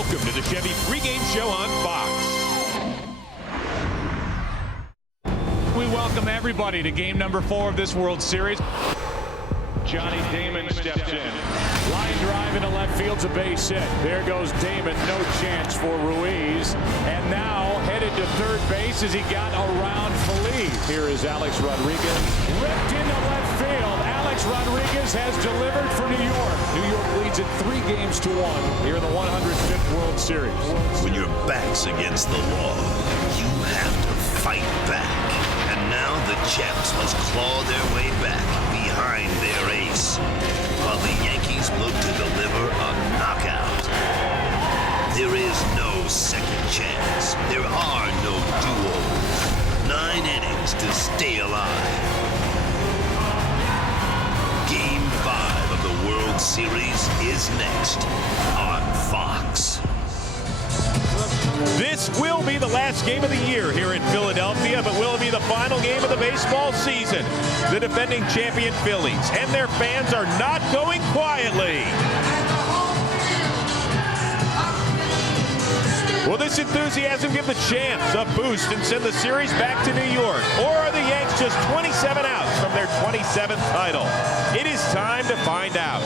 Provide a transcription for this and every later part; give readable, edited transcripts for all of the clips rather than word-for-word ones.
Welcome to the Chevy pregame show on Fox. We welcome everybody to game number 4 of this World Series. Johnny Damon steps in. Line drive into left field's a base hit. There goes Damon. No chance for Ruiz. And now headed to third base as he got around Phillies. Here is Alex Rodriguez. Ripped into left field. Alex Rodriguez has delivered for New York. New York leads it 3-1 here in the 105th World Series. When your back's against the wall, you have to fight back. And now the Chaps must claw their way back behind their ace, while the Yankees look to deliver a knockout. There is no second chance. There are no do-overs. 9 innings to stay alive. Game 5 of the World Series is next on Fox. This will be the last game of the year here in Philadelphia, but will it be the final game of the baseball season? The defending champion Phillies and their fans are not going quietly. Will this enthusiasm give the Champs a boost and send the series back to New York? Or are the Yanks just 27 outs from their 27th title? It is time to find out.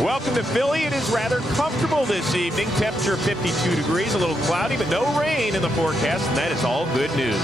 Welcome to Philly. It is rather comfortable this evening. Temperature 52 degrees, a little cloudy, but no rain in the forecast, and that is all good news.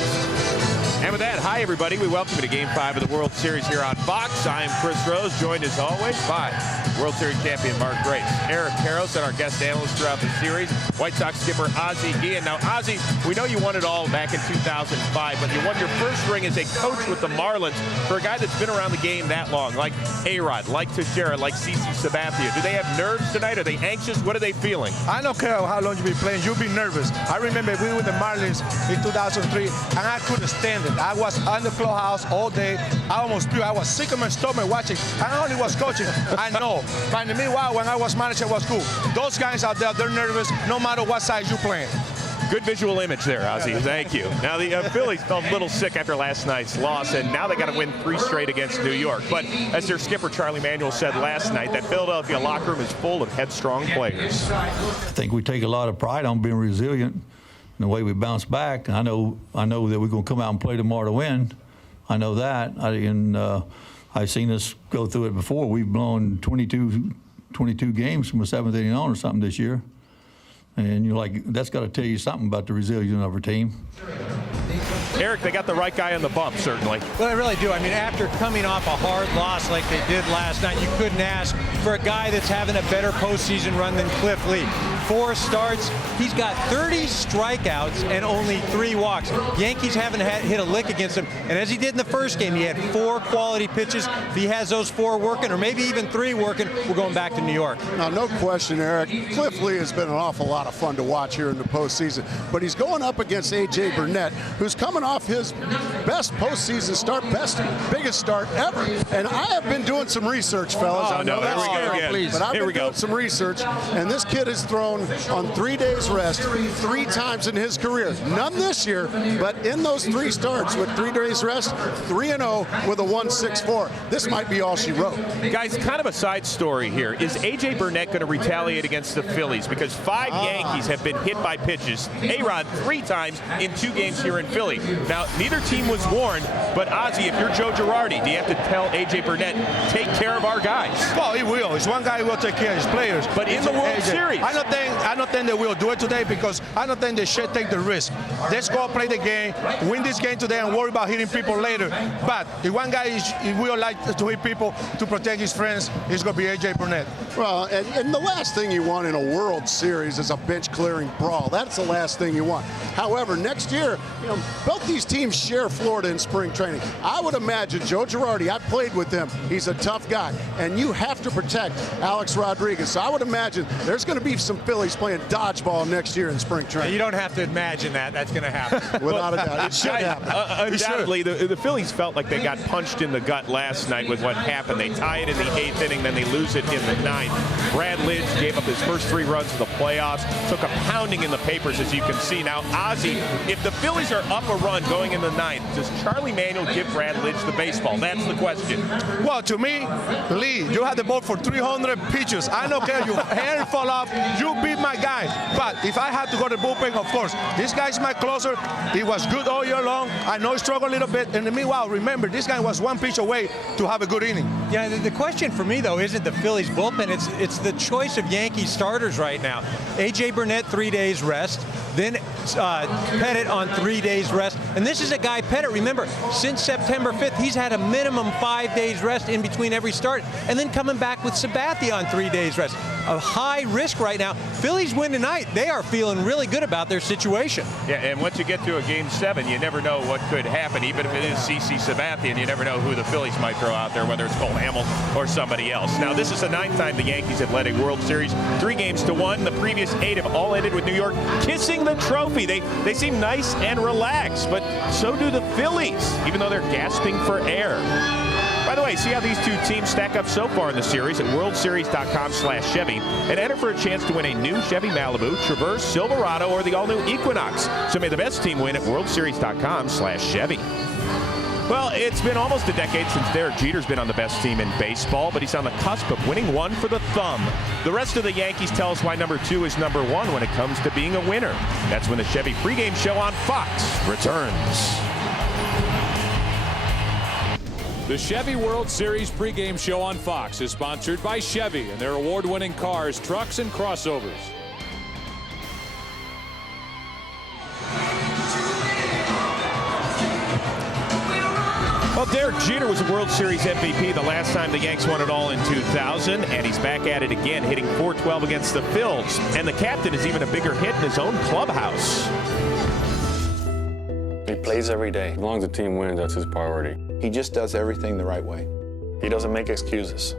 And with that, hi everybody. We welcome you to Game 5 of the World Series here on Fox. I am Chris Rose, joined as always by World Series champion Mark Grace, Eric Karros, and our guest analyst throughout the series, White Sox skipper Ozzie Guillen. Now, Ozzie, we know you won it all back in 2005, but you won your first ring as a coach with the Marlins for a guy that's been around the game that long, like A-Rod, like Teixeira, like CC Sabathia. Do they have nerves tonight? Are they anxious? What are they feeling? I don't care how long you've been playing. You'll be nervous. I remember we were with the Marlins in 2003, and I couldn't stand it. I was on the clubhouse all day. I almost threw. I was sick of my stomach watching. I only was coaching. I know. But in the meanwhile, when I was manager, it was cool. Those guys out there, they're nervous no matter what side you're playing. Good visual image there, Ozzie. Thank you. Now, the Phillies felt a little sick after last night's loss, and now they got to win 3 straight against New York. But as their skipper, Charlie Manuel, said last night, that Philadelphia locker room is full of headstrong players. I think we take a lot of pride on being resilient in the way we bounce back. I know that we're going to come out and play tomorrow to win. I know that. I've seen us go through it before. We've blown 22 games from the 7th inning on or something this year. And you're like, that's got to tell you something about the resilience of our team. Eric, they got the right guy on the bump, certainly. Well, they really do. I mean, after coming off a hard loss like they did last night, you couldn't ask for a guy that's having a better postseason run than Cliff Lee. 4 starts. He's got 30 strikeouts and only 3 walks. Yankees haven't hit a lick against him. And as he did in the first game, he had 4 quality pitches. If he has those 4 working, or maybe even 3 working, we're going back to New York. Now, no question, Eric. Cliff Lee has been an awful lot of fun to watch here in the postseason. But he's going up against A.J. Burnett, who's coming off his best postseason start, biggest start ever. And I have been doing some research, fellas. Oh, I know that's scary, but I've been doing some research, and this kid has thrown on 3 days rest 3 times in his career. None this year, but in those 3 starts with 3 days rest, 3-0 with a 1.64. This might be all she wrote. Guys, kind of a side story here. Is A.J. Burnett going to retaliate against the Phillies? Because 5 Yankees have been hit by pitches. A-Rod 3 times in 2 games here in Philly. Now, neither team was warned, but Ozzie, if you're Joe Girardi, do you have to tell A.J. Burnett, take care of our guys? Well, he will. It's one guy who will take care of his players. But in the World Series. I don't think they will do it today because I don't think they should take the risk. Let's go play the game, win this game today, and worry about hitting people later. But if one guy will like to hit people to protect his friends, it's going to be A.J. Burnett. Well, and the last thing you want in a World Series is a bench-clearing brawl. That's the last thing you want. However, next year, both these teams share Florida in spring training. I would imagine Joe Girardi, I played with him. He's a tough guy, and you have to protect Alex Rodriguez. So I would imagine there's going to be some Phillies playing dodgeball next year in spring training. You don't have to imagine that. That's going to happen. Without a doubt. It should happen. Undoubtedly, the Phillies felt like they got punched in the gut last night with what happened. They tie it in the 8th inning, then they lose it in the 9th. Brad Lidge gave up his first 3 runs of the playoffs, took a pounding in the papers, as you can see. Now, Ozzie, if the Phillies are up a run going in the 9th, does Charlie Manuel give Brad Lidge the baseball? That's the question. Well, to me, Lee, you had the ball for 300 pitches. I don't care. Your hair fall off. You be my guy. But if I had to go to the bullpen, of course, this guy's my closer. He was good all year long. I know he struggled a little bit. And meanwhile, remember, this guy was one pitch away to have a good inning. Yeah, the question for me, though, isn't the Phillies bullpen. It's the choice of Yankee starters right now. A.J. Burnett, 3 days rest. Then Pettit on 3 days rest. And this is a guy, Pettit, remember, since September 5th, he's had a minimum 5 days rest in between every start. And then coming back with Sabathia on 3 days rest. A high risk right now. Phillies win tonight. They are feeling really good about their situation. Yeah, and once you get to a Game 7, you never know what could happen, even if it is CC Sabathia, and you never know who the Phillies might throw out there, whether it's Cole Hamels or somebody else. Now, this is the 9th time the Yankees have led a World Series, 3-1. The previous 8 have all ended with New York kissing the trophy. They seem nice and relaxed, but so do the Phillies, even though they're gasping for air. By the way, see how these two teams stack up so far in the series at worldseries.com/Chevy and enter for a chance to win a new Chevy Malibu, Traverse, Silverado, or the all-new Equinox. So may the best team win at worldseries.com/Chevy. Well, it's been almost a decade since Derek Jeter's been on the best team in baseball, but he's on the cusp of winning one for the thumb. The rest of the Yankees tell us why number 2 is number 1 when it comes to being a winner. That's when the Chevy pregame show on Fox returns. The Chevy World Series pregame show on Fox is sponsored by Chevy and their award-winning cars, trucks, and crossovers. Well, Derek Jeter was a World Series MVP the last time the Yanks won it all in 2000, and he's back at it again, hitting .412 against the Phillies. And the captain is even a bigger hit in his own clubhouse. He plays every day. As long as the team wins, that's his priority. He just does everything the right way. He doesn't make excuses.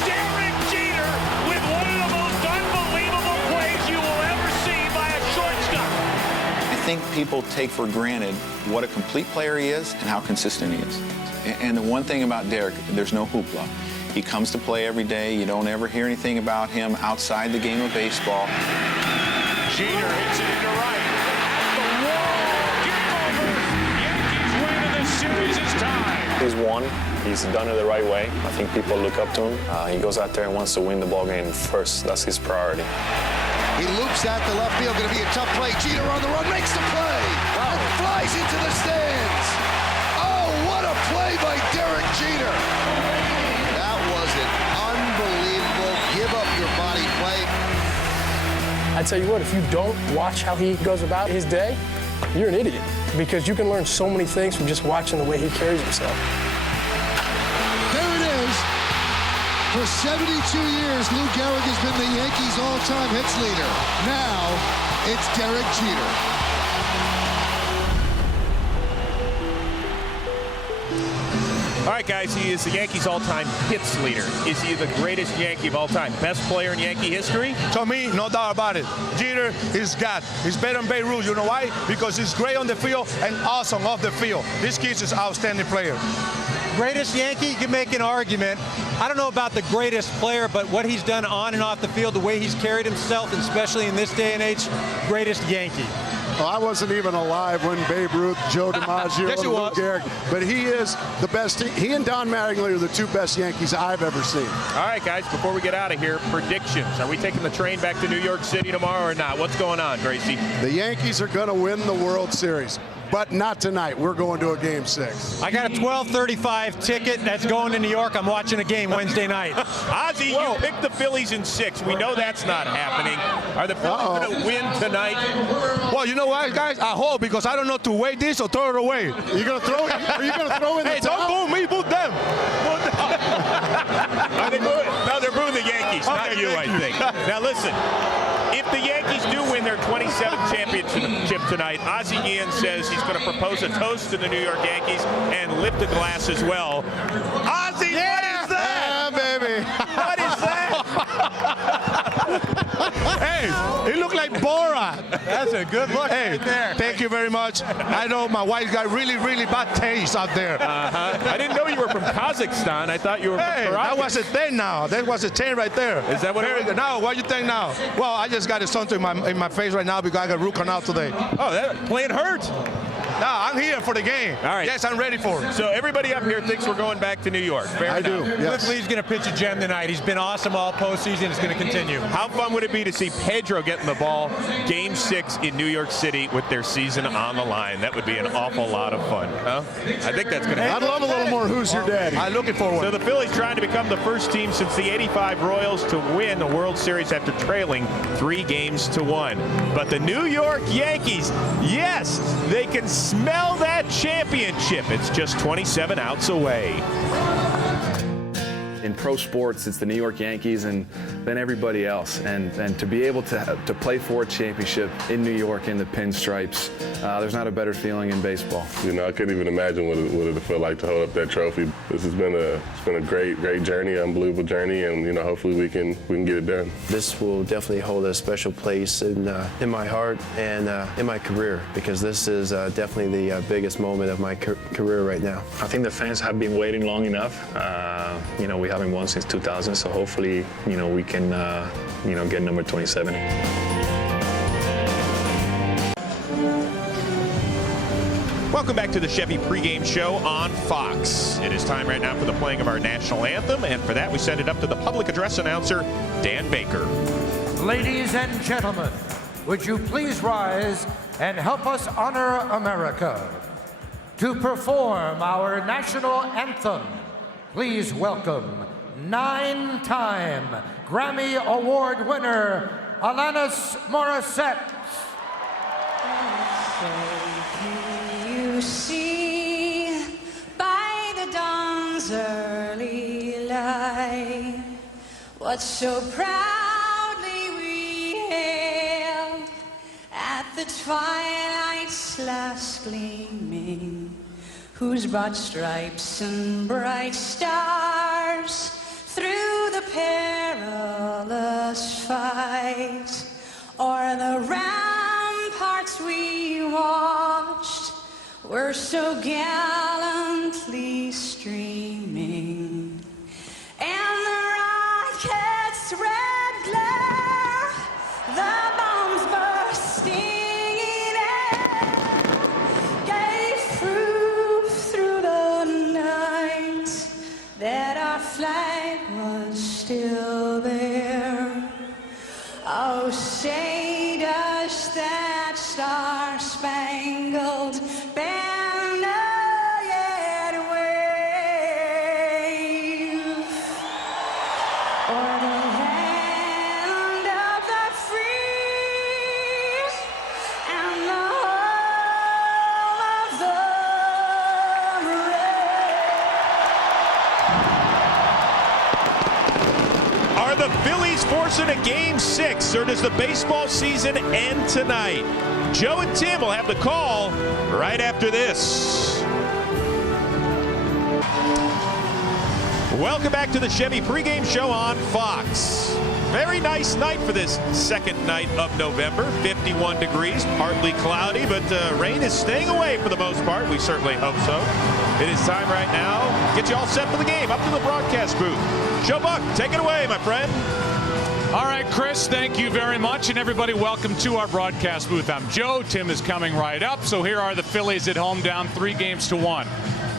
Derek Jeter with one of the most unbelievable plays you will ever see by a shortstop. I think people take for granted what a complete player he is and how consistent he is. And the one thing about Derek, there's no hoopla. He comes to play every day. You don't ever hear anything about him outside the game of baseball. Jeter hits it into right. Series is tied. He's won. He's done it the right way. I think people look up to him. He goes out there and wants to win the ball game first. That's his priority. He loops out to left field. Going to be a tough play. Jeter on the run, makes the play. And flies into the stands. Oh, what a play by Derek Jeter. That was an unbelievable give up your body play. I tell you what, if you don't watch how he goes about his day, you're an idiot, because you can learn so many things from just watching the way he carries himself. There it is. For 72 years, Lou Gehrig has been the Yankees' all-time hits leader. Now, it's Derek Jeter. All right, guys, he is the Yankees' all-time hits leader. Is he the greatest Yankee of all time? Best player in Yankee history? To me, no doubt about it. Jeter is God. He's better than Babe Ruth. You know why? Because he's great on the field and awesome off the field. This kid is an outstanding player. Greatest Yankee, you can make an argument. I don't know about the greatest player, but what he's done on and off the field, the way he's carried himself, and especially in this day and age, greatest Yankee. Well, I wasn't even alive when Babe Ruth, Joe DiMaggio, Yes, and you Lou was. Gehrig, but he is the best. He and Don Mattingly are the two best Yankees I've ever seen. All right, guys, before we get out of here, predictions. Are we taking the train back to New York City tomorrow or not? What's going on, Gracie? The Yankees are going to win the World Series, but not tonight. We're going to a Game 6. I got a 12:35 ticket that's going to New York. I'm watching a game Wednesday night. Ozzy, you picked the Phillies in 6. We know that's not happening. Are the Phillies going to win tonight? Well, you know what, guys? I hope, because I don't know to wait this or throw it away. You going to throw? Are you going to throw in the Hey, towel? don't boo me, boo them. Are they booing? No, they're booing the Yankees, not Okay, you, thank I you. think. Now, listen. If the Yankees do win their 27th championship tonight, Ozzie Guillen says he's going to propose a toast to the New York Yankees and lift a glass as well. Ozzie, what is that? Yeah, baby. What is that? Hey, he looked like Borat. That's a good look Hey, right there. thank you very much. I know my wife got really, really bad taste out there. I didn't know you were from Kazakhstan. I thought you were from Hey, that Caracas. was a 10 now. That was a 10 right there. Is that what it Very was? good. Now, what you think now? Well, I just got something in my face right now because I got root canal today. Oh, that playing hurt. No, I'm here for the game. All right. Yes, I'm ready for it. So everybody up here thinks we're going back to New York. Fair I do. enough. Yes. Cliff Lee's going to pitch a gem tonight. He's been awesome all postseason. It's going to continue. How fun would it be to see Pedro getting the ball Game 6 in New York City with their season on the line? That would be an awful lot of fun. Huh? I think that's going to happen. I'd love a little more Who's Your Daddy. I'm looking forward. So the Phillies trying to become the first team since the '85 Royals to win the World Series after trailing 3-1. But the New York Yankees, yes, they can smell that championship. It's just 27 outs away. In pro sports, it's the New York Yankees and then everybody else. And to be able to play for a championship in New York in the pinstripes, there's not a better feeling in baseball. You know, I couldn't even imagine what it felt like to hold up that trophy. This has been a great journey, unbelievable journey, and you know, hopefully we can get it done. This will definitely hold a special place in my heart and in my career, because this is definitely the biggest moment of my career right now. I think the fans have been waiting long enough. You know, we haven't won since 2000, so hopefully, you know, we can, you know, get number 27. Welcome back to the Chevy pregame show on Fox. It is time right now for the playing of our national anthem, and for that we send it up to the public address announcer, Dan Baker. Ladies and gentlemen, would you please rise and help us honor America? To perform our national anthem, please welcome 9-time Grammy Award winner, Alanis Morissette. You see, by the dawn's early light, what so proudly we hailed at the twilight's last gleaming, whose broad stripes and bright stars through the perilous fight o'er the ramparts we watched were so gallantly streaming, and the rocket's red glare, the bombs bursting in air, gave proof through the night that our flag was still there. Oh, say does that star-spangled banner yet wave o'er the land of the free and the home of the brave? Are the Phillies forcing a Game 6, or does the baseball season end tonight? Joe and Tim will have the call right after this. Welcome back to the Chevy pregame show on Fox. Very nice night for this second night of November. 51 degrees, partly cloudy, but rain is staying away for the most part. We certainly hope so. It is time right now. Get you all set for the game. Up to the broadcast booth. Joe Buck, take it away, my friend. All right, Chris, thank you very much. And everybody, welcome to our broadcast booth. I'm Joe. Tim is coming right up. So here are the Phillies at home, down 3-1.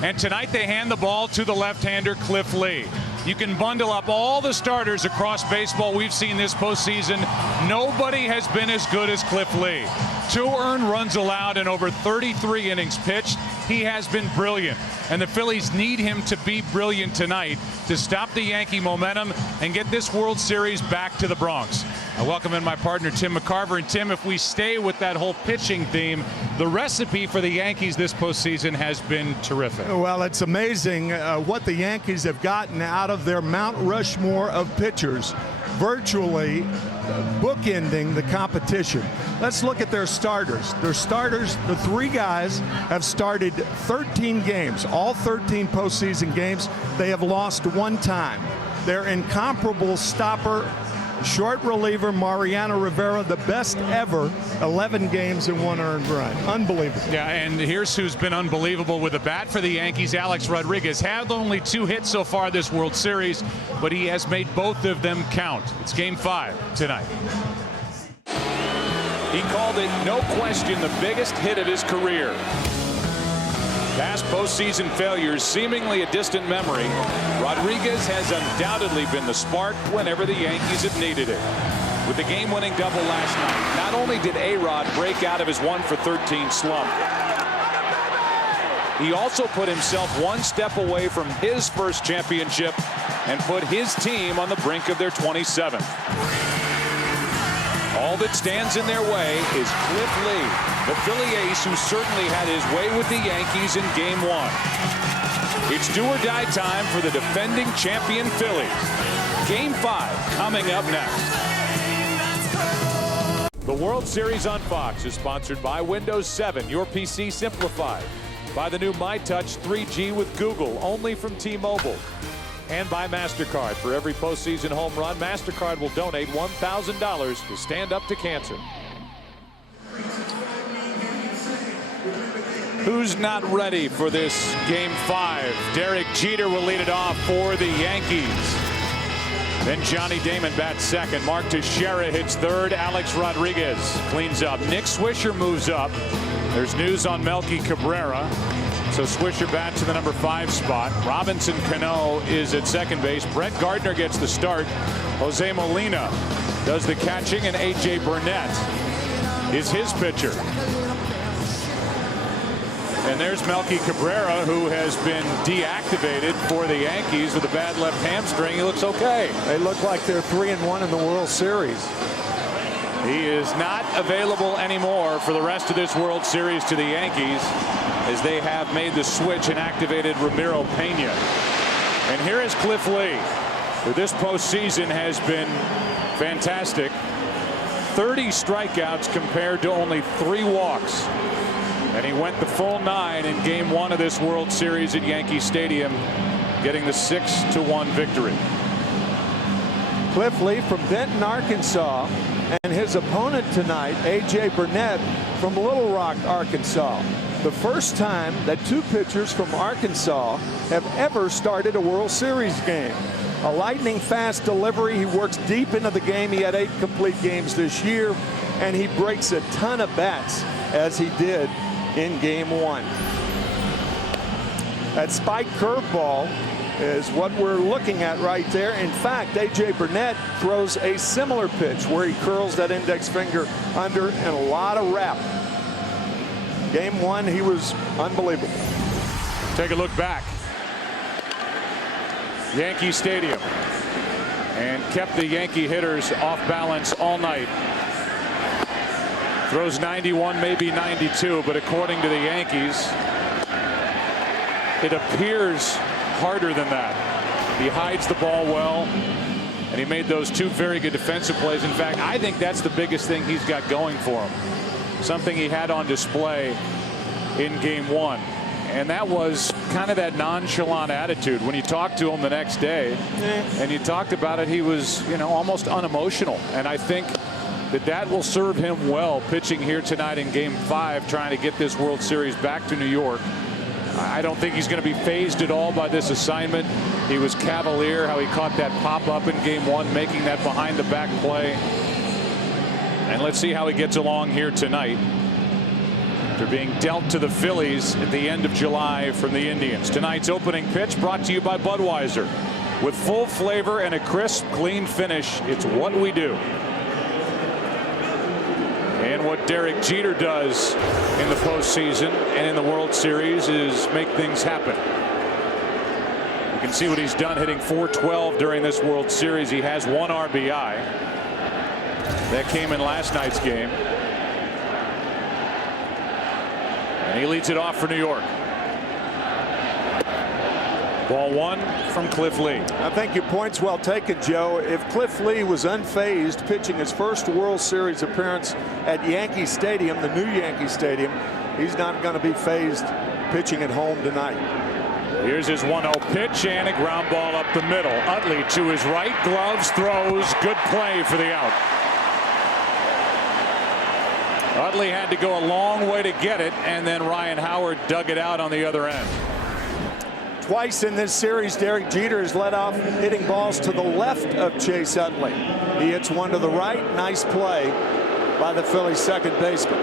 And tonight they hand the ball to the left-hander, Cliff Lee. You can bundle up all the starters across baseball we've seen this postseason. Nobody has been as good as Cliff Lee. 2 earned runs allowed in over 33 innings pitched. He has been brilliant, and the Phillies need him to be brilliant tonight to stop the Yankee momentum and get this World Series back to the Bronx. I welcome in my partner, Tim McCarver. And Tim, if we stay with that whole pitching theme, the recipe for the Yankees this postseason has been terrific. Well, it's amazing what the Yankees have gotten out of their Mount Rushmore of pitchers, virtually bookending the competition. Let's look at their starters. Their starters, the 3 guys, have started 13 games, all 13 postseason games. They have lost 1 time. Their incomparable stopper, short reliever Mariano Rivera, the best ever, 11 games and 1 earned run. Unbelievable. Yeah, and here's who's been unbelievable with a bat for the Yankees. Alex Rodriguez had only 2 hits so far this World Series, but he has made both of them count. It's Game 5 tonight. He called it, no question, the biggest hit of his career. Past postseason failures seemingly a distant memory, Rodriguez has undoubtedly been the spark whenever the Yankees have needed it. With the game-winning double last night, not only did A-Rod break out of his 1-for-13 slump, he also put himself one step away from his first championship and put his team on the brink of their 27th. All that stands in their way is Cliff Lee, the Philly ace who certainly had his way with the Yankees in Game 1. It's do or die time for the defending champion Phillies. Game 5 coming up next. The World Series on Fox is sponsored by Windows 7, your PC simplified. By the new MyTouch 3G with Google, only from T-Mobile. And by MasterCard. For every postseason home run, MasterCard will donate $1,000 to Stand Up to Cancer. Who's not ready for this Game 5? Derek Jeter will lead it off for the Yankees. Then Johnny Damon bats second. Mark Teixeira hits third. Alex Rodriguez cleans up. Nick Swisher moves up. There's news on Melky Cabrera. So Swisher bats to the number 5 spot. Robinson Cano is at second base. Brett Gardner gets the start. Jose Molina does the catching, and A.J. Burnett is his pitcher. And there's Melky Cabrera, who has been deactivated for the Yankees with a bad left hamstring. He looks okay. They look like they're 3-1 in the World Series. He is not available anymore for the rest of this World Series to the Yankees, as they have made the switch and activated Ramiro Pena. And here is Cliff Lee, who this postseason has been fantastic. 30 strikeouts compared to only 3 walks. And he went the full 9 in Game 1 of this World Series at Yankee Stadium, getting the 6-1 victory. Cliff Lee from Benton, Arkansas, and his opponent tonight, A.J. Burnett from Little Rock, Arkansas. The first time that 2 pitchers from Arkansas have ever started a World Series game. A lightning fast delivery. He works deep into the game. He had 8 complete games this year, and he breaks a ton of bats, as he did in Game 1. That spike curveball is what we're looking at right there. In fact, A.J. Burnett throws a similar pitch where he curls that index finger under, and a lot of rep. Game 1, he was unbelievable. Take a look back. Yankee Stadium, and kept the Yankee hitters off balance all night. Throws 91, maybe 92, but according to the Yankees, it appears harder than that. He hides the ball well, and he made those 2 very good defensive plays. In fact, I think that's the biggest thing he's got going for him. Something he had on display in Game 1. And that was kind of that nonchalant attitude. When you talked to him the next day, and you talked about it, he was, almost unemotional. And I think that will serve him well pitching here tonight in Game 5, trying to get this World Series back to New York. I don't think he's going to be fazed at all by this assignment. He was cavalier how he caught that pop-up in Game 1, making that behind-the-back play. And let's see how he gets along here tonight, after being dealt to the Phillies at the end of July from the Indians. Tonight's opening pitch brought to you by Budweiser. With full flavor and a crisp, clean finish, it's what we do. And what Derek Jeter does in the postseason and in the World Series is make things happen. You can see what he's done, hitting .412 during this World Series. He has 1 RBI. That came in last night's game. And he leads it off for New York. Ball 1 from Cliff Lee. I think your point's well taken, Joe. If Cliff Lee was unfazed pitching his first World Series appearance at Yankee Stadium, the new Yankee Stadium, he's not going to be fazed pitching at home tonight. Here's his 1-0 pitch, and a ground ball up the middle. Utley to his right, gloves, throws, good play for the out. Utley had to go a long way to get it, and then Ryan Howard dug it out on the other end. Twice in this series, Derek Jeter has led off hitting balls to the left of Chase Utley. He hits one to the right. Nice play by the Phillies second baseman.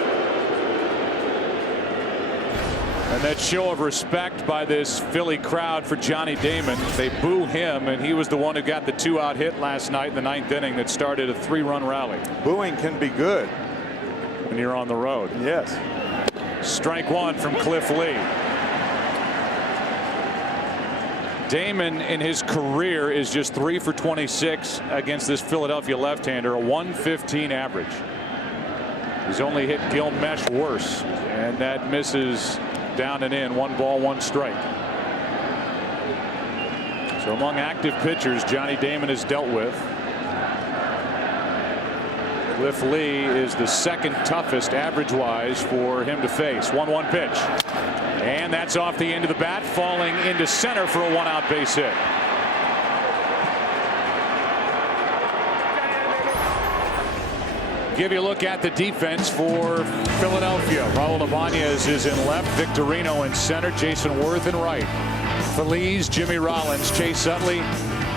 And that show of respect by this Philly crowd for Johnny Damon. They boo him, and he was the one who got the 2-out hit last night in the 9th inning that started a 3-run rally. Booing can be good when you're on the road. Yes. Strike one from Cliff Lee. Damon in his career is just 3 for 26 against this Philadelphia left-hander, a 115 average. He's only hit Gil Mesh worse, and that misses down and in. 1 ball, 1 strike. So among active pitchers Johnny Damon has dealt with, Cliff Lee is the second toughest average-wise for him to face. 1-1 pitch. And that's off the end of the bat, falling into center for a 1-out base hit. Give you a look at the defense for Philadelphia. Raul Ibanez is in left, Victorino in center, Jason Worth in right. Feliz, Jimmy Rollins, Chase Utley,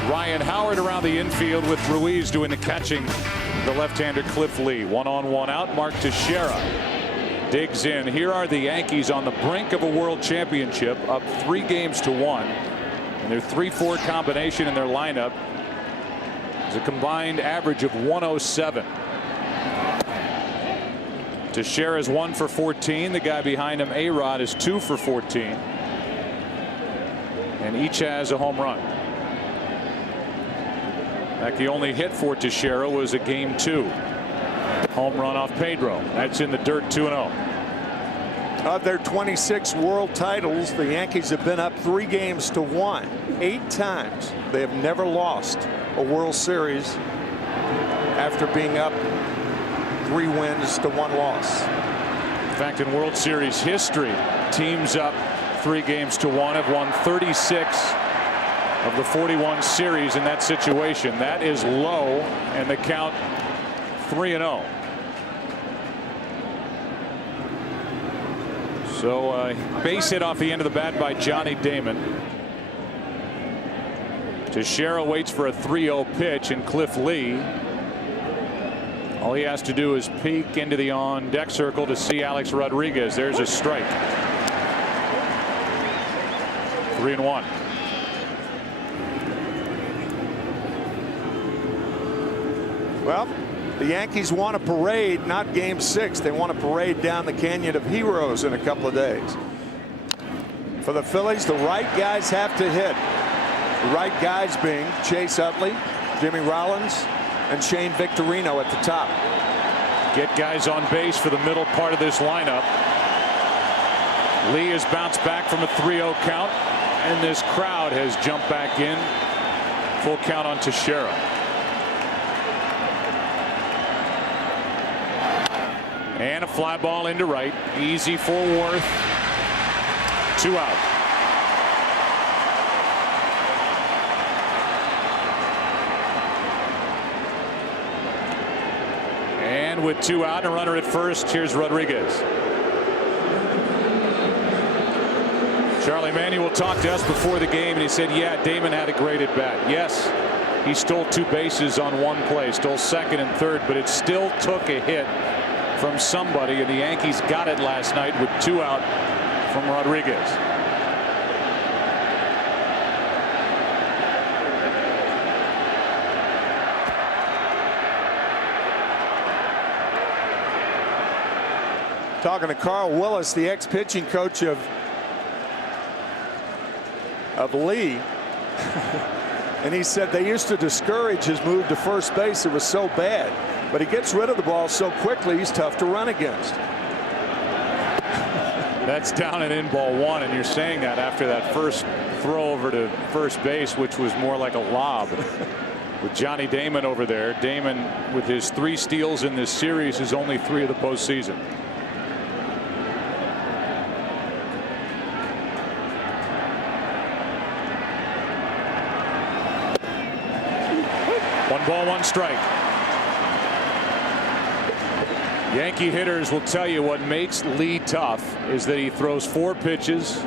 Ryan Howard around the infield with Ruiz doing the catching. The left-hander Cliff Lee. 1-on-1 out. Mark Teixeira digs in. Here are the Yankees on the brink of a world championship, up 3-1, and their 3-4 combination in their lineup is a combined average of 107. Teixeira is 1 for 14. The guy behind him, A-Rod, is 2 for 14, and each has a home run. In fact, the only hit for Teixeira was a Game 2 home run off Pedro. That's in the dirt. 2-0. Of their 26 world titles, the Yankees have been up 3-1. 8 times. They have never lost a World Series after being up 3 wins to 1 loss. In fact, in World Series history, teams up 3-1 have won 36 of the 41 series in that situation. That is low, and the count 3-0. So base hit off the end of the bat by Johnny Damon. Teixeira waits for a 3-0 pitch, and Cliff Lee, all he has to do is peek into the on-deck circle to see Alex Rodriguez. There's a strike. 3-1. Well, the Yankees want a parade, not Game 6. They want a parade down the Canyon of Heroes in a couple of days. For the Phillies, the right guys have to hit. The right guys being Chase Utley, Jimmy Rollins, and Shane Victorino at the top. Get guys on base for the middle part of this lineup. Lee has bounced back from a 3-0 count, and this crowd has jumped back in. Full count on Teixeira. And a fly ball into right. Easy for Worth. 2 out. And with 2 out and a runner at first, here's Rodriguez. Charlie Manuel talked to us before the game, and he said, yeah, Damon had a great at bat. Yes, he stole 2 bases on 1 play, stole second and third, but it still took a hit from somebody, and the Yankees got it last night with 2 out from Rodriguez. Talking to Carl Willis, the ex-pitching coach of Lee, and he said they used to discourage his move to first base. It was so bad, but he gets rid of the ball so quickly, he's tough to run against. That's down and in ball 1, and you're saying that after that first throw over to first base, which was more like a lob. With Johnny Damon over there, Damon with his 3 steals in this series is only 3 of the postseason. One ball, 1 strike. Yankee hitters will tell you what makes Lee tough is that he throws 4 pitches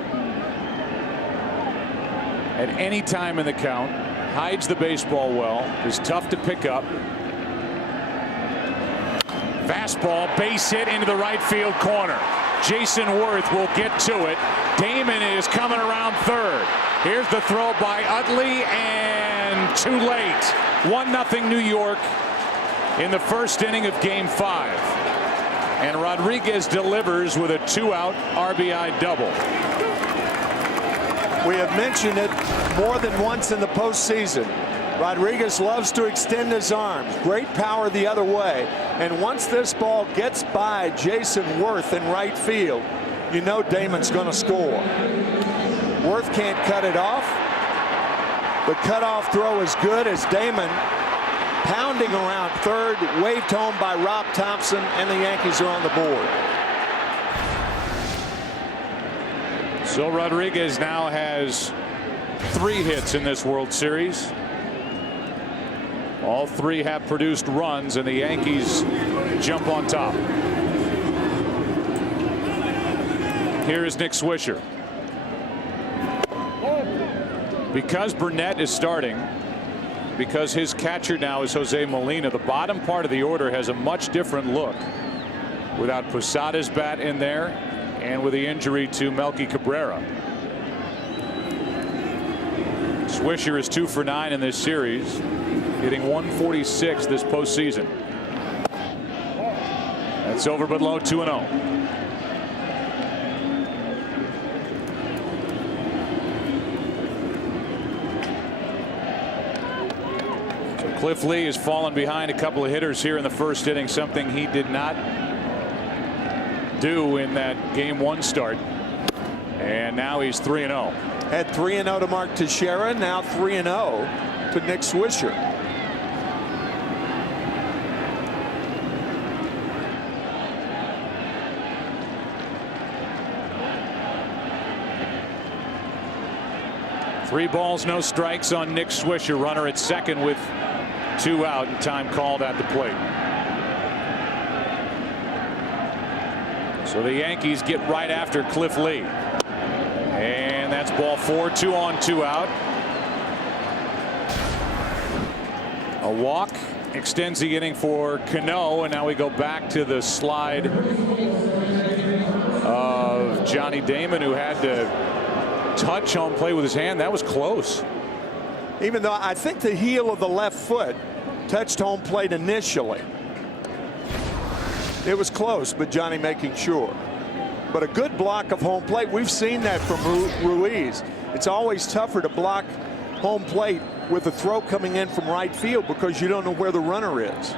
at any time in the count, hides the baseball well, is tough to pick up. Fastball, base hit into the right field corner. Jason Worth will get to it. Damon is coming around third. Here's the throw by Utley, and too late. 1-0 New York in the first inning of Game 5. And Rodriguez delivers with a 2-out RBI double. We have mentioned it more than once in the postseason. Rodriguez loves to extend his arms. Great power the other way. And once this ball gets by Jason Worth in right field, you know Damon's going to score. Worth can't cut it off. The cutoff throw is good as Damon, pounding around third, waved home by Rob Thompson, and the Yankees are on the board. So Rodriguez now has 3 hits in this World Series. All 3 have produced runs, and the Yankees jump on top. Here is Nick Swisher. Because Burnett is starting, because his catcher now is Jose Molina, the bottom part of the order has a much different look without Posada's bat in there and with the injury to Melky Cabrera. Swisher is 2 for 9 in this series, hitting 146 this postseason. That's over but low, 2-0. Cliff Lee has fallen behind a couple of hitters here in the first inning, something he did not do in that Game 1 start. And now he's 3-0. Had 3-0 to Mark Teixeira, now 3-0 to Nick Swisher. Three balls, no strikes on Nick Swisher. Runner at second with 2 out and time called at the plate. So the Yankees get right after Cliff Lee. And that's ball 4, 2 on, 2 out. A walk extends the inning for Cano, and now we go back to the slide of Johnny Damon, who had to touch home plate with his hand. That was close. Even though I think the heel of the left foot touched home plate initially. It was close, but Johnny making sure. But a good block of home plate. We've seen that from Ruiz. It's always tougher to block home plate with a throw coming in from right field because you don't know where the runner is.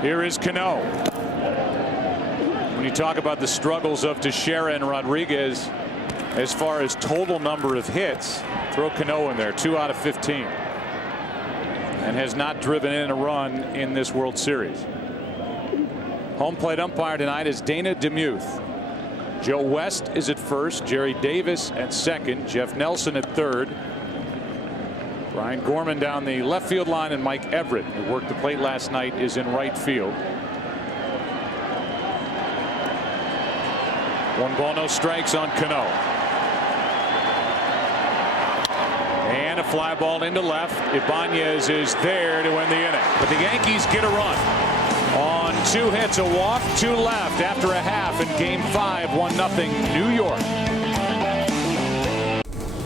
Here is Cano. When you talk about the struggles of Teixeira and Rodriguez as far as total number of hits, throw Cano in there, 2 out of 15. And has not driven in a run in this World Series. Home plate umpire tonight is Dana DeMuth. Joe West is at first, Jerry Davis at second, Jeff Nelson at third, Brian Gorman down the left field line, and Mike Everett, who worked the plate last night, is in right field. 1 ball, no strikes on Cano. And a fly ball into left. Ibanez is there to win the inning. But the Yankees get a run on 2 hits, a walk, 2 left after a half in Game 5, 1-0 New York.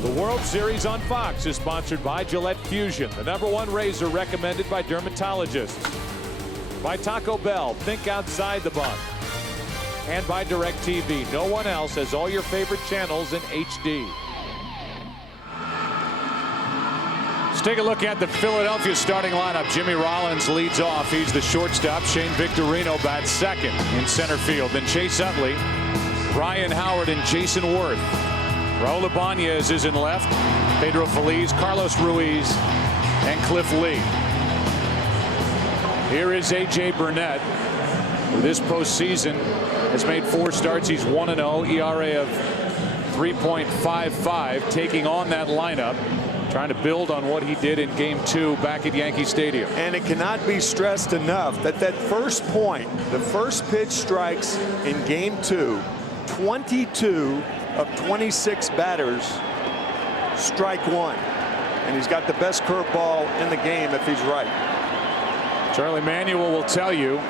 The World Series on Fox is sponsored by Gillette Fusion, the #1 razor recommended by dermatologists. By Taco Bell, think outside the bun. And by DirecTV, no one else has all your favorite channels in HD. Let's take a look at the Philadelphia starting lineup. Jimmy Rollins leads off. He's the shortstop. Shane Victorino bats second in center field. Then Chase Utley, Ryan Howard, and Jason Worth. Raul Ibanez is in left. Pedro Feliz, Carlos Ruiz, and Cliff Lee. Here is A.J. Burnett, who this postseason has made 4 starts. He's 1-0, ERA of 3.55, taking on that lineup, trying to build on what he did in Game 2 back at Yankee Stadium. And it cannot be stressed enough that that first point, the first pitch strikes in Game 2, 22 of 26 batters strike 1. And he's got the best curveball in the game if he's right. Charlie Manuel will tell you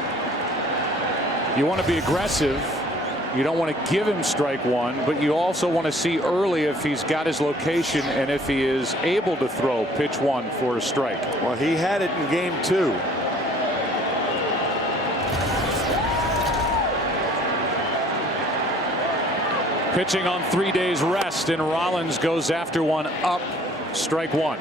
You want to be aggressive. You don't want to give him strike one, but you also want to see early if he's got his location and if he is able to throw pitch one for a strike. Well, he had it in game 2. Pitching on 3 days rest, and Rollins goes after one up, strike one.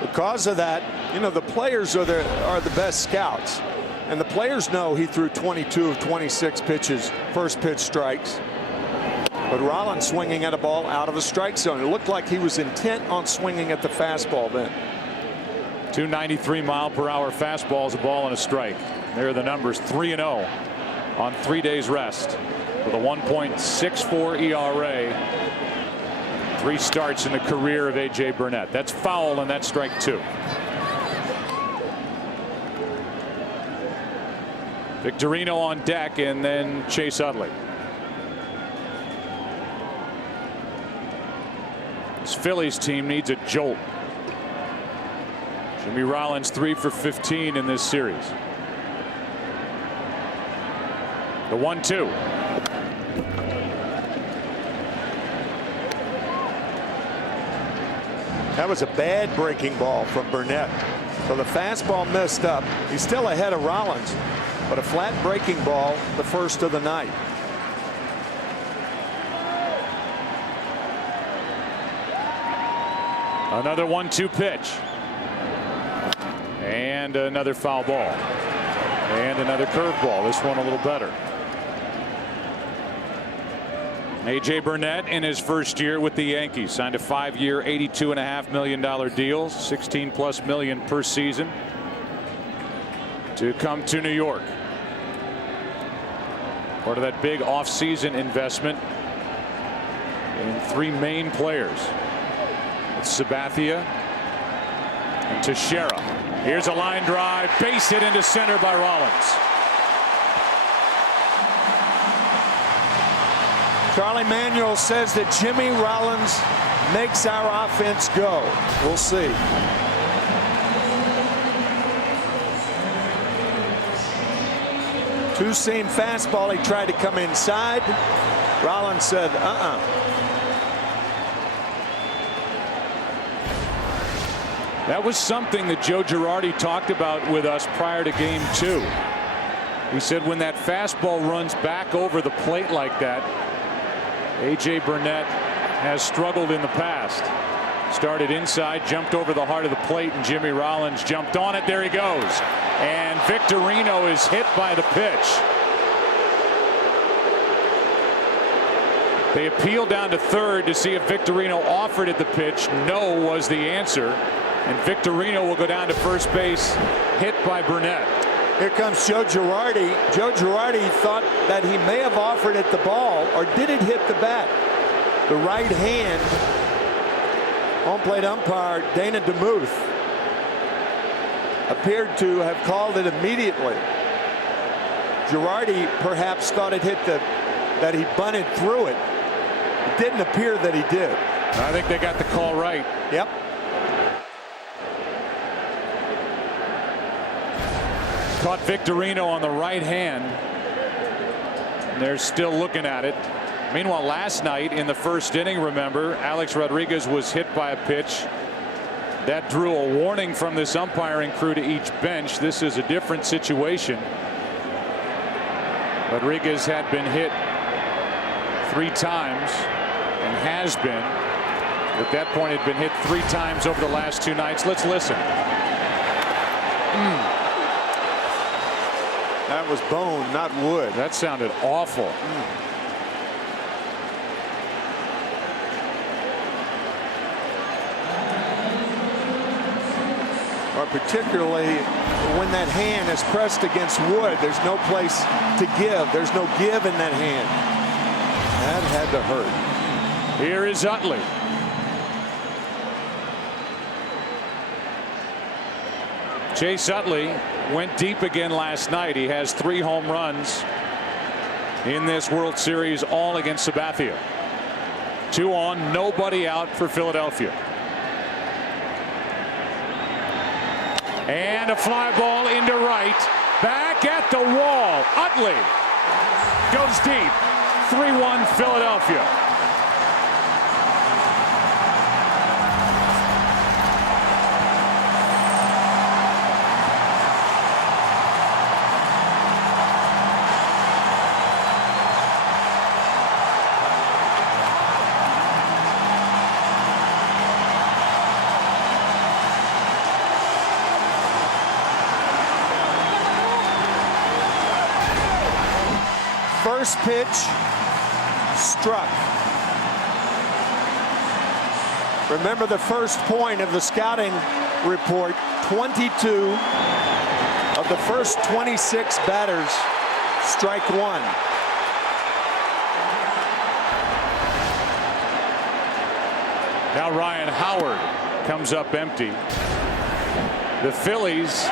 Because of that, you know, the players are the best scouts. And the players know he threw 22 of 26 pitches, first pitch strikes. But Rollins swinging at a ball out of the strike zone. It looked like he was intent on swinging at the fastball then. 293-mile-per-hour fastballs, a ball and a strike. There are the numbers, 3-0 on 3 days rest with a 1.64 ERA. 3 starts in the career of A.J. Burnett. That's foul, and that's strike 2. Victorino on deck, and then Chase Utley. This Phillies team needs a jolt. Jimmy Rollins 3 for 15 in this series. The 1-2. That was a bad breaking ball from Burnett. So the fastball messed up. He's still ahead of Rollins, but a flat breaking ball, the first of the night. Another 1-2 pitch. And another foul ball. And another curveball. This one a little better. A.J. Burnett in his first year with the Yankees signed a 5-year $82.5 million deal, $16+ million per season, to come to New York. Part of that big offseason investment in 3 main players. It's Sabathia and Teixeira. Here's a line drive, base hit into center by Rollins. Charlie Manuel says that Jimmy Rollins makes our offense go. We'll see. Two-seam fastball. He tried to come inside. Rollins said, That was something that Joe Girardi talked about with us prior to game 2. He said when that fastball runs back over the plate like that, A.J. Burnett has struggled in the past. Started inside, jumped over the heart of the plate, and Jimmy Rollins jumped on it. There he goes. And Victorino is hit by the pitch. They appealed down to third to see if Victorino offered at the pitch. No was the answer. And Victorino will go down to first base, hit by Burnett. Here comes Joe Girardi. Joe Girardi thought that he may have offered at the ball, or did it hit the bat? The right hand. Home plate umpire Dana DeMuth appeared to have called it immediately. Girardi perhaps thought it hit that he bunted through it. It didn't appear that he did. I think they got the call right. Yep. Caught Victorino on the right hand. And they're still looking at it. Meanwhile, last night in the first inning, remember, Alex Rodriguez was hit by a pitch that drew a warning from this umpiring crew to each bench. This is a different situation. Rodriguez had been hit 3 times and has been. At that point, had been hit 3 times over the last 2 nights. Let's listen. That was bone, not wood. That sounded awful. Or particularly when that hand is pressed against wood, there's no place to give. There's no give in that hand. That had to hurt. Here is Utley. Chase Utley went deep again last night. He has 3 home runs in this World Series, all against Sabathia. 2 on, nobody out for Philadelphia. And a fly ball into right. Back at the wall. Utley goes deep. 3-1 Philadelphia. First pitch, struck. Remember the first point of the scouting report, 22 of the first 26 batters, strike one. Now Ryan Howard comes up empty. The Phillies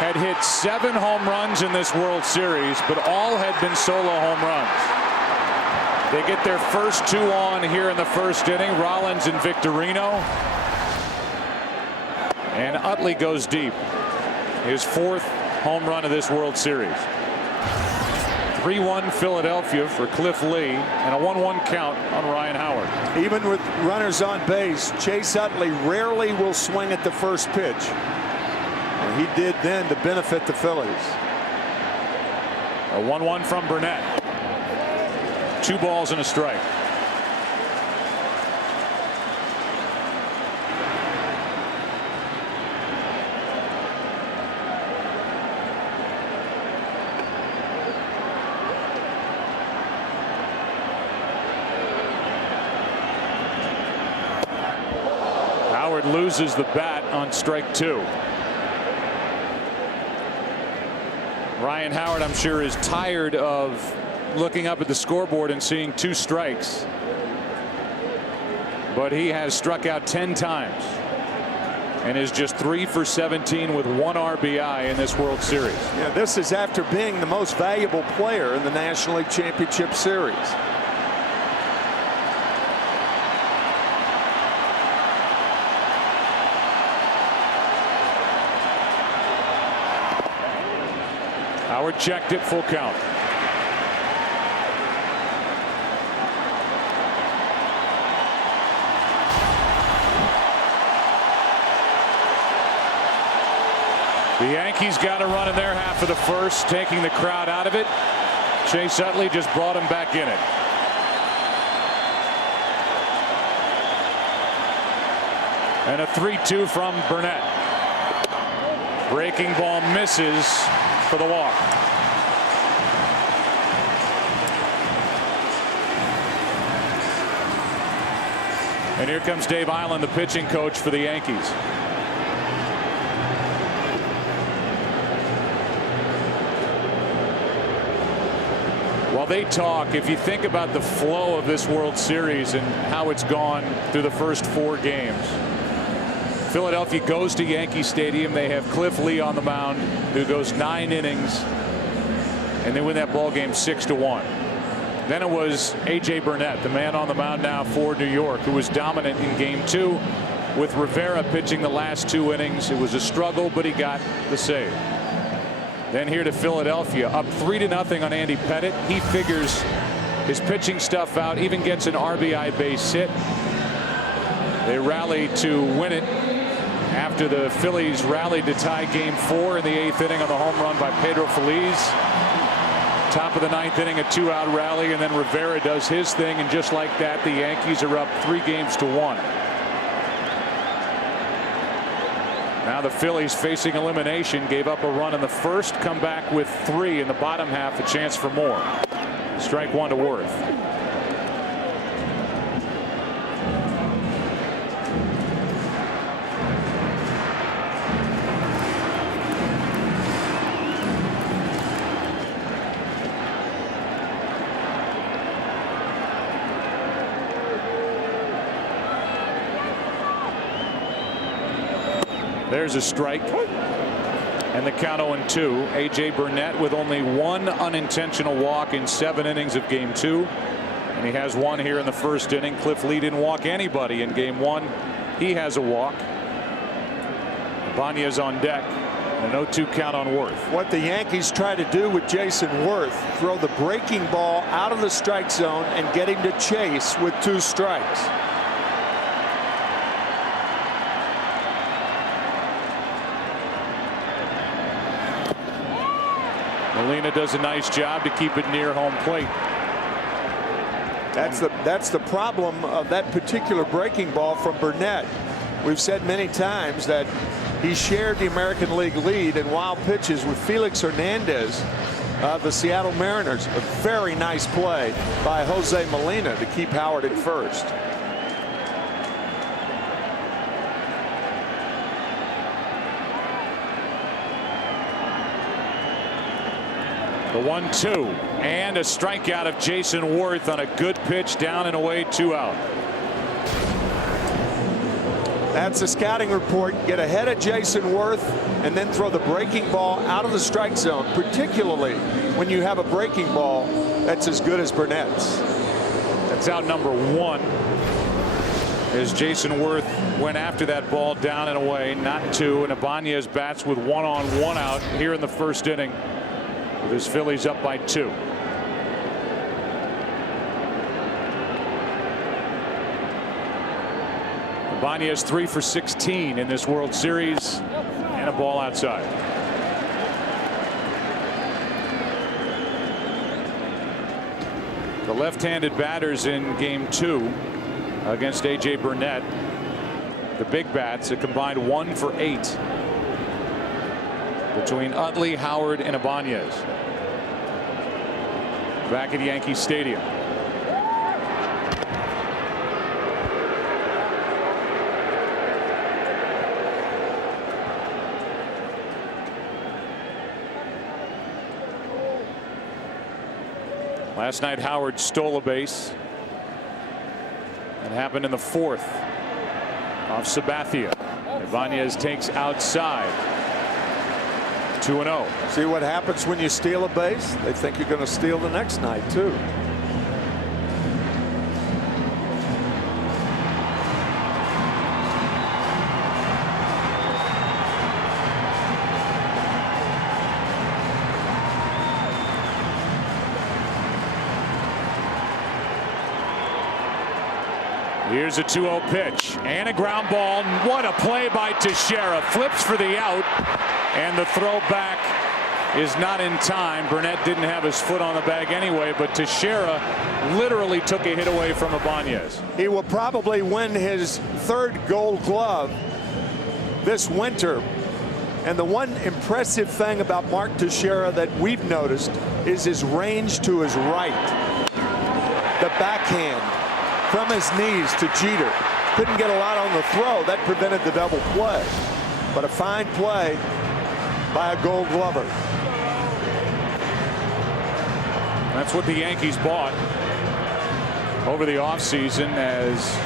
had hit 7 home runs in this World Series, but all had been solo home runs. They get their first 2 on here in the first inning. Rollins and Victorino. And Utley goes deep. His 4th home run of this World Series. 3-1 Philadelphia for Cliff Lee, and a 1-1 count on Ryan Howard. Even with runners on base, Chase Utley rarely will swing at the first pitch. He did then to benefit the Phillies. A 1-1 from Burnett. 2 balls and a strike. Howard loses the bat on strike 2. Ryan Howard, I'm sure, is tired of looking up at the scoreboard and seeing 2 strikes. But he has struck out 10 times and is just 3 for 17 with 1 RBI in this World Series. Yeah, this is after being the most valuable player in the National League Championship Series. Howard checked it, full count. The Yankees got a run in their half of the first, taking the crowd out of it. Chase Utley just brought him back in it. And a 3-2 from Burnett. Breaking ball misses for the walk. And here comes Dave Island, the pitching coach for the Yankees. While they talk, if you think about the flow of this World Series and how it's gone through the first 4 games. Philadelphia goes to Yankee Stadium. They have Cliff Lee on the mound, who goes 9 innings, and they win that ball game 6-1. Then it was A.J. Burnett, the man on the mound now for New York, who was dominant in Game 2 with Rivera pitching the last 2 innings. It was a struggle, but he got the save. Then here to Philadelphia, up 3-0 on Andy Pettitte. He figures his pitching stuff out, even gets an RBI base hit. They rally to win it after the Phillies rallied to tie Game 4 in the 8th inning on the home run by Pedro Feliz. Top of the 9th inning, a 2-out rally, and then Rivera does his thing, and just like that, the Yankees are up 3-1. Now the Phillies, facing elimination, gave up a run in the first, come back with 3 in the bottom half, a chance for more. Strike 1 to Worth. There's a strike. And the count 0-2. A.J. Burnett with only 1 unintentional walk in 7 innings of Game 2. And he has 1 here in the first inning. Cliff Lee didn't walk anybody in Game 1. He has a walk. Ibanez on deck. An 0-2 count on Worth. What the Yankees try to do with Jason Worth, throw the breaking ball out of the strike zone and get him to chase with 2 strikes. Molina does a nice job to keep it near home plate. That's the problem of that particular breaking ball from Burnett. We've said many times that he shared the American League lead in wild pitches with Felix Hernandez of the Seattle Mariners. A very nice play by Jose Molina to keep Howard at first. The 1-2 and a strikeout of Jason Worth on a good pitch, down and away, 2 out. That's a scouting report. Get ahead of Jason Worth and then throw the breaking ball out of the strike zone, particularly when you have a breaking ball that's as good as Burnett's. That's out number 1 as Jason Worth went after that ball, down and away, not 2, and Ibanez bats with 1 on 1 out here in the first inning with his Phillies up by 2. Ibanez 3 for 16 in this World Series, and a ball outside. The left-handed batters in game 2 against A.J. Burnett, the big bats, a combined 1 for 8 between Utley, Howard, and Ibanez. Back at Yankee Stadium. Last night Howard stole a base. That happened in the 4th off Sabathia. Ibanez takes outside. 2-0. See what happens when you steal a base? They think you're going to steal the next night too. Here's a 2-0 pitch and a ground ball. What a play by Teixeira. Flips for the out, and the throw back is not in time. Burnett didn't have his foot on the bag anyway, but Teixeira literally took a hit away from Ibanez. He will probably win his 3rd Gold Glove this winter. And the one impressive thing about Mark Teixeira that we've noticed is his range to his right. The backhand from his knees to Jeter. Couldn't get a lot on the throw. That prevented the double play. But a fine play by a Gold Glover. That's what the Yankees bought over the offseason as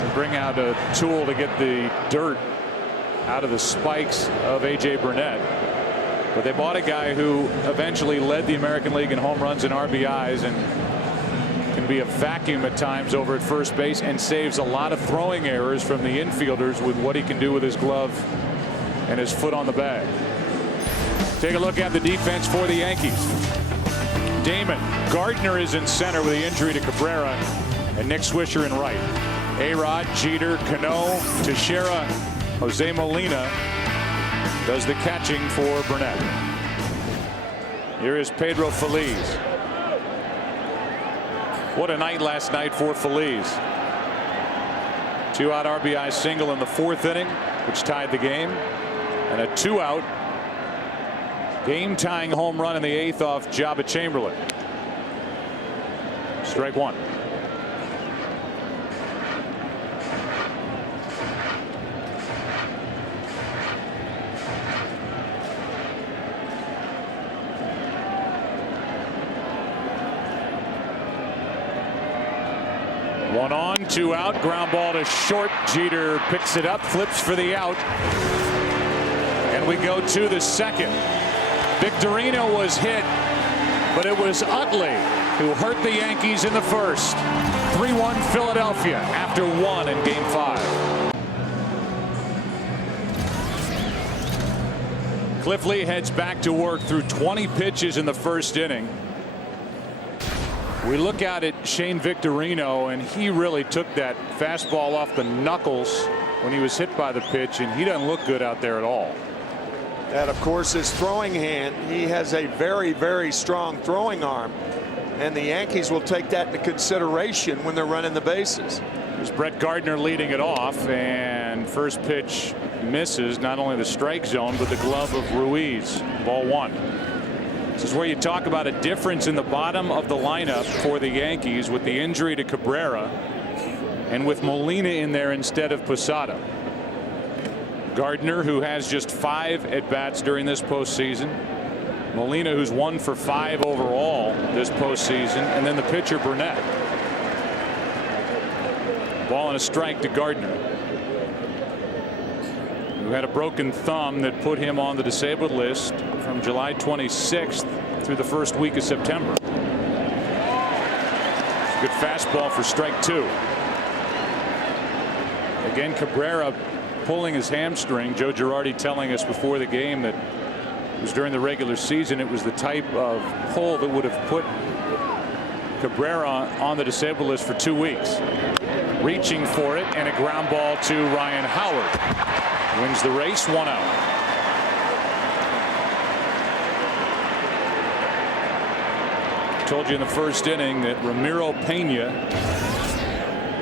they bring out a tool to get the dirt out of the spikes of A.J. Burnett. But they bought a guy who eventually led the American League in home runs and RBIs and can be a vacuum at times over at first base and saves a lot of throwing errors from the infielders with what he can do with his glove and his foot on the bag. Take a look at the defense for the Yankees. Damon. Gardner is in center with the injury to Cabrera, and Nick Swisher in right. A-Rod, Jeter, Cano, Teixeira, Jose Molina does the catching for Burnett. Here is Pedro Feliz. What a night last night for Feliz. 2-out RBI single in the 4th inning, which tied the game, and a 2-out game-tying home run in the 8th off Jabba Chamberlain. Strike 1. One on, 2 out, ground ball to short. Jeter picks it up, flips for the out. And we go to the 2nd. Victorino was hit, but it was Utley who hurt the Yankees in the 1st. 3-1 Philadelphia after 1 in game 5. Cliff Lee heads back to work through 20 pitches in the first inning. We look out at Shane Victorino, and he really took that fastball off the knuckles when he was hit by the pitch, and he doesn't look good out there at all. That, of course, is throwing hand. He has a very, very strong throwing arm, and the Yankees will take that into consideration when they're running the bases. There's Brett Gardner leading it off, and first pitch misses not only the strike zone but the glove of Ruiz. Ball one. This is where you talk about a difference in the bottom of the lineup for the Yankees with the injury to Cabrera and with Molina in there instead of Posada. Gardner, who has just 5 at-bats during this postseason. Molina, who's 1 for 5 overall this postseason, and then the pitcher Burnett. Ball and a strike to Gardner, who had a broken thumb that put him on the disabled list from July 26th through the first week of September. Good fastball for strike 2. Again, Cabrera pulling his hamstring. Joe Girardi telling us before the game that it was during the regular season. It was the type of pull that would have put Cabrera on the disabled list for 2 weeks. Reaching for it, and a ground ball to Ryan Howard. Wins the race, 1 out. Told you in the first inning that Ramiro Pena,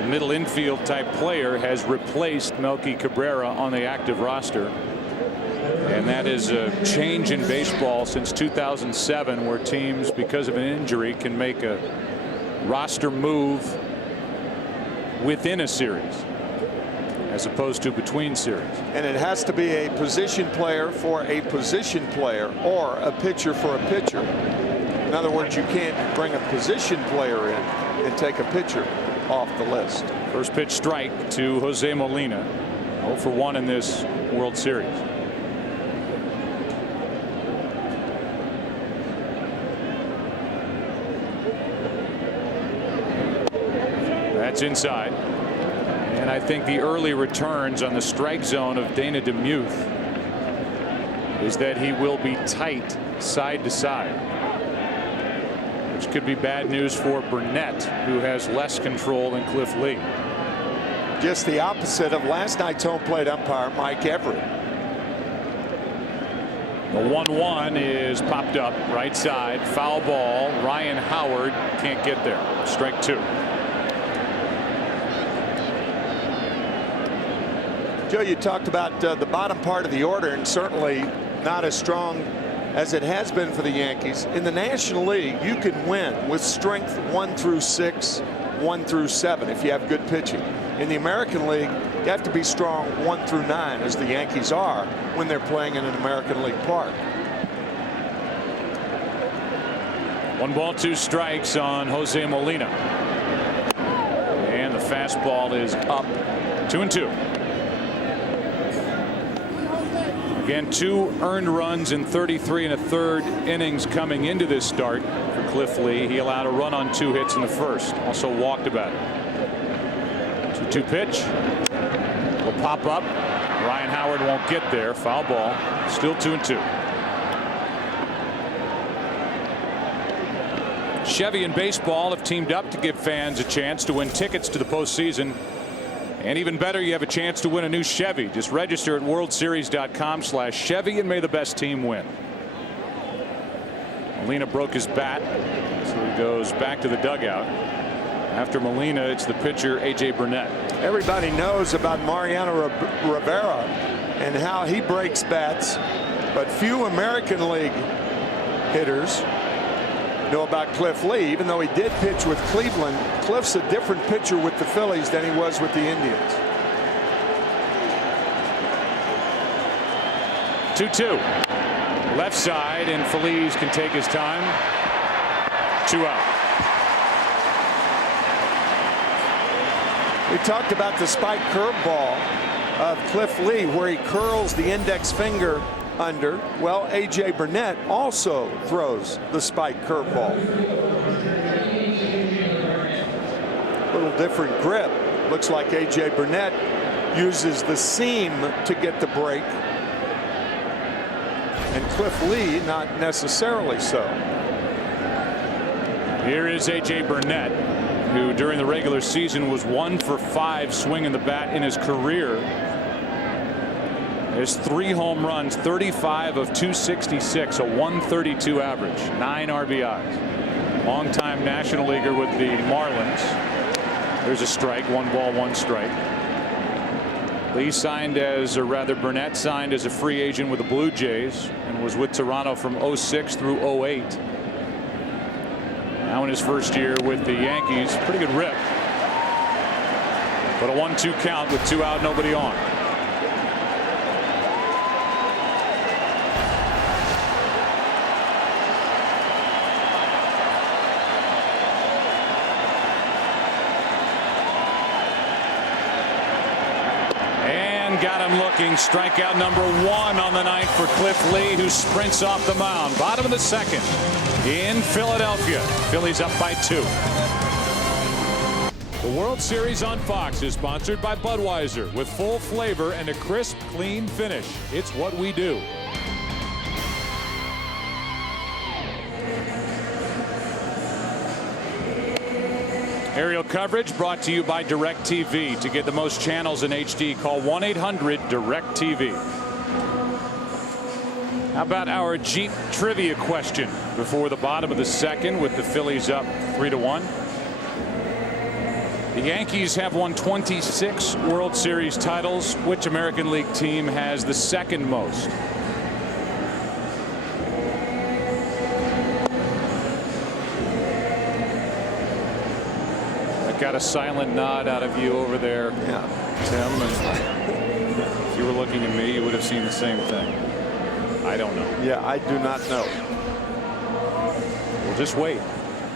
the middle infield type player, has replaced Melky Cabrera on the active roster. And that is a change in baseball since 2007, where teams, because of an injury, can make a roster move within a series as opposed to between series. And it has to be a position player for a position player, or a pitcher for a pitcher. In other words, you can't bring a position player in and take a pitcher off the list. First pitch strike to Jose Molina. 0 for 1 in this World Series. That's inside. And I think the early returns on the strike zone of Dana DeMuth is that he will be tight side to side, which could be bad news for Burnett, who has less control than Cliff Lee. Just the opposite of last night's home plate umpire, Mike Everett. The 1-1 is popped up right side, foul ball. Ryan Howard can't get there. Strike 2. Joe, you talked about the bottom part of the order, and certainly not as strong as it has been for the Yankees. In the National League, you can win with strength 1 through 6, 1 through 7 if you have good pitching. In the American League, you have to be strong 1 through 9, as the Yankees are when they're playing in an American League park. 1 ball, 2 strikes on Jose Molina. And the fastball is up. 2-2. Again, 2 earned runs in 33 1/3 innings coming into this start for Cliff Lee. He allowed a run on 2 hits in the first. Also walked about it. 2-2 pitch will pop up. Ryan Howard won't get there. Foul ball. Still 2-2. Chevy and baseball have teamed up to give fans a chance to win tickets to the postseason. And even better, you have a chance to win a new Chevy. Just register at worldseries.com/Chevy and may the best team win. Molina broke his bat, so he goes back to the dugout. After Molina, it's the pitcher A.J. Burnett. Everybody knows about Mariano Rivera and how he breaks bats, but few American League hitters know about Cliff Lee. Even though he did pitch with Cleveland, Cliff's a different pitcher with the Phillies than he was with the Indians. 2-2. Left side, and Feliz can take his time. 2 out. We talked about the spike curveball of Cliff Lee, where he curls the index finger under. Well, A.J. Burnett also throws the spike curveball. Little different grip. Looks like A.J. Burnett uses the seam to get the break. and Cliff Lee not necessarily so. Here is A.J. Burnett, who during the regular season was 1 for 5 swinging the bat in his career. There's 3 home runs, 35 of 266, a 132 average, 9 RBIs. Longtime National Leaguer with the Marlins. There's a strike, 1 ball, 1 strike. Lee signed as, or rather Burnett signed as a free agent with the Blue Jays and was with Toronto from 06 through 08. Now in his first year with the Yankees, pretty good rip. But a 1-2 count with 2 out, nobody on. Got him looking. Strikeout number 1 on the night for Cliff Lee, who sprints off the mound. Bottom of the second in Philadelphia. Phillies up by 2. The World Series on Fox is sponsored by Budweiser, with full flavor and a crisp, clean finish. It's what we do. Aerial coverage brought to you by DirecTV. To get the most channels in HD, call 1-800-DirecTV. How about our Jeep trivia question before the bottom of the second with the Phillies up 3-1? The Yankees have won 26 World Series titles. Which American League team has the second most? Got a silent nod out of you over there, Tim. And if you were looking at me, you would have seen the same thing. I don't know. Yeah, I do not know. We'll just wait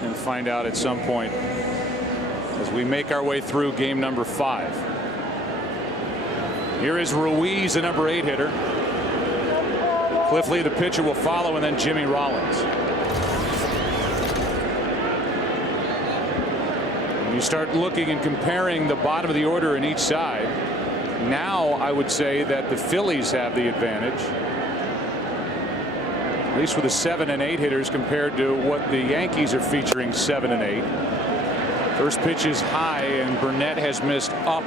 and find out at some point as we make our way through game number 5. Here is Ruiz, the number 8 hitter. Cliff Lee, the pitcher, will follow, and then Jimmy Rollins. You start looking and comparing the bottom of the order in each side. Now I would say that the Phillies have the advantage, at least with the 7 and 8 hitters compared to what the Yankees are featuring 7 and 8. First pitch is high, and Burnett has missed up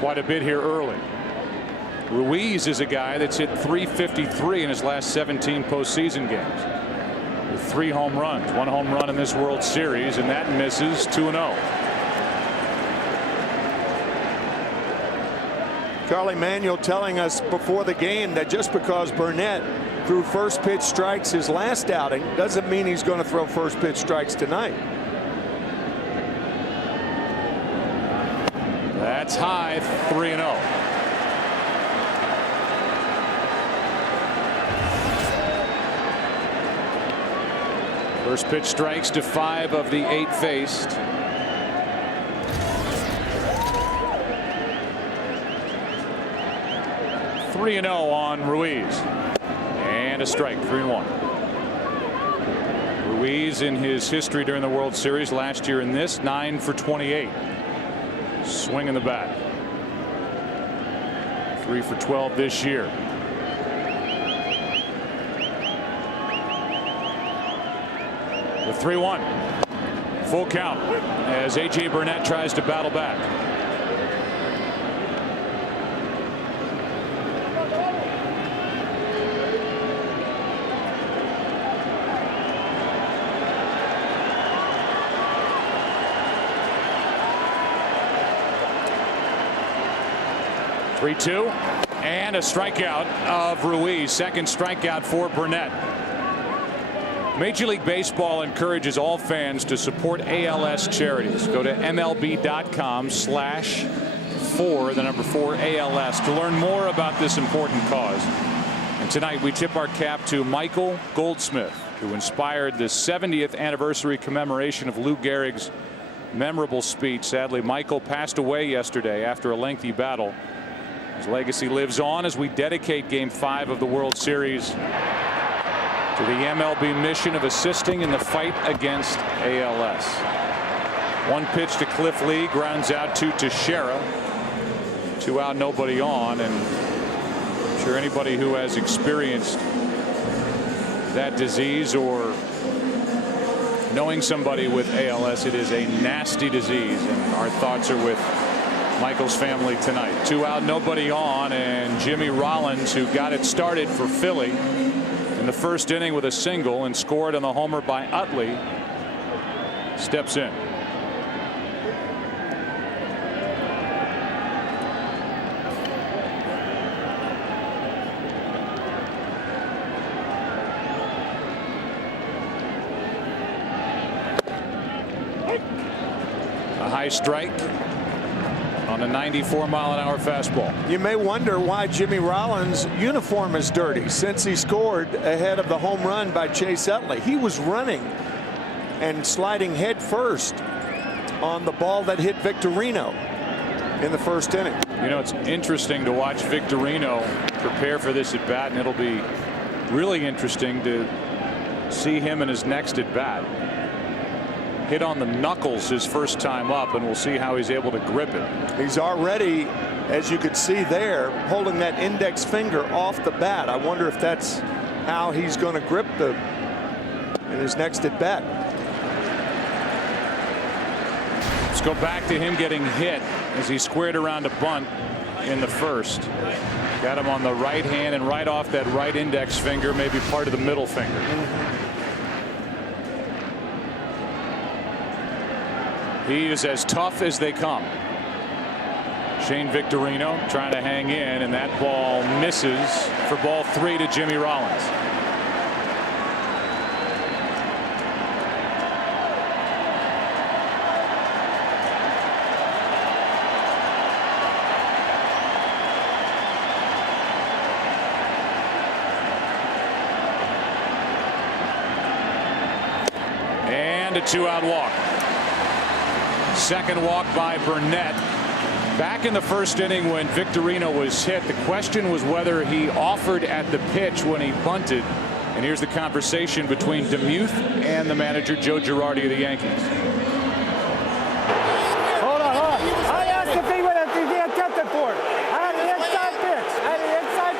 quite a bit here early. Ruiz is a guy that's hit .353 in his last 17 postseason games. 3 home runs, 1 home run in this World Series, and that misses. 2-0. Charlie Manuel telling us before the game that just because Burnett threw first pitch strikes his last outing doesn't mean he's going to throw first pitch strikes tonight. That's high. 3-0. First pitch strikes to 5 of the 8 faced. .3-0 on Ruiz, and a strike. 3-1. Ruiz in his history during the World Series last year in this 9 for 28. Swing in the bat. 3 for 12 this year. The 3-1. Full count as A.J. Burnett tries to battle back. .3-2 and a strikeout of Ruiz. Second strikeout for Burnett. Major League Baseball encourages all fans to support ALS charities. Go to MLB.com/4ALS to learn more about this important cause. And tonight we tip our cap to Michael Goldsmith, who inspired the 70th anniversary commemoration of Lou Gehrig's memorable speech. Sadly, Michael passed away yesterday after a lengthy battle. His legacy lives on as we dedicate Game 5 of the World Series to the MLB mission of assisting in the fight against ALS. 1 pitch to Cliff Lee, grounds out to Teixeira. 2 out, nobody on, and I'm sure anybody who has experienced that disease or knowing somebody with ALS, it is a nasty disease, and our thoughts are with Michael's family tonight. 2 out, nobody on, and Jimmy Rollins, who got it started for Philly in the first inning with a single and scored on the homer by Utley, steps in. A high strike on a 94-mile-an-hour fastball. You may wonder why Jimmy Rollins' uniform is dirty since he scored ahead of the home run by Chase Utley. He was running and sliding head first on the ball that hit Victorino in the first inning. You know, it's interesting to watch Victorino prepare for this at bat, and it'll be really interesting to see him in his next at bat. Hit on the knuckles his first time up, and we'll see how he's able to grip it. He's already, as you could see there, holding that index finger off the bat. I wonder if that's how he's going to grip in his next at bat. Let's go back to him getting hit as he squared around a bunt in the first. Got him on the right hand and right off that right index finger, maybe part of the middle finger. He is as tough as they come. Shane Victorino trying to hang in, and that ball misses for ball 3 to Jimmy Rollins. And a 2-out walk. Second walk by Burnett. Back in the first inning when Victorino was hit, the question was whether he offered at the pitch when he bunted. And here's the conversation between DeMuth and the manager, Joe Girardi of the Yankees. Hold on. I asked if he would have attempted for it. I had an inside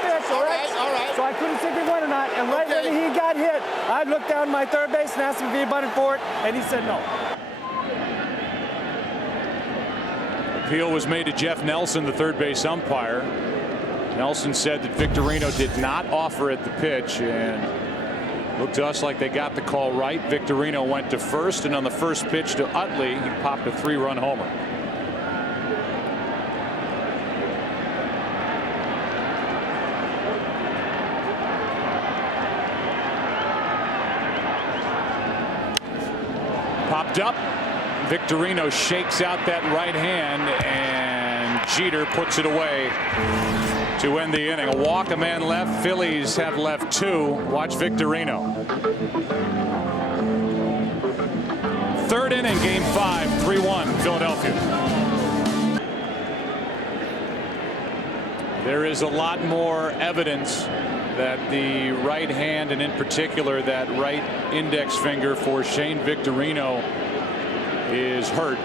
pitch. All right. So I couldn't see if he went or not. And right when he got hit, I looked down my third base and asked him if he bunted for it, and he said no. Appeal was made to Jeff Nelson, the third base umpire. Nelson said that Victorino did not offer at the pitch, and looked to us like they got the call right. Victorino went to first, and on the first pitch to Utley, he popped a 3-run homer. Popped up. Victorino shakes out that right hand, and Jeter puts it away to end the inning. A walk, a man left. Phillies have left 2. Watch Victorino. Third inning, game 5, 3-1 Philadelphia. There is a lot more evidence that the right hand, and in particular that right index finger for Shane Victorino, is hurt.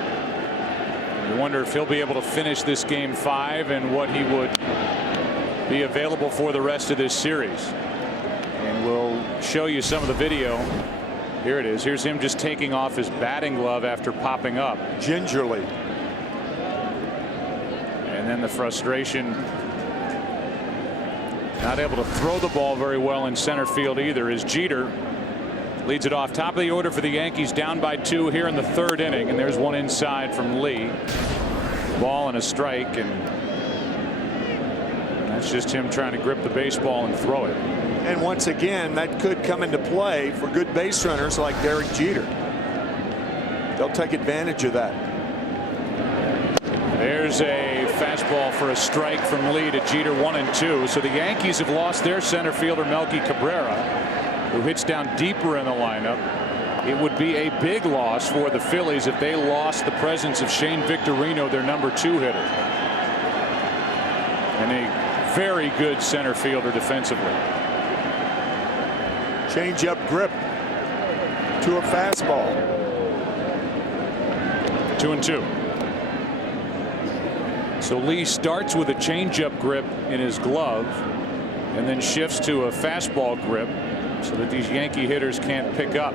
You wonder if he'll be able to finish this game 5 and what he would be available for the rest of this series. And we'll show you some of the video. Here it is. Here's him just taking off his batting glove after popping up. Gingerly. And then the frustration. Not able to throw the ball very well in center field either, as Jeter leads it off. Top of the order for the Yankees, down by 2 here in the third inning, and there's one inside from Lee. Ball and a strike, and that's just him trying to grip the baseball and throw it. And once again, that could come into play for good base runners like Derek Jeter. They'll take advantage of that. There's a fastball for a strike from Lee to Jeter, 1-2. So the Yankees have lost their center fielder Melky Cabrera, who hits down deeper in the lineup. It would be a big loss for the Phillies if they lost the presence of Shane Victorino, their number 2 hitter, and a very good center fielder defensively. Change up grip to a fastball. 2-2. So Lee starts with a changeup grip in his glove. and then shifts to a fastball grip so that these Yankee hitters can't pick up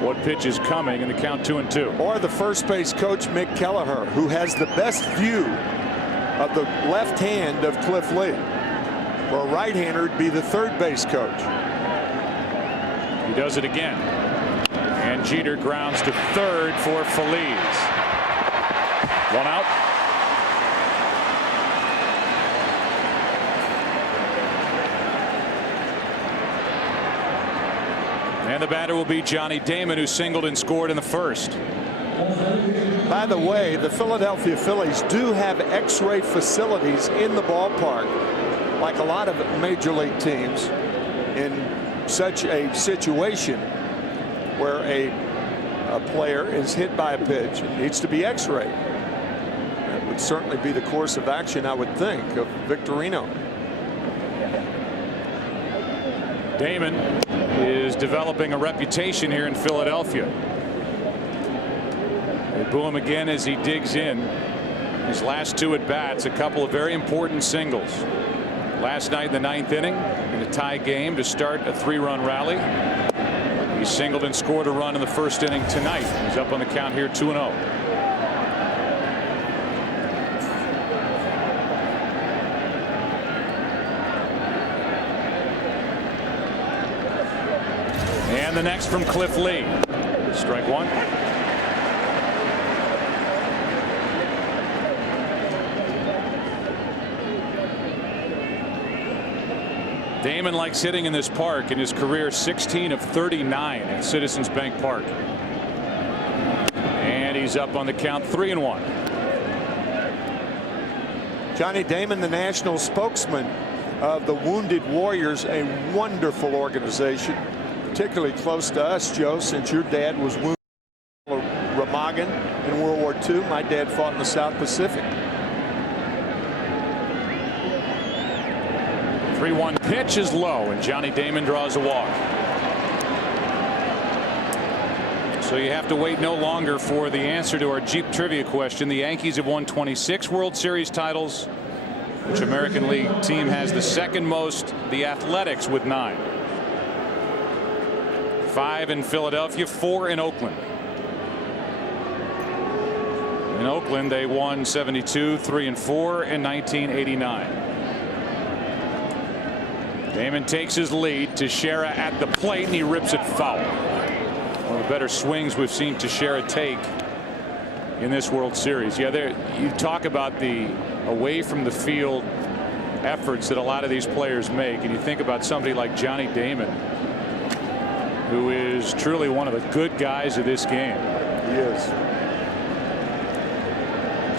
what pitch is coming, and the count 2-2. Or the first base coach, Mick Kelleher, who has the best view of the left hand of Cliff Lee. For a right-hander, it'd be the third base coach. He does it again. And Jeter grounds to third for Phillies. 1 out. And the batter will be Johnny Damon, who singled and scored in the first. By the way, the Philadelphia Phillies do have X-ray facilities in the ballpark, like a lot of major league teams. In such a situation where a player is hit by a pitch and needs to be X-rayed, that would certainly be the course of action, I would think, of Victorino. Damon is developing a reputation here in Philadelphia. They boo him again as he digs in. His last 2 at bats, a couple of very important singles. Last night in the 9th inning in a tie game to start a 3-run rally. He singled and scored a run in the first inning tonight. He's up on the count here 2-0. And the next from Cliff Lee. Strike 1. Damon likes hitting in this park. In his career, 16 of 39 at Citizens Bank Park. And he's up on the count 3-1. Johnny Damon, the national spokesman of the Wounded Warriors, a wonderful organization, particularly close to us, Joe, since your dad was wounded in Remagen in World War II. My dad fought in the South Pacific. 3-1 pitch is low, and Johnny Damon draws a walk. So you have to wait no longer for the answer to our Jeep trivia question. The Yankees have won 26 World Series titles. Which American League team has the second most? The Athletics with 9. 5 in Philadelphia, 4 in Oakland. In Oakland, they won 72, 3 and 4 in 1989. Damon takes his lead. Teixeira at the plate, and he rips it foul. One of the better swings we've seen Teixeira take in this World Series. Yeah, you talk about the away from the field efforts that a lot of these players make, and you think about somebody like Johnny Damon, who is truly one of the good guys of this game. He is.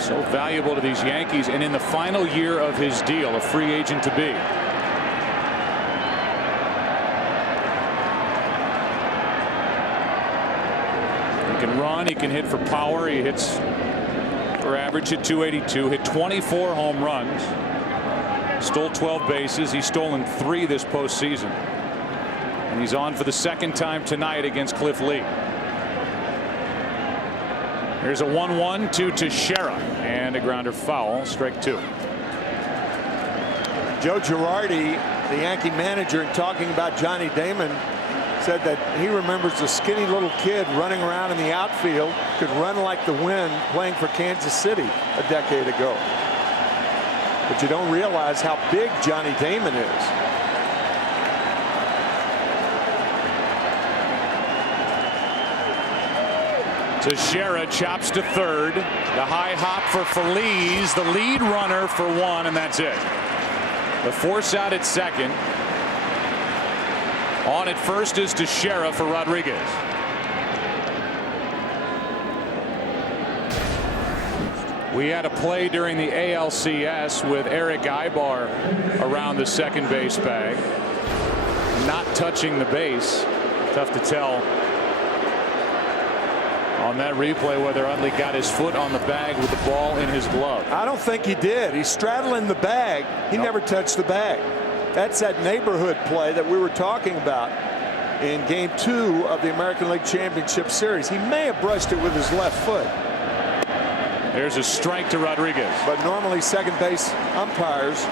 So valuable to these Yankees, and in the final year of his deal, a free agent to be. He can run, he can hit for power, he hits for average at 282, hit 24 home runs, stole 12 bases. He's stolen 3 this postseason. And he's on for the second time tonight against Cliff Lee. Here's a 1-1 to Teixeira, and a grounder foul, strike 2. Joe Girardi, the Yankee manager, talking about Johnny Damon, said that he remembers a skinny little kid running around in the outfield, could run like the wind, playing for Kansas City a decade ago. But you don't realize how big Johnny Damon is. Teixeira chops to third. The high hop for Phillies, the lead runner for 1, and that's it. The force out at second. On at first is Teixeira for Rodriguez. We had a play during the ALCS with Eric Ibar around the second base bag, not touching the base. Tough to tell on that replay whether Utley got his foot on the bag with the ball in his glove. I don't think he did. He's straddling the bag. He never touched the bag. That's that neighborhood play that we were talking about in Game 2 of the American League Championship Series. He may have brushed it with his left foot. There's a strike to Rodriguez. But normally second base umpires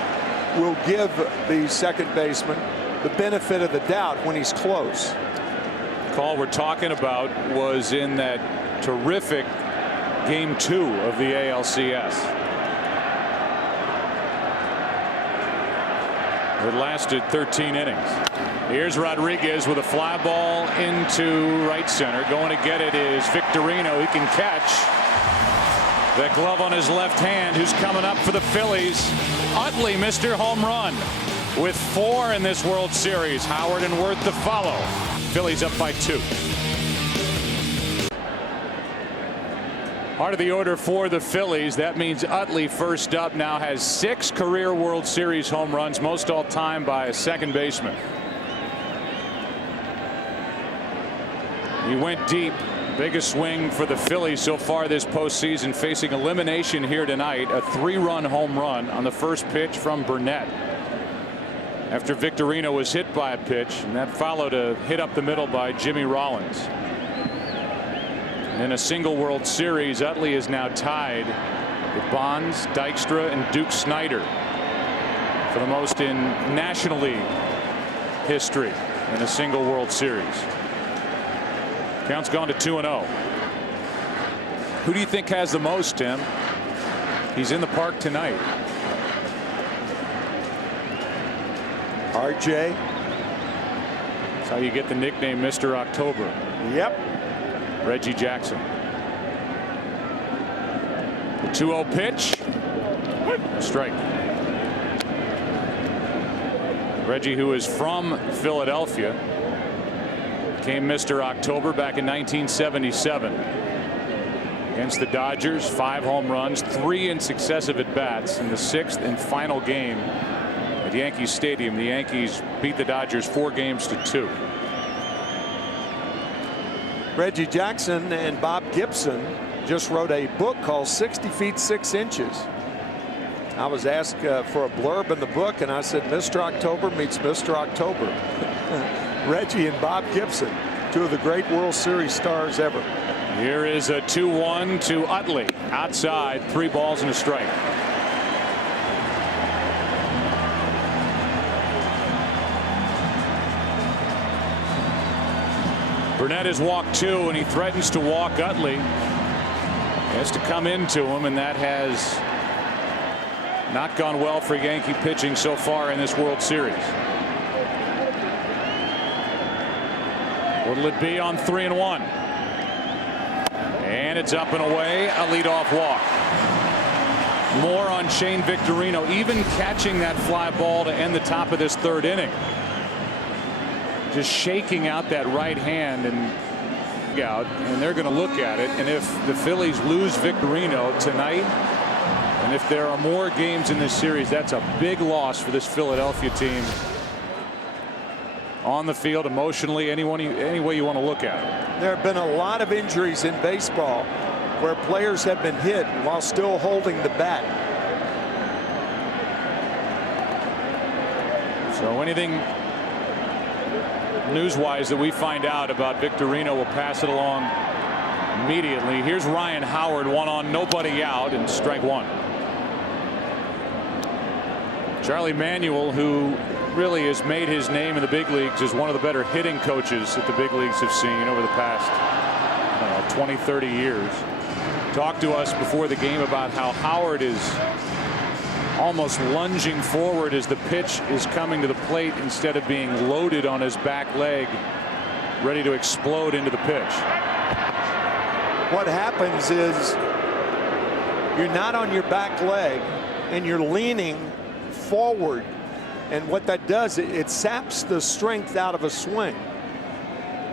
will give the second baseman the benefit of the doubt when he's close. The call we're talking about was in that terrific Game 2 of the ALCS. It lasted 13 innings. Here's Rodriguez with a fly ball into right center. Going to get it is Victorino. He can catch. That glove on his left hand. Who's coming up for the Phillies? Utley, Mr. Home Run, with 4 in this World Series. Howard and Worth to follow. Phillies up by 2. Part of the order for the Phillies. That means Utley, first up, now has 6 career World Series home runs, most all time by a second baseman. He went deep. Biggest swing for the Phillies so far this postseason, facing elimination here tonight. A 3-run home run on the first pitch from Burnett, after Victorino was hit by a pitch, and that followed a hit up the middle by Jimmy Rollins. In a single World Series, Utley is now tied with Bonds, Dykstra, and Duke Snider for the most in National League history in a single World Series. Count's gone to 2-0. Who do you think has the most, Tim? He's in the park tonight. RJ. That's how you get the nickname Mr. October. Yep. Reggie Jackson. The 2-0 pitch. A strike. Reggie, who is from Philadelphia, became Mr. October back in 1977 against the Dodgers. 5 home runs, 3 in successive at bats. In the 6th and final game at Yankee Stadium, the Yankees beat the Dodgers 4-2. Reggie Jackson and Bob Gibson just wrote a book called 60 Feet 6 Inches. I was asked for a blurb in the book, and I said Mr. October meets Mr. October. Reggie and Bob Gibson, 2 of the great World Series stars ever. Here is a 2-1 to Utley. Outside, 3 balls and a strike. Burnett has walked 2, and he threatens to walk Utley. He has to come into him, and that has not gone well for Yankee pitching so far in this World Series. What'll it be on 3-1? And it's up and away. A leadoff walk. More on Shane Victorino, even catching that fly ball to end the top of this 3rd inning. Just shaking out that right hand and they're going to look at it. And if the Phillies lose Victorino tonight, and if there are more games in this series, that's a big loss for this Philadelphia team. On the field, emotionally, any way you want to look at it. There have been a lot of injuries in baseball where players have been hit while still holding the bat. So anything news-wise that we find out about Victorino, will pass it along immediately. Here's Ryan Howard, 1 on, nobody out, and strike 1. Charlie Manuel, who really has made his name in the big leagues as one of the better hitting coaches that the big leagues have seen over the past 20-30 years, talked to us before the game about how Howard is almost lunging forward as the pitch is coming to the plate instead of being loaded on his back leg, ready to explode into the pitch. What happens is you're not on your back leg and you're leaning forward, and what that does, it saps the strength out of a swing.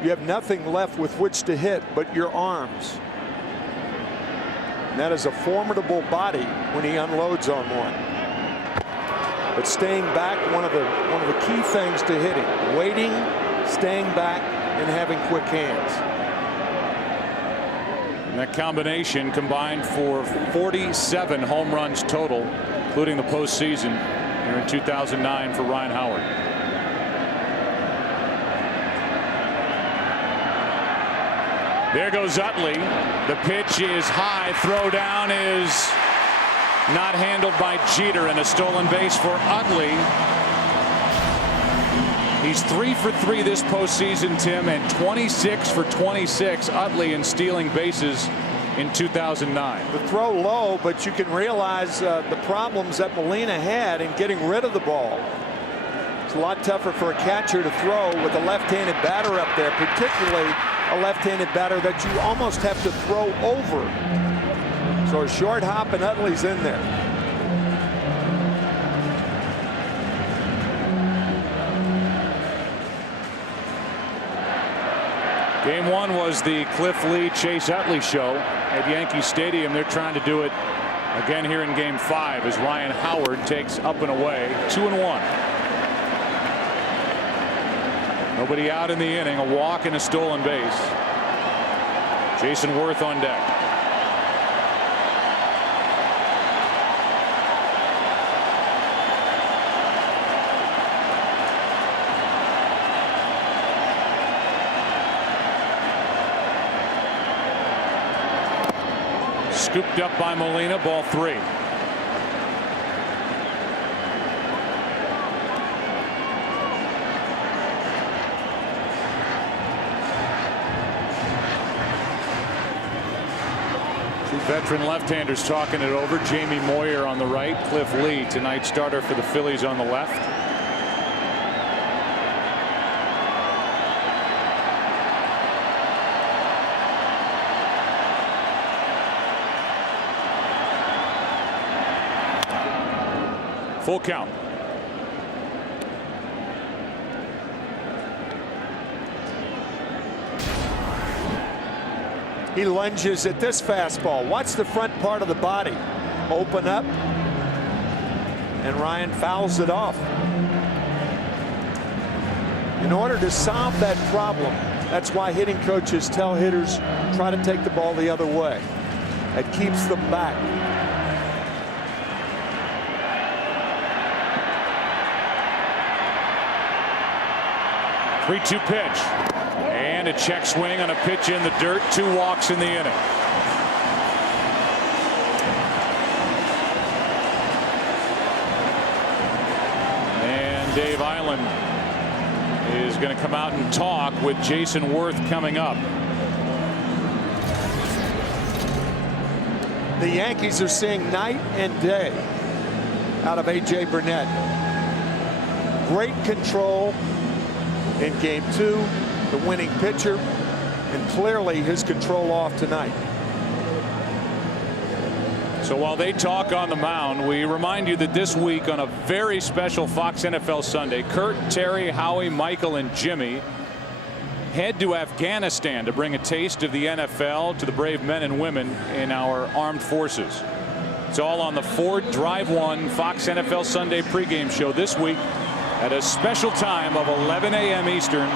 You have nothing left with which to hit but your arms. And that is a formidable body when he unloads on one. But staying back, one of the key things to hitting. Waiting, staying back, and having quick hands. And that combination combined for 47 home runs total, including the postseason here in 2009 for Ryan Howard. There goes Utley. The pitch is high. Throw down is not handled by Jeter, and a stolen base for Utley. He's 3 for 3 this postseason, Tim, and 26 for 26 Utley in stealing bases in 2009. The throw low, but you can realize the problems that Molina had in getting rid of the ball. It's a lot tougher for a catcher to throw with a left-handed batter up there, particularly a left-handed batter that you almost have to throw over. So a short hop and Utley's in there. Game 1 was the Cliff Lee Chase Utley show at Yankee Stadium. They're trying to do it again here in Game 5 as Ryan Howard takes up and away 2-1. Nobody out in the inning, a walk and a stolen base. Jason Worth on deck. Scooped up by Molina, ball 3. Two veteran left-handers talking it over. Jamie Moyer on the right, Cliff Lee, tonight's starter for the Phillies, on the left. Full count. He lunges at this fastball. Watch the front part of the body open up, and Ryan fouls it off. In order to solve that problem, that's why hitting coaches tell hitters try to take the ball the other way. That keeps them back. 3-2 pitch. And a check swing on a pitch in the dirt. 2 walks in the inning. And Dave Island is going to come out and talk with Jason Worth coming up. The Yankees are seeing night and day out of A.J. Burnett. Great control in Game 2, the winning pitcher, and clearly his control off tonight. So while they talk on the mound, we remind you that this week on a very special Fox NFL Sunday, Kurt, Terry, Howie, Michael, and Jimmy head to Afghanistan to bring a taste of the NFL to the brave men and women in our armed forces. It's all on the Ford Drive 1 Fox NFL Sunday pregame show this week at a special time of 11 a.m. Eastern,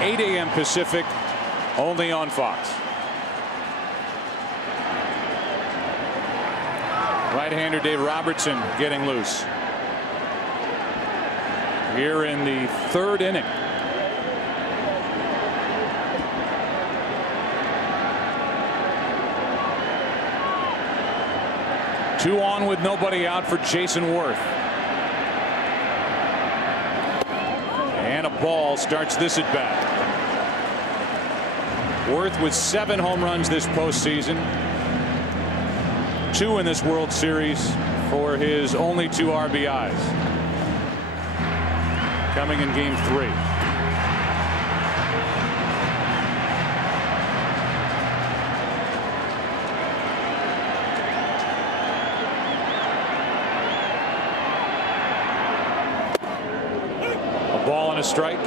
8 a.m. Pacific, only on Fox. Right-hander Dave Robertson getting loose here in the 3rd inning. Two on with nobody out for Jason Worth. And a ball starts this at bat. Worth with 7 home runs this postseason. 2 in this World Series for his only 2 RBIs. Coming in Game 3. A ball and a strike.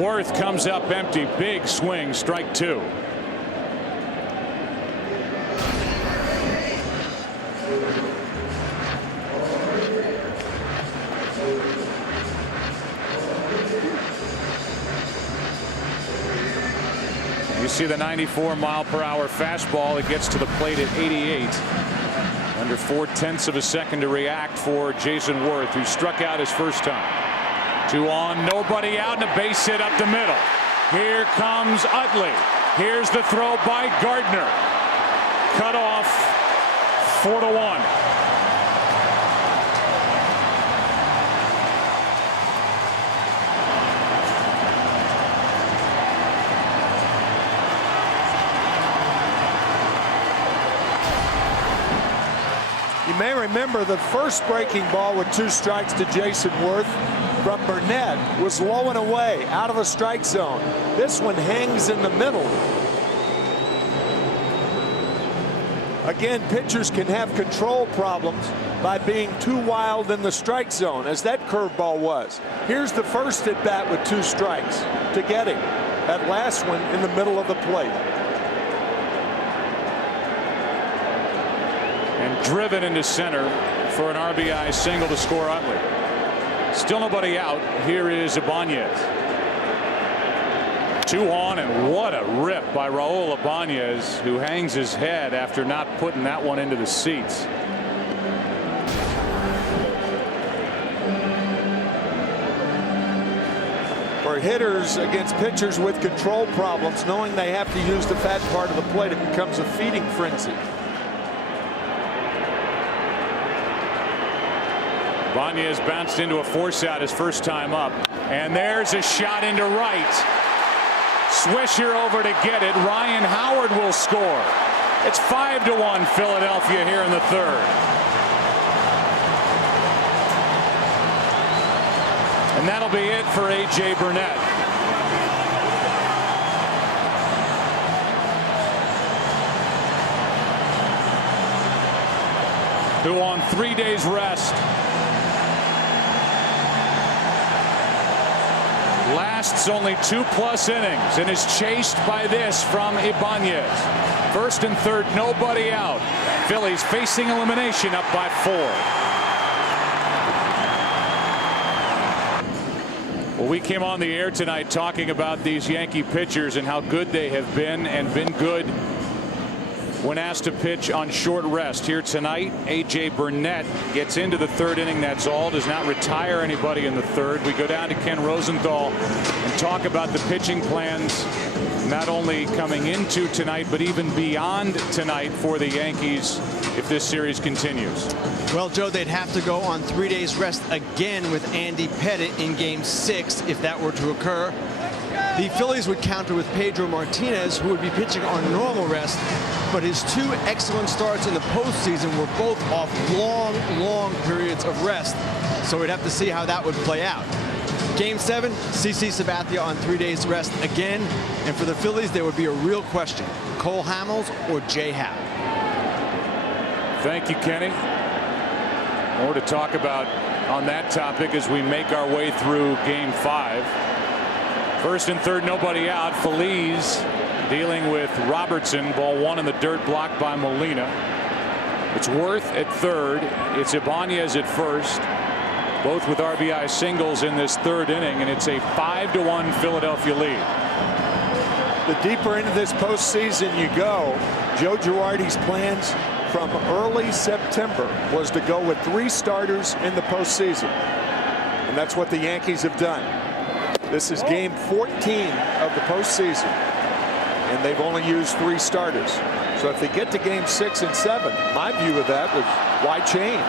Worth comes up empty. Big swing, strike 2. You see the 94-mile-per-hour fastball. It gets to the plate at 88. Under 4/10 of a second to react for Jason Worth, who struck out his first time. 2 on, nobody out, and a base hit up the middle. Here comes Utley. Here's the throw by Gardner. Cut off 4-1. You may remember the first breaking ball with 2 strikes to Jason Worth from Burnett was low and away out of a strike zone. This one hangs in the middle. Again, pitchers can have control problems by being too wild in the strike zone, as that curveball was. Here's the first at bat with 2 strikes to get him. That last one in the middle of the plate. And driven into center for an RBI single to score Utley. Still nobody out. Here is Ibanez. 2 on, and what a rip by Raul Ibanez, who hangs his head after not putting that one into the seats. For hitters against pitchers with control problems, knowing they have to use the fat part of the plate, it becomes a feeding frenzy. Ibanez bounced into a force out his first time up, and there's a shot into right. Swisher over to get it. Ryan Howard will score. It's 5-1 Philadelphia here in the 3rd. And that'll be it for A.J. Burnett. Who on 3 days rest lasts only 2+ innings and is chased by this from Ibanez. 1st and 3rd, nobody out. Phillies facing elimination, up by 4. Well, we came on the air tonight talking about these Yankee pitchers and how good they have been, and been good when asked to pitch on short rest. Here tonight, A.J. Burnett gets into the 3rd inning. That's all. Does not retire anybody in the 3rd. We go down to Ken Rosenthal and talk about the pitching plans, not only coming into tonight, but even beyond tonight for the Yankees if this series continues. Well, Joe, they'd have to go on 3 days rest again with Andy Pettitte in Game 6 if that were to occur. The Phillies would counter with Pedro Martinez, who would be pitching on normal rest, but his 2 excellent starts in the postseason were both off long periods of rest. So we'd have to see how that would play out. Game 7, CC Sabathia on 3 days rest again, and for the Phillies there would be a real question: Cole Hamels or Jay Happ? Thank you, Kenny. More to talk about on that topic as we make our way through Game 5. 1st and 3rd, nobody out. Phillies dealing with Robertson. Ball 1 in the dirt, blocked by Molina. It's Worth at 3rd. It's Ibanez at 1st. Both with RBI singles in this 3rd inning, and it's a 5-1 Philadelphia lead. The deeper into this postseason you go, Joe Girardi's plans from early September was to go with 3 starters in the postseason. And that's what the Yankees have done. This is game 14 of the postseason, and they've only used 3 starters. So if they get to game 6 and 7, my view of that was, why change?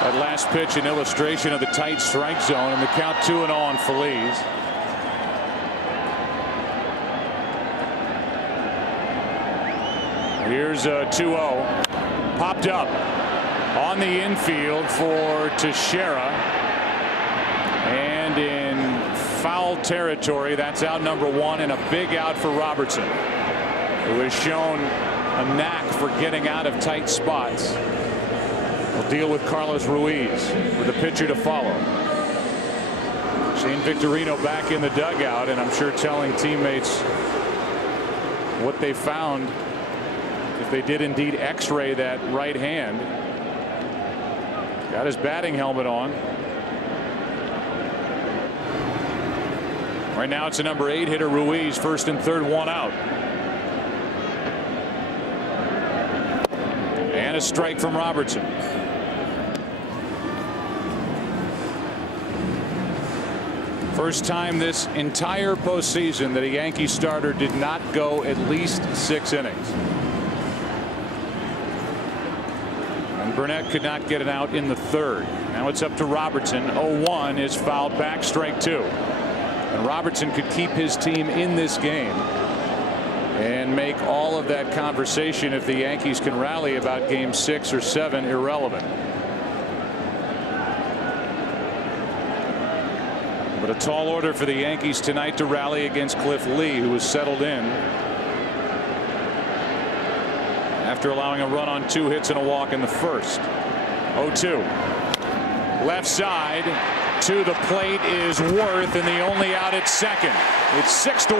That last pitch, an illustration of the tight strike zone, and the count 2-0 on Phillies. Here's a 2-0. Popped up on the infield for Teixeira. And in foul territory, that's out number 1, and a big out for Robertson, who has shown a knack for getting out of tight spots. We'll deal with Carlos Ruiz with a pitcher to follow. Shane Victorino back in the dugout, and I'm sure telling teammates what they found if they did indeed x-ray that right hand. Got his batting helmet on. Right now it's a number 8 hitter, Ruiz, first and third, 1 out. And a strike from Robertson. First time this entire postseason that a Yankee starter did not go at least 6 innings. And Burnett could not get it out in the third. Now it's up to Robertson. 0-1 is fouled back, strike 2. And Robertson could keep his team in this game and make all of that conversation, if the Yankees can rally, about game 6 or 7 irrelevant. But a tall order for the Yankees tonight to rally against Cliff Lee, who was settled in after allowing a run on 2 hits and a walk in the first. 0-2. Left side to the plate is Worth, and the only out at second. It's 6-1.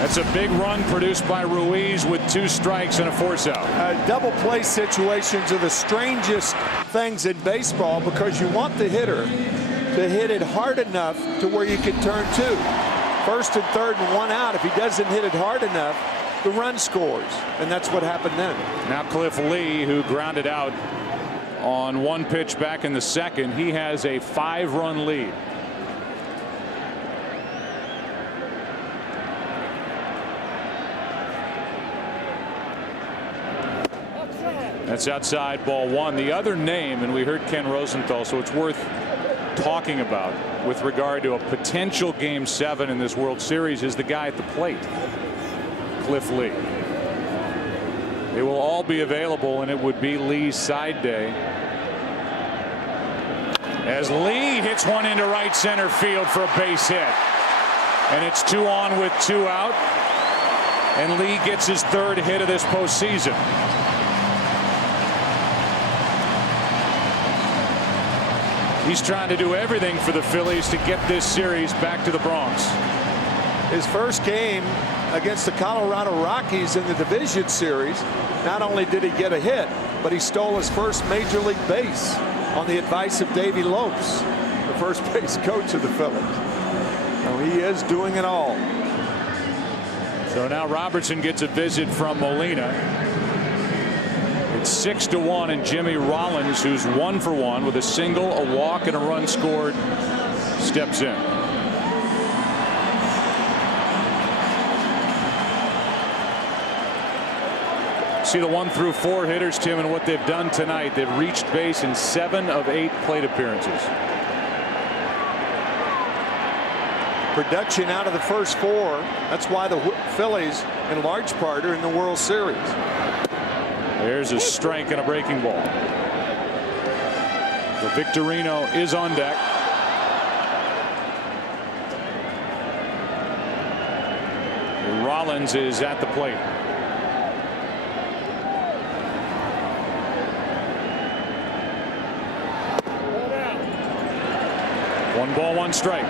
That's a big run produced by Ruiz with 2 strikes and a force out. Double play situations are the strangest things in baseball, because you want the hitter to hit it hard enough to where you can turn 2. First and third and 1 out. If he doesn't hit it hard enough, the run scores. And that's what happened then. Now Cliff Lee, who grounded out on 1 pitch back in the second, he has a 5-run lead. That's outside, ball 1. The other name, and we heard Ken Rosenthal, so it's worth talking about with regard to a potential game 7 in this World Series, is the guy at the plate, Cliff Lee. They will all be available, and it would be Lee's side day, as Lee hits one into right center field for a base hit. And it's 2 on with 2 out, and Lee gets his 3rd hit of this postseason. He's trying to do everything for the Phillies to get this series back to the Bronx. His first game against the Colorado Rockies in the division series, not only did he get a hit, but he stole his first major league base on the advice of Davey Lopes, the first base coach of the Phillies. So he is doing it all. So now Robertson gets a visit from Molina. It's 6-1, and Jimmy Rollins, who's 1 for 1 with a single, a walk, and a run scored, steps in. See the 1 through 4 hitters, Tim, and what they've done tonight. They've reached base in 7 of 8 plate appearances. Production out of the first 4. That's why the Phillies, in large part, are in the World Series. There's a strike and a breaking ball. The Victorino is on deck. Rollins is at the plate. One ball, 1 strike.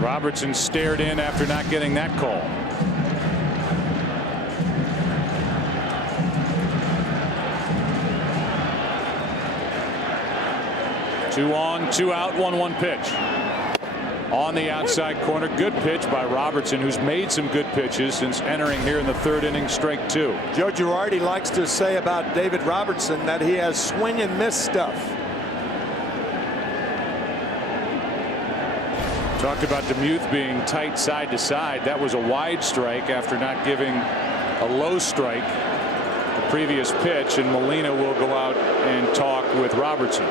Robertson stared in after not getting that call. Two on, 2 out, 1-1 pitch. On the outside corner, good pitch by Robertson, who's made some good pitches since entering here in the 3rd inning, strike 2. Joe Girardi likes to say about David Robertson that he has swing and miss stuff. Talked about DeMuth being tight side to side. That was a wide strike after not giving a low strike the previous pitch, and Molina will go out and talk with Robertson.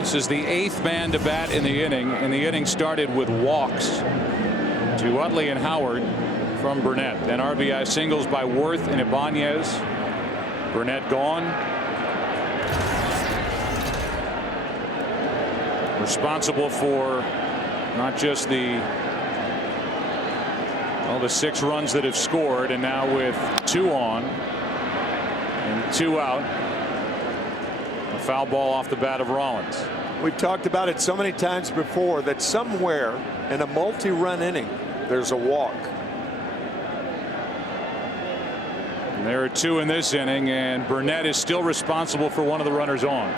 This is the 8th man to bat in the inning, and the inning started with walks to Utley and Howard from Burnett. Then RBI singles by Worth and Ibanez. Burnett gone. Responsible for not just the 6 runs that have scored, and now with 2 on, And 2 out. A foul ball off the bat of Rollins. We've talked about it so many times before that somewhere in a multi-run inning, there's a walk. And there are 2 in this inning, and Burnett is still responsible for one of the runners on.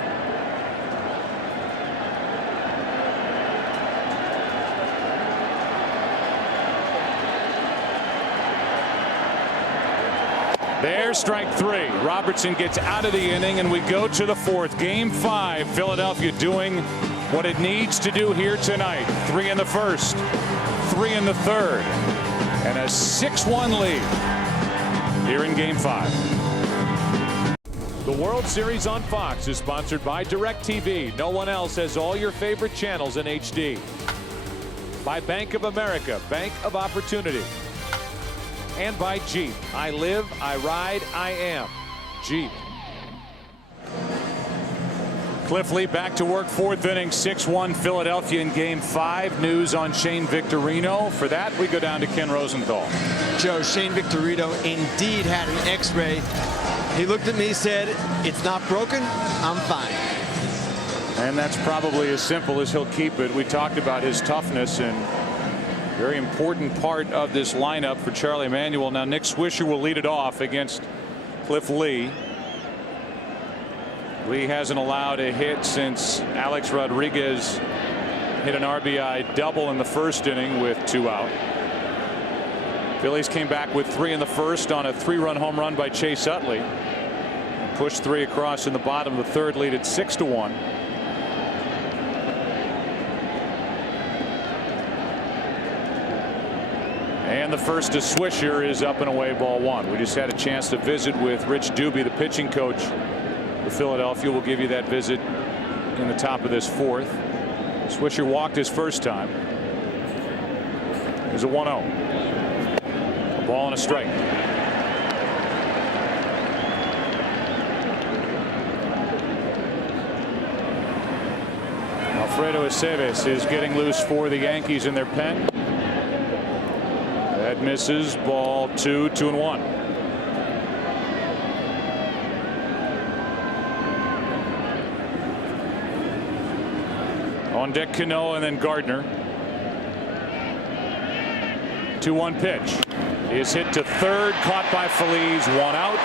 There's strike 3. Robertson gets out of the inning, and we go to the 4th. Game 5. Philadelphia doing what it needs to do here tonight. 3 in the 1st, 3 in the 3rd, and a 6-1 lead here in Game 5. The World Series on Fox is sponsored by DirecTV. No one else has all your favorite channels in HD. By Bank of America, Bank of Opportunity. And by Jeep. I live, I ride, I am Jeep. Cliff Lee back to work, 4th inning, 6-1 Philadelphia in Game 5. News on Shane Victorino. For that, we go down to Ken Rosenthal. Joe, Shane Victorino indeed had an X-ray. He looked at me, said, "It's not broken, I'm fine." And that's probably as simple as he'll keep it. We talked about his toughness and very important part of this lineup for Charlie Manuel. Now Nick Swisher will lead it off against Cliff Lee. Lee hasn't allowed a hit since Alex Rodriguez hit an RBI double in the 1st inning with 2 out. Phillies came back with 3 in the 1st on a 3-run home run by Chase Utley. Pushed 3 across in the bottom of the 3rd, lead at 6-1. And the first to Swisher is up and away, ball 1. We just had a chance to visit with Rich Doobie, the pitching coach for Philadelphia. We'll give you that visit in the top of this 4th. Swisher walked his first time. There's a 1-0. A ball and a strike. Alfredo Aceves is getting loose for the Yankees in their pen. That misses, ball 2, 2-1. On deck Cano and then Gardner. 2-1 pitch. He is hit to 3rd, caught by Phillies, 1 out.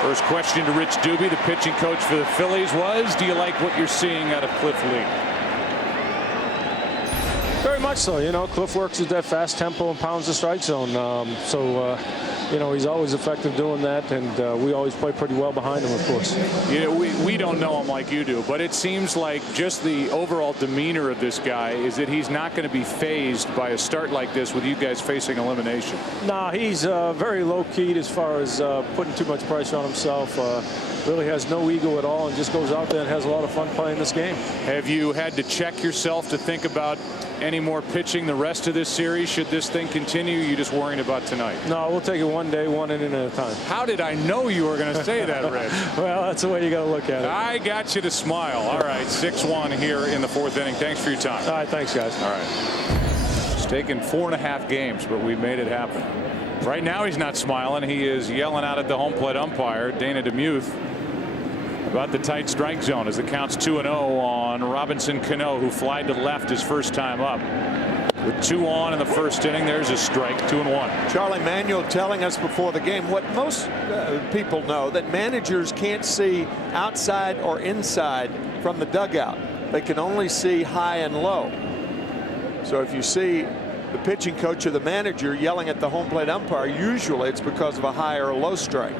First question to Rich Doobie, the pitching coach for the Phillies, was, do you like what you're seeing out of Cliff Lee? Very much so. You know, Cliff works at that fast tempo and pounds the strike zone. You know, he's always effective doing that, and we always play pretty well behind him, of course. Yeah, we don't know him like you do, but it seems like just the overall demeanor of this guy is that he's not going to be fazed by a start like this with you guys facing elimination. Nah, he's very low-keyed as far as putting too much pressure on himself. Really has no ego at all and just goes out there and has a lot of fun playing this game. Have you had to check yourself to think about any more pitching the rest of this series? Should this thing continue? You're just worrying about tonight? No, we'll take it one day, one inning at a time. How did I know you were going to say that, Rich? Well, that's the way you got to look at it. I got you to smile. All right, 6-1 here in the 4th inning. Thanks for your time. All right, thanks, guys. All right. It's taken 4.5 games, but we made it happen. Right now he's not smiling. He is yelling out at the home plate umpire, Dana DeMuth, about the tight strike zone as the count's 2-0 on Robinson Cano, who flied to left his first time up. With 2 on in the 1st inning, there's a strike, 2-1. Charlie Manuel telling us before the game what most people know, that managers can't see outside or inside from the dugout. They can only see high and low. So if you see the pitching coach or the manager yelling at the home plate umpire, usually it's because of a high or a low strike.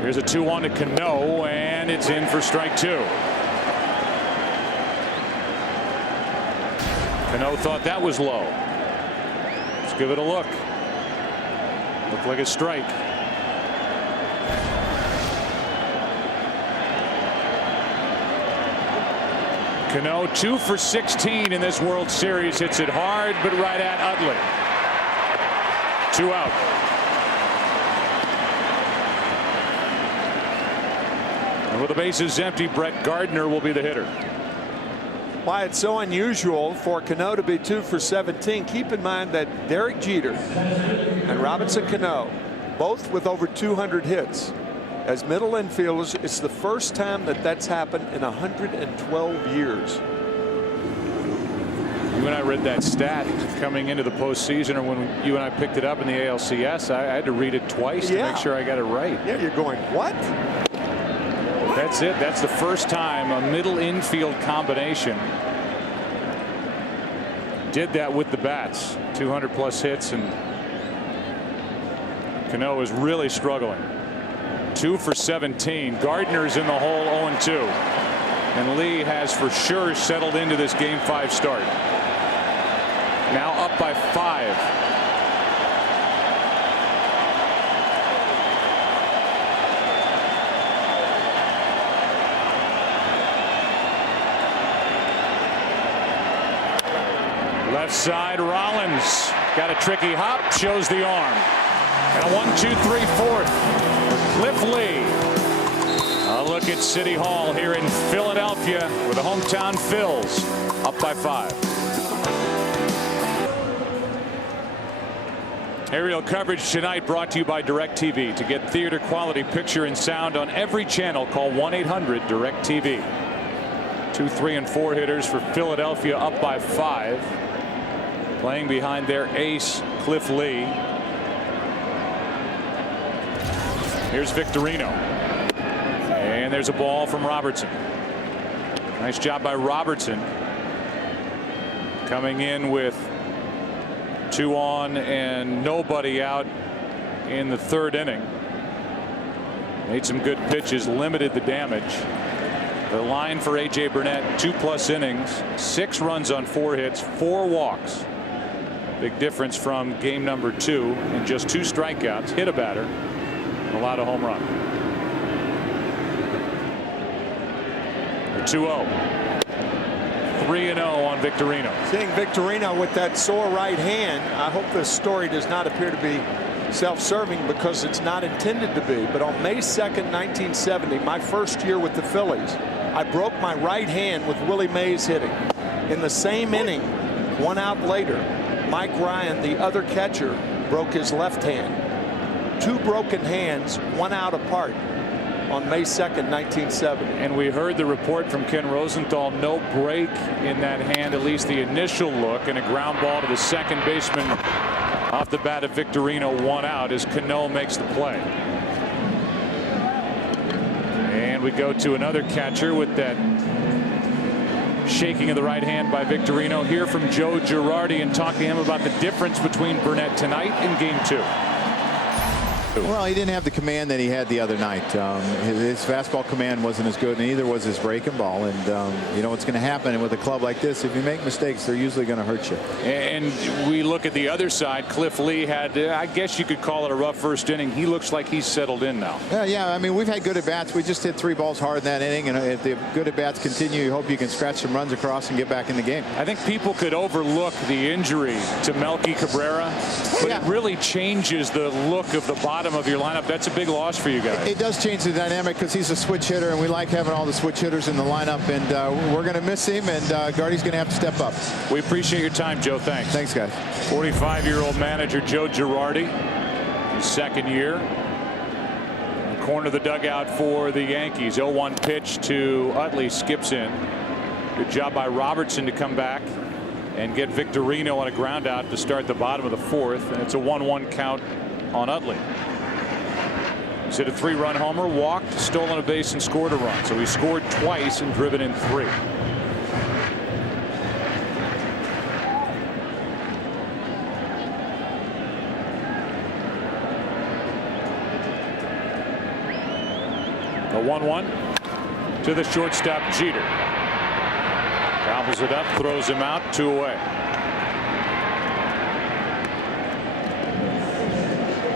Here's a 2-1 to Cano, and it's in for strike 2. Cano thought that was low. Let's give it a look. Looked like a strike. Cano 2 for 16 in this World Series. Hits it hard, but right at Utley. 2 out. And with the bases empty, Brett Gardner will be the hitter. Why it's so unusual for Cano to be 2 for 17. Keep in mind that Derek Jeter and Robinson Cano, both with over 200 hits, as middle infielders. It's the first time that that's happened in 112 years. You and I read that stat coming into the postseason, or when you and I picked it up in the ALCS. I had to read it twice to make sure I got it right. Yeah, you're going, what? That's it. That's the first time a middle infield combination did that with the bats. 200 plus hits, and Cano is really struggling. 2 for 17. Gardner's in the hole, 0-2. And Lee has for sure settled into this Game 5 start. Now up by 5. Left side, Rollins got a tricky hop, shows the arm. And a 1-2-3-4 for Cliff Lee. A look at City Hall here in Philadelphia with the hometown Phils up by 5. Aerial coverage tonight brought to you by DirecTV. To get theater quality picture and sound on every channel, call 1-800-DirecTV. 2, 3, and 4 hitters for Philadelphia up by 5. Playing behind their ace, Cliff Lee. Here's Victorino. And there's a ball from Robertson. Nice job by Robertson. Coming in with 2 on and nobody out in the 3rd inning. Made some good pitches, limited the damage. The line for A.J. Burnett, 2+ innings, 6 runs on 4 hits, 4 walks. Big difference from game number 2 and just 2 strikeouts, hit a batter, and allowed a home run. The 2-0. 3-0 on Victorino. Seeing Victorino with that sore right hand, I hope this story does not appear to be self-serving, because it's not intended to be. But on May 2nd, 1970, my first year with the Phillies, I broke my right hand with Willie Mays hitting. In the same inning, 1 out later, Mike Ryan, the other catcher, broke his left hand. 2 broken hands, 1 out apart on May 2nd, 1970. And we heard the report from Ken Rosenthal, no break in that hand, at least the initial look, and a ground ball to the second baseman off the bat of Victorino, 1 out as Cano makes the play. And we go to another catcher with that shaking of the right hand by Victorino. Hear from Joe Girardi and talk to him about the difference between Burnett tonight and game 2. Well, he didn't have the command that he had the other night. His fastball command wasn't as good, and neither was his breaking ball. And you know what's going to happen with a club like this. If you make mistakes, they're usually going to hurt you. And we look at the other side. Cliff Lee had, I guess you could call it a rough first inning. He looks like he's settled in now. Yeah, I mean, we've had good at-bats. We just hit 3 balls hard in that inning, and if the good at-bats continue, you hope you can scratch some runs across and get back in the game. I think people could overlook the injury to Melky Cabrera, but it really changes the look of the bottom of your lineup. That's a big loss for you guys. It does change the dynamic, because he's a switch hitter, and we like having all the switch hitters in the lineup, and we're going to miss him, and Gardy's going to have to step up. We appreciate your time, Joe. Thanks. Thanks, guys. 45-year-old manager Joe Girardi, his 2nd year. In the corner of the dugout for the Yankees. 0-1 pitch to Utley, skips in. Good job by Robertson to come back and get Victorino on a ground out to start the bottom of the 4th, and it's a 1-1 count on Utley. He's hit a 3-run homer, walked, stolen a base, and scored a run. So he scored twice and driven in 3. The 1-1 to the shortstop, Jeter. Gobbles it up, throws him out, 2 away.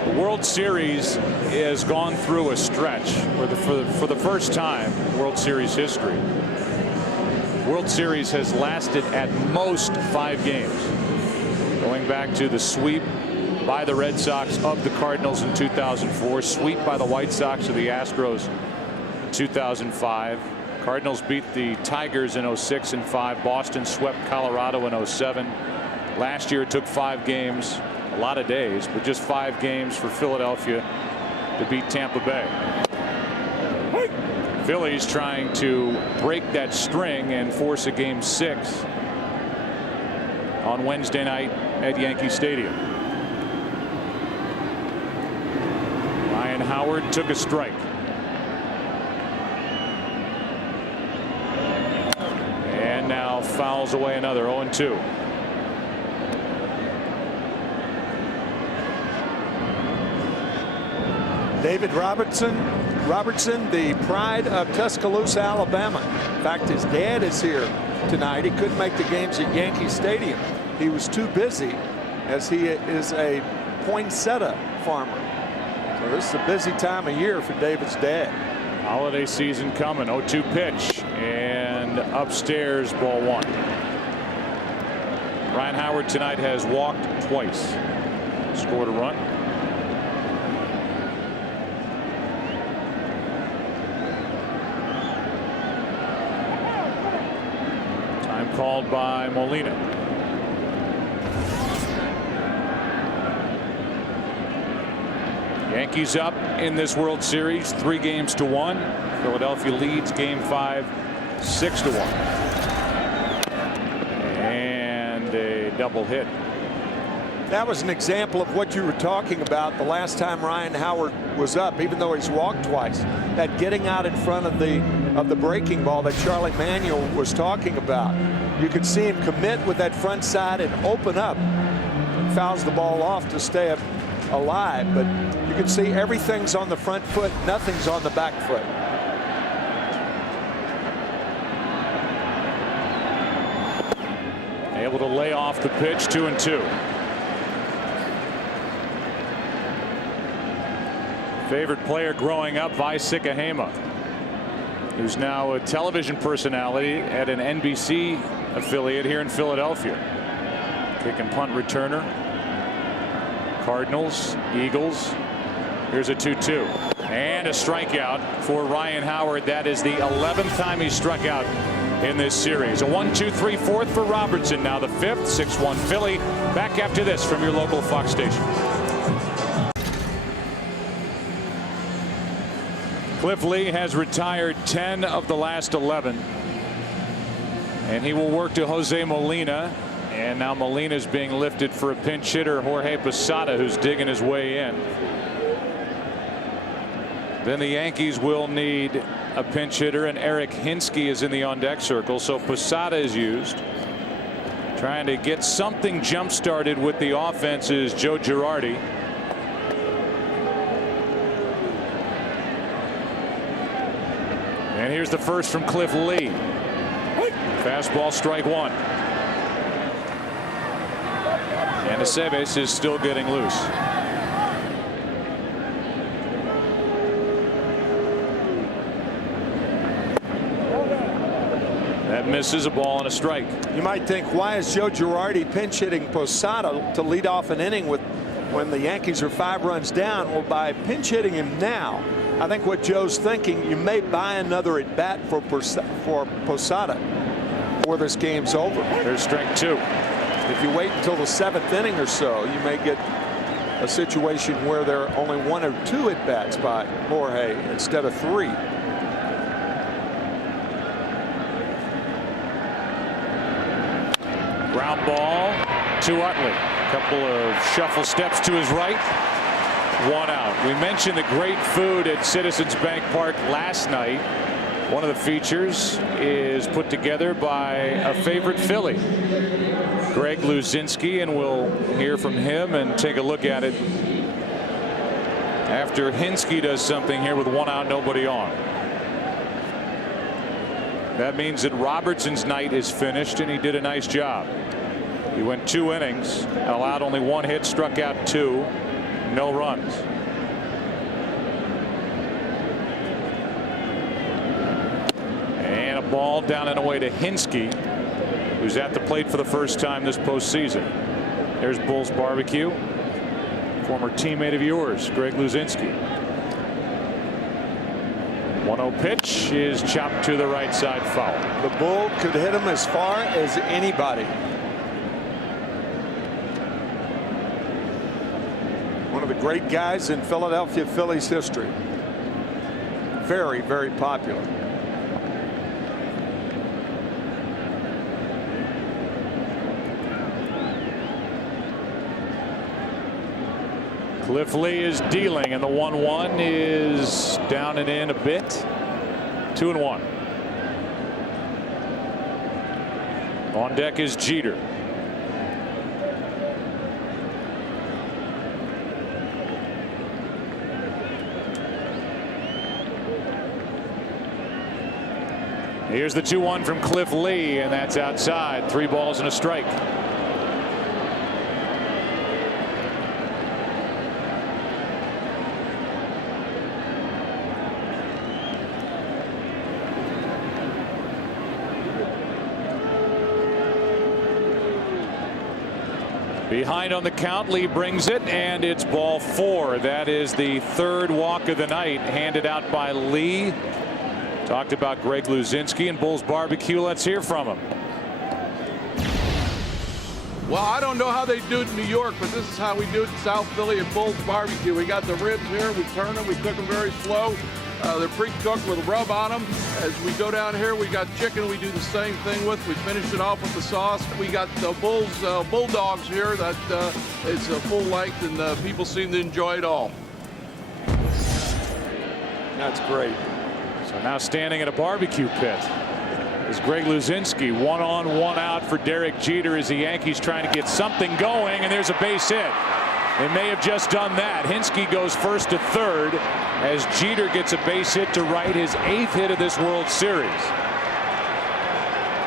The World Series has gone through a stretch where for the first time in World Series history, World Series has lasted at most 5 games. Going back to the sweep by the Red Sox of the Cardinals in 2004, sweep by the White Sox of the Astros in 2005. Cardinals beat the Tigers in 06 and 5. Boston swept Colorado in 07. Last year it took 5 games, a lot of days, but just 5 games for Philadelphia to beat Tampa Bay. Phillies trying to break that string and force a game 6 on Wednesday night at Yankee Stadium. Ryan Howard took a strike. And now fouls away another. 0-2. David Robertson, the pride of Tuscaloosa, Alabama. In fact, his dad is here tonight. He couldn't make the games at Yankee Stadium. He was too busy, as he is a poinsettia farmer. So this is a busy time of year for David's dad. Holiday season coming. 0-2 pitch, and upstairs, ball 1. Ryan Howard tonight has walked twice, scored a run. Time called by Molina. Yankees up in this World Series 3-1. Philadelphia leads game 5 6-1. And a double hit. That was an example of what you were talking about the last time Ryan Howard was up, even though he's walked twice. That getting out in front of the breaking ball that Charlie Manuel was talking about. You could see him commit with that front side and open up. Fouls the ball off to stay up alive, but you can see everything's on the front foot, nothing's on the back foot. Able to lay off the pitch. 2-2. Favorite player growing up, Vaisika Hema, who's now a television personality at an NBC affiliate here in Philadelphia. Kick and punt returner. Cardinals, Eagles. Here's a 2-2 and a strikeout for Ryan Howard. That is the 11th time he struck out in this series. A 1-2-3 fourth for Robertson. Now the 5th. 6-1 Philly. Back after this from your local Fox station. Cliff Lee has retired 10 of the last 11, and he will work to Jose Molina. And now Molina's being lifted for a pinch hitter, Jorge Posada, who's digging his way in. Then the Yankees will need a pinch hitter, and Eric Hinsky is in the on-deck circle. So Posada is used. Trying to get something jump-started with the offense is Joe Girardi. And here's the first from Cliff Lee. Fastball, strike 1. And Aceves is still getting loose. That misses, a ball and a strike. You might think, why is Joe Girardi pinch hitting Posada to lead off an inning when the Yankees are 5 runs down? Well, by pinch hitting him now, I think what Joe's thinking, you may buy another at bat for Posada before this game's over. There's strike 2. If you wait until the 7th inning or so, you may get a situation where there are only 1 or 2 at bats by Jorge instead of 3. Ground ball to Utley. A couple of shuffle steps to his right. 1 out. We mentioned the great food at Citizens Bank Park last night. One of the features is put together by a favorite Philly, Greg Luzinski, and we'll hear from him and take a look at it after Hinsky does something here with 1 out, nobody on. That means that Robertson's night is finished, and he did a nice job. He went 2 innings, allowed only 1 hit, struck out 2, no runs. And a ball down and away to Hinsky, who's at the plate for the first time this postseason. There's Bull's Barbecue, former teammate of yours, Greg Luzinski. 1-0 pitch is chopped to the right side, foul. The Bull could hit him as far as anybody. One of the great guys in Philadelphia Phillies history. very, very popular. Cliff Lee is dealing, and the 1-1 is down and in a bit. 2-1. On deck is Jeter. Here's the 2-1 from Cliff Lee, and that's outside. 3 balls and a strike. Behind on the count, Lee brings it, and it's ball 4. That is the 3rd walk of the night, handed out by Lee. Talked about Greg Luzinski and Bull's Barbecue. Let's hear from him. Well, I don't know how they do it in New York, but this is how we do it in South Philly at Bull's Barbecue. We got the ribs here, we turn them, we cook them very slow. They're pre-cooked with a rub on them. As we go down here, we got chicken we do the same thing with. We finish it off with the sauce. We got the Bulldogs here that is full length, and people seem to enjoy it all. That's great. So now standing at a barbecue pit is Greg Luzinski. 1 on, 1 out for Derek Jeter as the Yankees trying to get something going, and there's a base hit. They may have just done that. Hinske goes first to third as Jeter gets a base hit to right, his 8th hit of this World Series.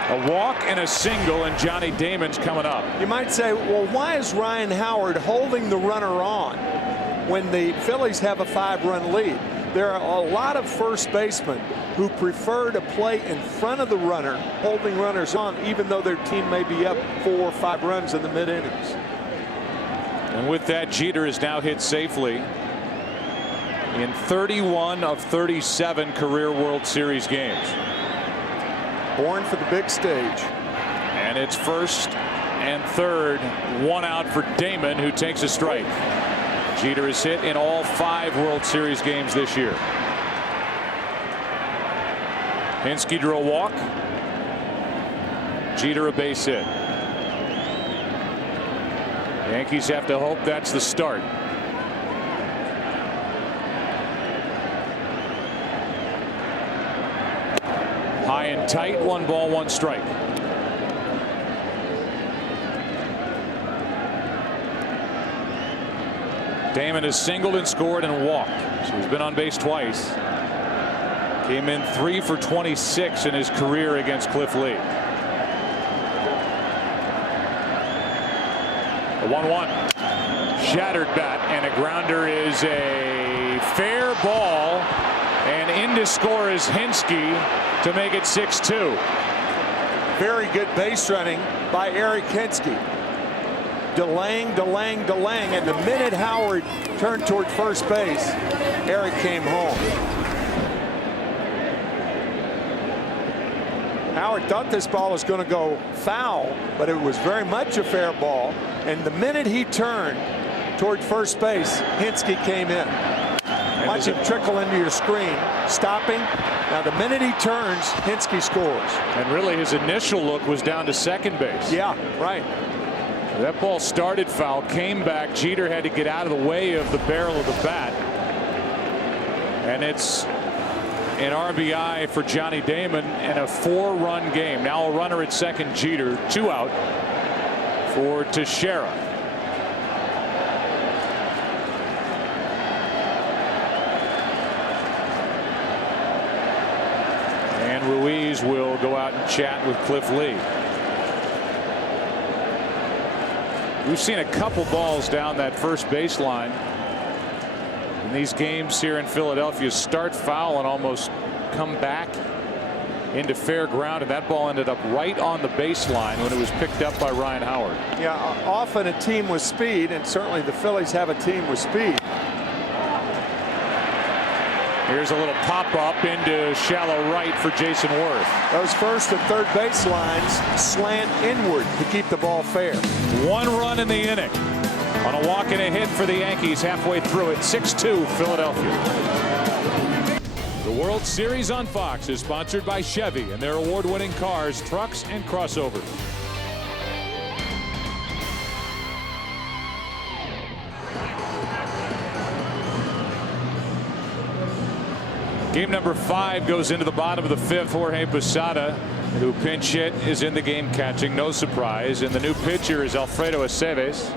A walk and a single, and Johnny Damon's coming up. You might say, well, why is Ryan Howard holding the runner on when the Phillies have a 5-run lead? There are a lot of first basemen who prefer to play in front of the runner, holding runners on, even though their team may be up 4 or 5 runs in the mid-innings. And with that, Jeter is now hit safely in 31 of 37 career World Series games. Born for the big stage. And it's first and third, 1 out for Damon, who takes a strike. Jeter is hit in all 5 World Series games this year. Hinske drew a walk. Jeter a base hit. Yankees have to hope that's the start. High and tight, 1 ball, 1 strike. Damon has singled and scored and walked, so he's been on base twice. Came in 3 for 26 in his career against Cliff Lee. The 1-1. Shattered bat, and a grounder is a fair ball, and in to score is Hinske to make it 6-2. Very good base running by Eric Hinske. Delaying, and the minute Howard turned toward first base, Eric came home. Howard thought this ball was going to go foul, but it was very much a fair ball. And the minute he turned toward first base, Hinske came in. Watch him trickle into your screen, stopping. Now the minute he turns, Hinske scores. And really his initial look was down to second base. Yeah, right. That ball started foul, came back. Jeter had to get out of the way of the barrel of the bat. And it's an RBI for Johnny Damon in a 4-run game. Now a runner at second, Jeter, 2 out for Teixeira. And Ruiz will go out and chat with Cliff Lee. We've seen a couple balls down that first baseline in these games here in Philadelphia start foul and almost come back into fair ground, and that ball ended up right on the baseline when it was picked up by Ryan Howard. Yeah, often a team with speed, and certainly the Phillies have a team with speed. Here's a little pop-up into shallow right for Jason Worth. Those first and third base lines slant inward to keep the ball fair. 1 run in the inning on a walk and a hit for the Yankees halfway through it. 6-2 Philadelphia. The World Series on Fox is sponsored by Chevy and their award-winning cars, trucks, and crossovers. Game number 5 goes into the bottom of the 5th. Jorge Posada, who pinch hit, is in the game catching. No surprise. And the new pitcher is Alfredo Aceves,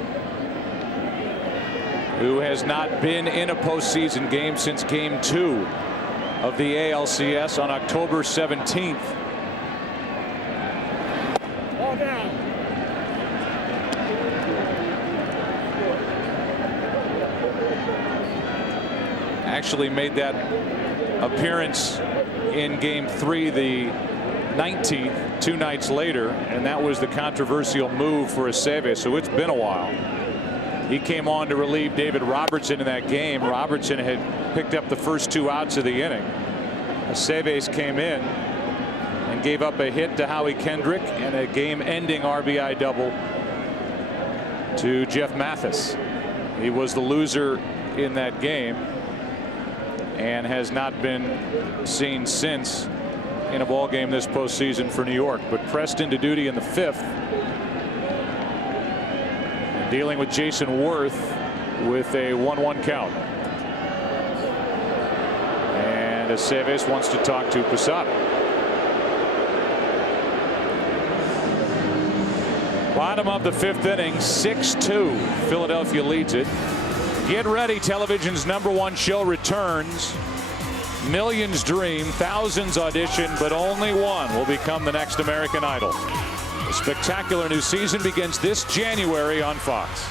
who has not been in a postseason game since Game 2 of the ALCS on October 17th. Ball down. Actually made that appearance in Game 3, the 19th, 2 nights later, and that was the controversial move for Aceves. So it's been a while. He came on to relieve David Robertson in that game. Robertson had picked up the first 2 outs of the inning. Aceves came in and gave up a hit to Howie Kendrick and a game-ending RBI double to Jeff Mathis. He was the loser in that game and has not been seen since in a ball game this postseason for New York, but pressed into duty in the 5th. Dealing with Jason Worth with a 1-1 count. And Aceves wants to talk to Posada. Bottom of the 5th inning, 6-2. Philadelphia leads it. Get ready, television's #1 show returns. Millions dream, thousands audition, but only one will become the next American Idol. A spectacular new season begins this January on Fox.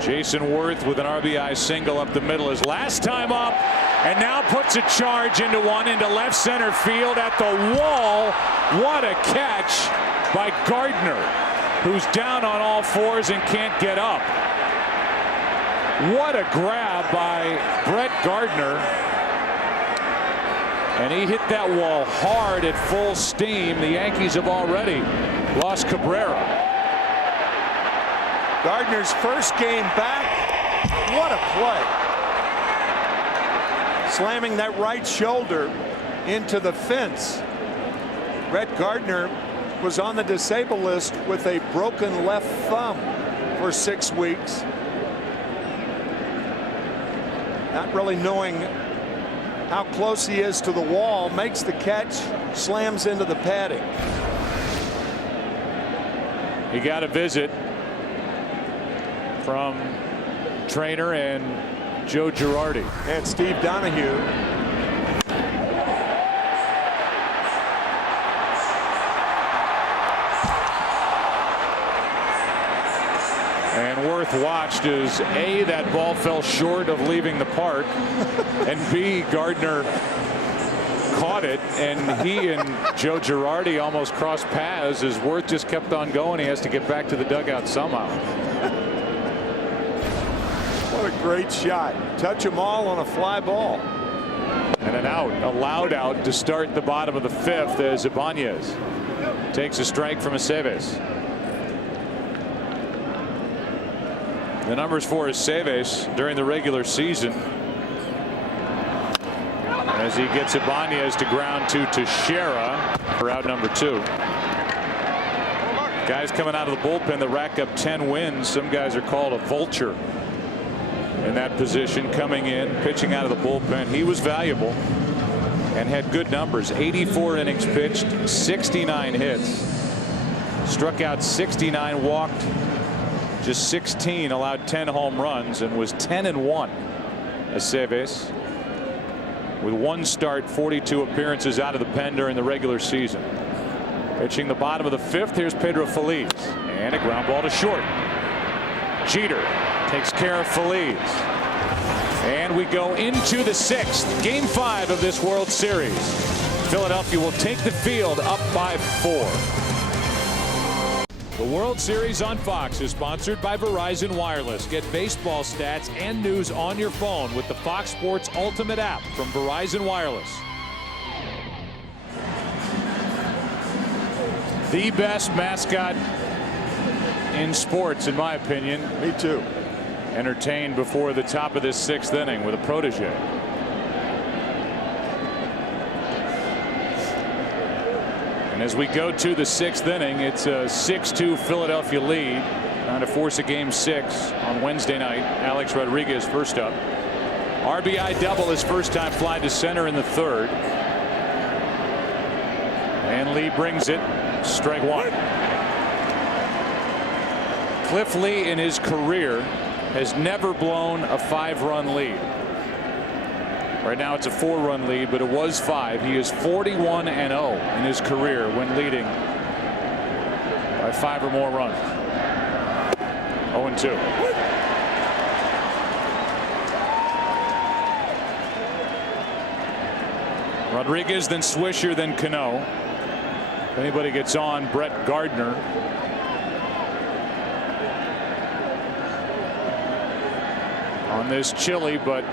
Jason Worth with an RBI single up the middle his last time up, and now puts a charge into left center field at the wall. What a catch by Gardner, who's down on all fours and can't get up. What a grab by Brett Gardner. And he hit that wall hard at full steam. The Yankees have already lost Cabrera. Gardner's first game back. What a play. Slamming that right shoulder into the fence. Brett Gardner was on the disabled list with a broken left thumb for 6 weeks. Not really knowing how close he is to the wall, makes the catch, slams into the padding. He got a visit from trainer and Joe Girardi. And Steve Donahue. And Worth watched as A, that ball fell short of leaving the park, and B, Gardner caught it, and he and Joe Girardi almost crossed paths as Worth just kept on going. He has to get back to the dugout somehow. What a great shot. Touch them all on a fly ball. And an out, a loud out to start the bottom of the 5th as Ibanez takes a strike from Aceves. The numbers for Aceves during the regular season, as he gets Ibanez to ground to Teixeira for out number 2. Guys coming out of the bullpen that rack up 10 wins. Some guys are called a vulture in that position, coming in, pitching out of the bullpen. He was valuable and had good numbers. 84 innings pitched, 69 hits, struck out 69, walked just 16, allowed 10 home runs, and was 10-1. Aceves with 1 start, 42 appearances out of the pen during the regular season. Pitching the bottom of the 5th, here's Pedro Feliz, and a ground ball to short. Jeter takes care of Feliz. And we go into the 6th, game 5 of this World Series. Philadelphia will take the field up by 4. The World Series on Fox is sponsored by Verizon Wireless. Get baseball stats and news on your phone with the Fox Sports Ultimate app from Verizon Wireless. The best mascot in sports, in my opinion. Me too. Entertained before the top of this 6th inning with a protege. And as we go to the 6th inning, it's a 6-2 Philadelphia lead. Trying to force a game 6 on Wednesday night. Alex Rodriguez first up. RBI double, his first time fly to center in the 3rd. And Lee brings it. Strike 1. Cliff Lee in his career has never blown a 5-run lead. Right now it's a 4-run lead, but it was 5. He is 41-0 in his career when leading by 5 or more runs. 0-2. Rodriguez, then Swisher, then Cano. If anybody gets on, Brett Gardner. On this chilly but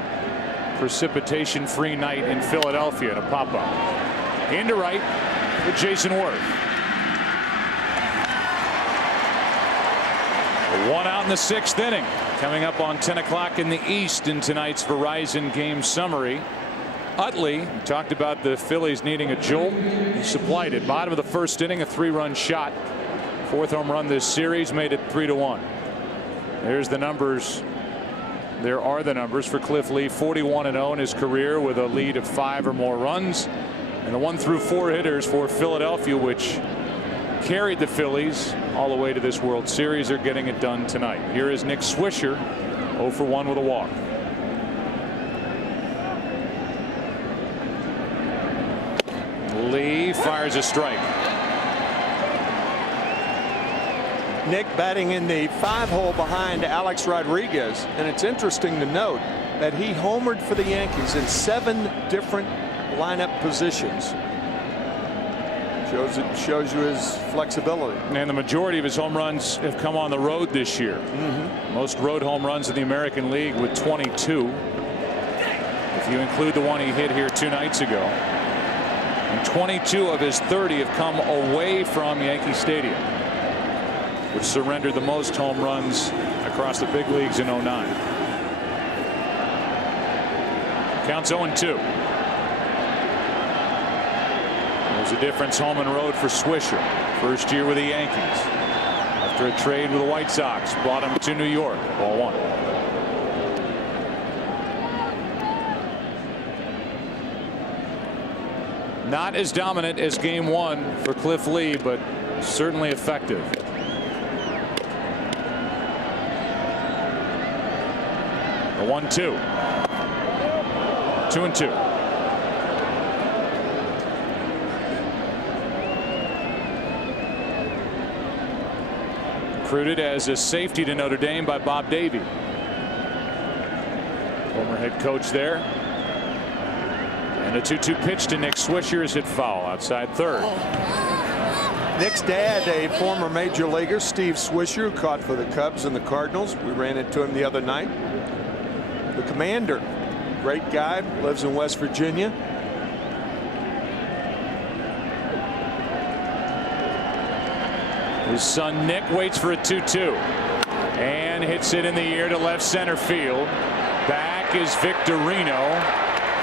precipitation-free night in Philadelphia, and a pop-up into right with Jason Worth. 1 out in the 6th inning. Coming up on 10 o'clock in the East in tonight's Verizon game summary. Utley talked about the Phillies needing a jolt. He supplied it. Bottom of the 1st inning, a 3-run shot. 4th home run this series, made it 3-1. There's the numbers. There are the numbers for Cliff Lee. 41-0 in his career with a lead of 5 or more runs. And the 1 through 4 hitters for Philadelphia, which carried the Phillies all the way to this World Series, are getting it done tonight. Here is Nick Swisher, 0 for 1 with a walk. Lee fires a strike. Nick batting in the 5-hole behind Alex Rodriguez, and it's interesting to note that he homered for the Yankees in 7 different lineup positions. Shows you his flexibility. And the majority of his home runs have come on the road this year. Most road home runs in the American League with 22. If you include the one he hit here 2 nights ago. And 22 of his 30 have come away from Yankee Stadium, which surrendered the most home runs across the big leagues in 09. Counts 0-2. There's a difference home and road for Swisher. First year with the Yankees. After a trade with the White Sox, brought him to New York. Ball 1. Not as dominant as game 1 for Cliff Lee, but certainly effective. A 1-2. 2-2. Recruited as a safety to Notre Dame by Bob Davie. Former head coach there. And a 2-2 pitch to Nick Swisher is hit foul outside 3rd. Nick's dad, a former major leaguer, Steve Swisher, who caught for the Cubs and the Cardinals. We ran into him the other night. The commander, great guy, lives in West Virginia. His son Nick waits for a 2-2 and hits it in the air to left center field. Back is Victorino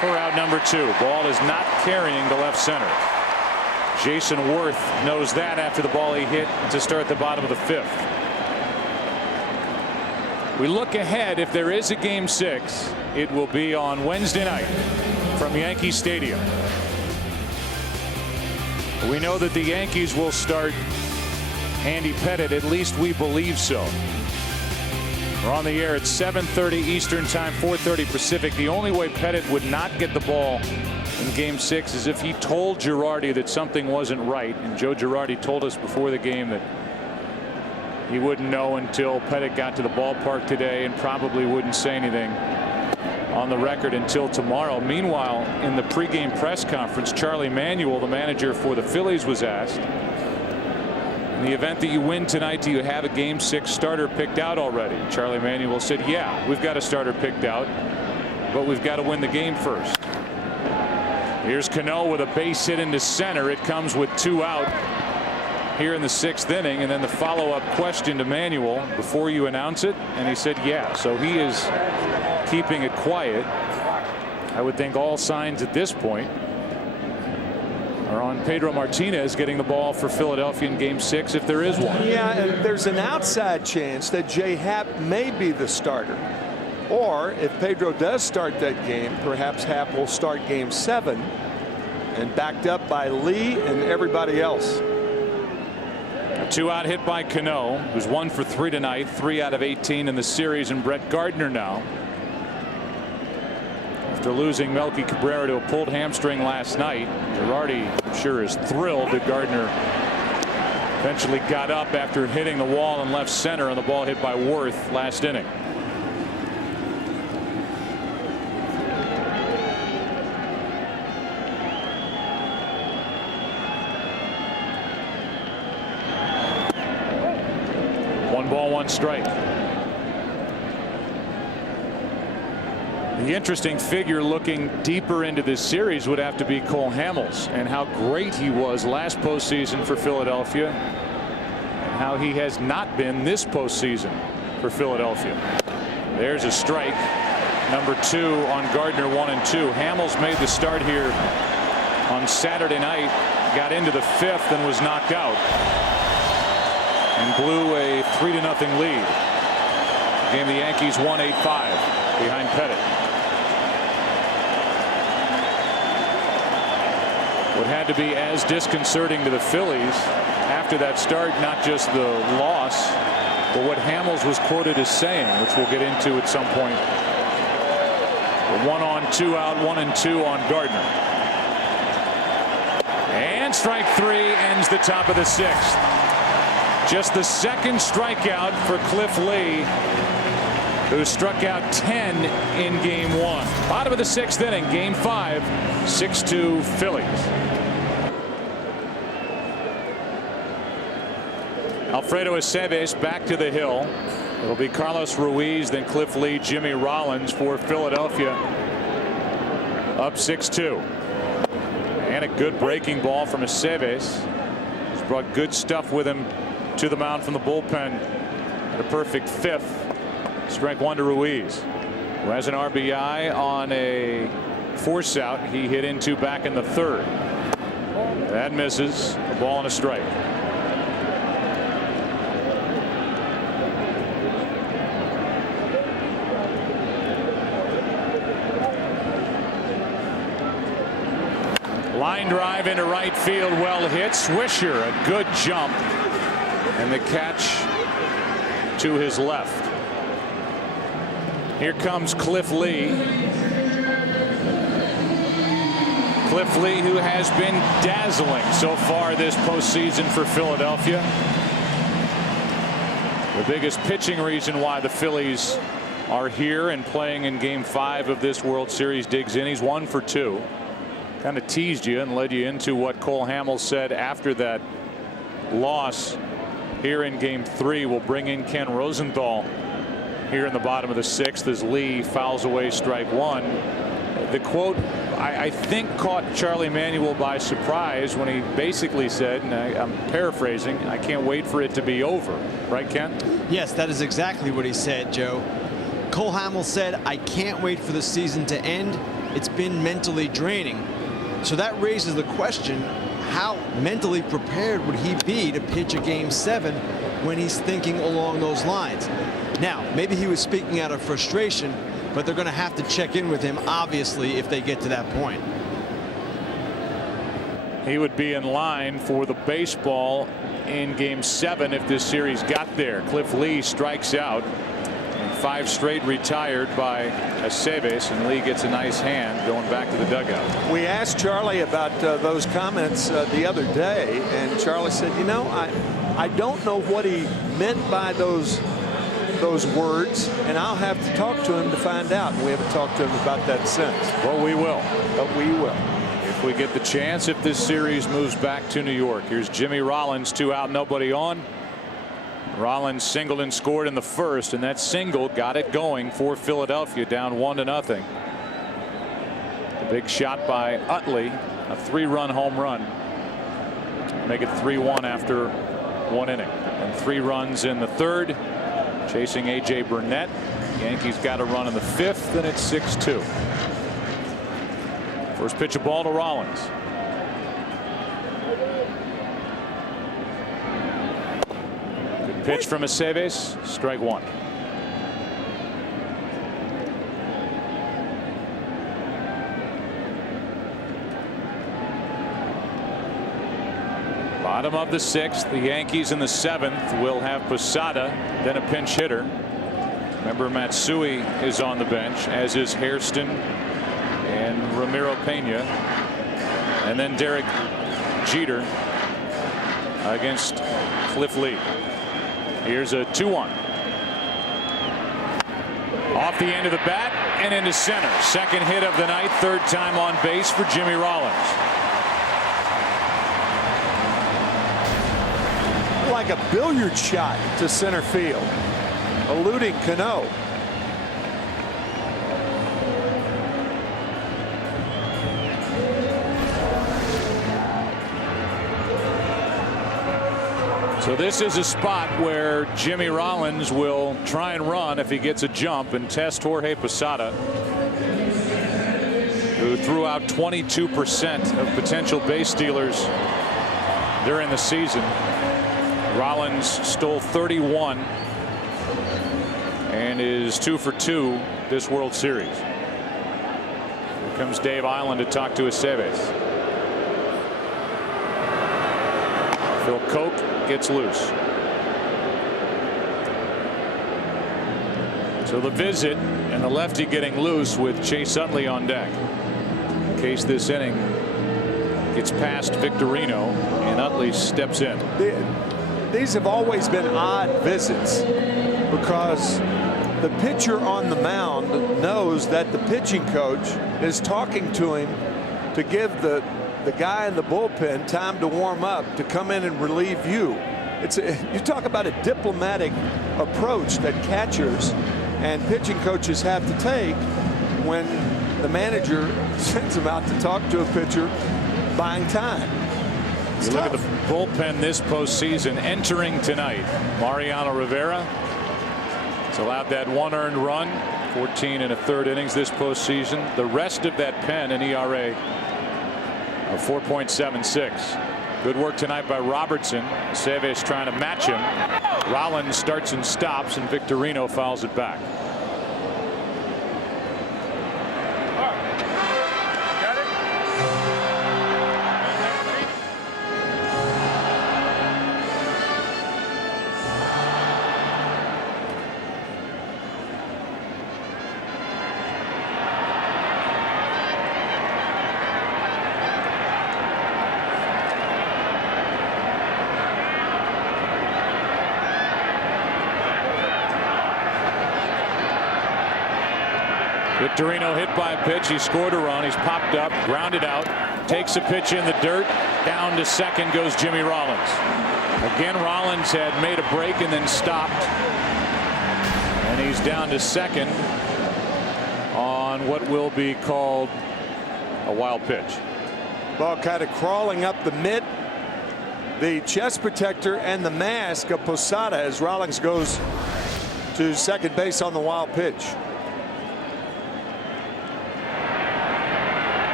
for out number 2. Ball is not carrying to left center. Jason Worth knows that after the ball he hit to start the bottom of the 5th. We look ahead. If there is a game 6, it will be on Wednesday night from Yankee Stadium. We know that the Yankees will start Andy Pettitte, at least we believe so. We're on the air at 7:30 Eastern Time, 4:30 Pacific. The only way Pettitte would not get the ball in game 6 is if he told Girardi that something wasn't right. And Joe Girardi told us before the game that he wouldn't know until Pettitte got to the ballpark today, and probably wouldn't say anything on the record until tomorrow. Meanwhile, in the pregame press conference, Charlie Manuel, the manager for the Phillies, was asked, in the event that you win tonight, do you have a game 6 starter picked out already? Charlie Manuel said, yeah, we've got a starter picked out, but we've got to win the game first. Here's Cano with a base hit into center. It comes with 2 out. here in the 6th inning, and then the follow-up question to Manuel, before you announce it, and he said yeah. So he is keeping it quiet. I would think all signs at this point are on Pedro Martinez getting the ball for Philadelphia in Game 6, if there is one. Yeah, and there's an outside chance that Jay Happ may be the starter. Or if Pedro does start that game, perhaps Happ will start Game 7 and backed up by Lee and everybody else. A 2-out hit by Cano, who's 1 for 3 tonight, 3 out of 18 in the series, and Brett Gardner now, after losing Melky Cabrera to a pulled hamstring last night. Girardi, I'm sure, is thrilled that Gardner eventually got up after hitting the wall in left center on the ball hit by Worth last inning. One ball, one strike. The interesting figure looking deeper into this series would have to be Cole Hamels, and how great he was last postseason for Philadelphia, and how he has not been this postseason for Philadelphia. There's a strike. Number 2 on Gardner, 1-2. Hamels made the start here on Saturday night, got into the 5th and was knocked out, and blew a 3-0 lead. Gave the Yankees 1-8-5 behind Pettit. What had to be as disconcerting to the Phillies after that start, not just the loss, but what Hamels was quoted as saying, which we'll get into at some point. The 1 on 2 out, 1-2 on Gardner. And strike 3 ends the top of the 6th. Just the 2nd strikeout for Cliff Lee, who struck out 10 in Game 1. Bottom of the 6th inning, Game 5, 6-2 Phillies. Alfredo Aceves back to the hill. It'll be Carlos Ruiz, then Cliff Lee, Jimmy Rollins for Philadelphia. Up 6-2. And a good breaking ball from Aceves. He's brought good stuff with him to the mound from the bullpen. At a perfect 5th. Strike 1 to Ruiz, who has an RBI on a force out. He hit into back in the 3rd. That misses. A ball and a strike. Line drive into right field, well hit. Swisher, a good jump, and the catch to his left. Here comes Cliff Lee. Cliff Lee, who has been dazzling so far this postseason for Philadelphia. The biggest pitching reason why the Phillies are here and playing in Game 5 of this World Series digs in. He's 1 for 2. Kind of teased you and led you into what Cole Hamels said after that loss here in Game 3. We'll bring in Ken Rosenthal here in the bottom of the 6th as Lee fouls away strike 1. The quote, I think, caught Charlie Manuel by surprise when he basically said, and I'm paraphrasing, I can't wait for it to be over. Right, Ken? Yes, that is exactly what he said, Joe. Cole Hamels said, I can't wait for the season to end. It's been mentally draining. So that raises the question, how mentally prepared would he be to pitch a Game 7 when he's thinking along those lines? Now, maybe he was speaking out of frustration, but they're going to have to check in with him, obviously, if they get to that point. He would be in line for the baseball in Game 7 if this series got there. Cliff Lee strikes out, and 5 straight retired by Aceves, and Lee gets a nice hand going back to the dugout. We asked Charlie about those comments the other day, and Charlie said, you know, I don't know what he meant by those words, and I'll have to talk to him to find out. And we haven't talked to him about that since. Well, we will. But we will. If we get the chance, if this series moves back to New York. Here's Jimmy Rollins, 2 out, nobody on. Rollins singled and scored in the 1st, and that single got it going for Philadelphia, down 1-0. A big shot by Utley, a 3-run home run. make it 3-1 after 1 inning. And 3 runs in the 3rd, chasing A.J. Burnett. Yankees got a run in the 5th, and it's 6-2. First pitch of ball to Rollins. Good pitch from Aceves. Strike 1. Bottom of the 6th. The Yankees in the 7th will have Posada, then a pinch hitter. Remember, Matsui is on the bench, as is Hairston and Ramiro Pena, and then Derek Jeter against Cliff Lee. Here's a 2-1. Off the end of the bat and into center. Second hit of the night, 3rd time on base for Jimmy Rollins. Like a billiard shot to center field, eluding Cano. So this is a spot where Jimmy Rollins will try and run if he gets a jump and test Jorge Posada, who threw out 22% of potential base stealers during the season. Rollins stole 31 and is 2 for 2 this World Series. Here comes Dave Island to talk to Aceves. Phil Koch gets loose. So the visit and the lefty getting loose with Chase Utley on deck. In case this inning gets past Victorino and Utley steps in. These have always been odd visits because the pitcher on the mound knows that the pitching coach is talking to him to give the guy in the bullpen time to warm up to come in and relieve you. You talk about a diplomatic approach that catchers and pitching coaches have to take when the manager sends them out to talk to a pitcher buying time. You look at the bullpen this postseason entering tonight. Mariano Rivera has allowed that 1 earned run, 14 1/3 innings this postseason. The rest of that pen, an ERA of 4.76. Good work tonight by Robertson. Aceves trying to match him. Rollins starts and stops, and Victorino fouls it back. Victorino hit by a pitch. He scored a run. He's popped up, grounded out, takes a pitch in the dirt. Down to second goes Jimmy Rollins. Again, Rollins had made a break and then stopped. And he's down to second on what will be called a wild pitch. Ball kind of crawling up the mitt, the chest protector and the mask of Posada as Rollins goes to second base on the wild pitch.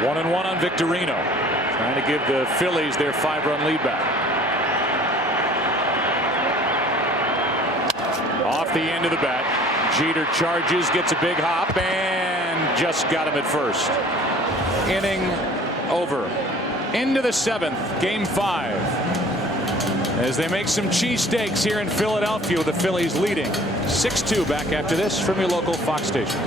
1-1 on Victorino, trying to give the Phillies their 5-run lead back. Off the end of the bat, Jeter charges, gets a big hop, and just got him at first. Inning over. Into the 7th, game 5. As they make some cheesesteaks here in Philadelphia, with the Phillies leading 6-2. Back after this from your local Fox station.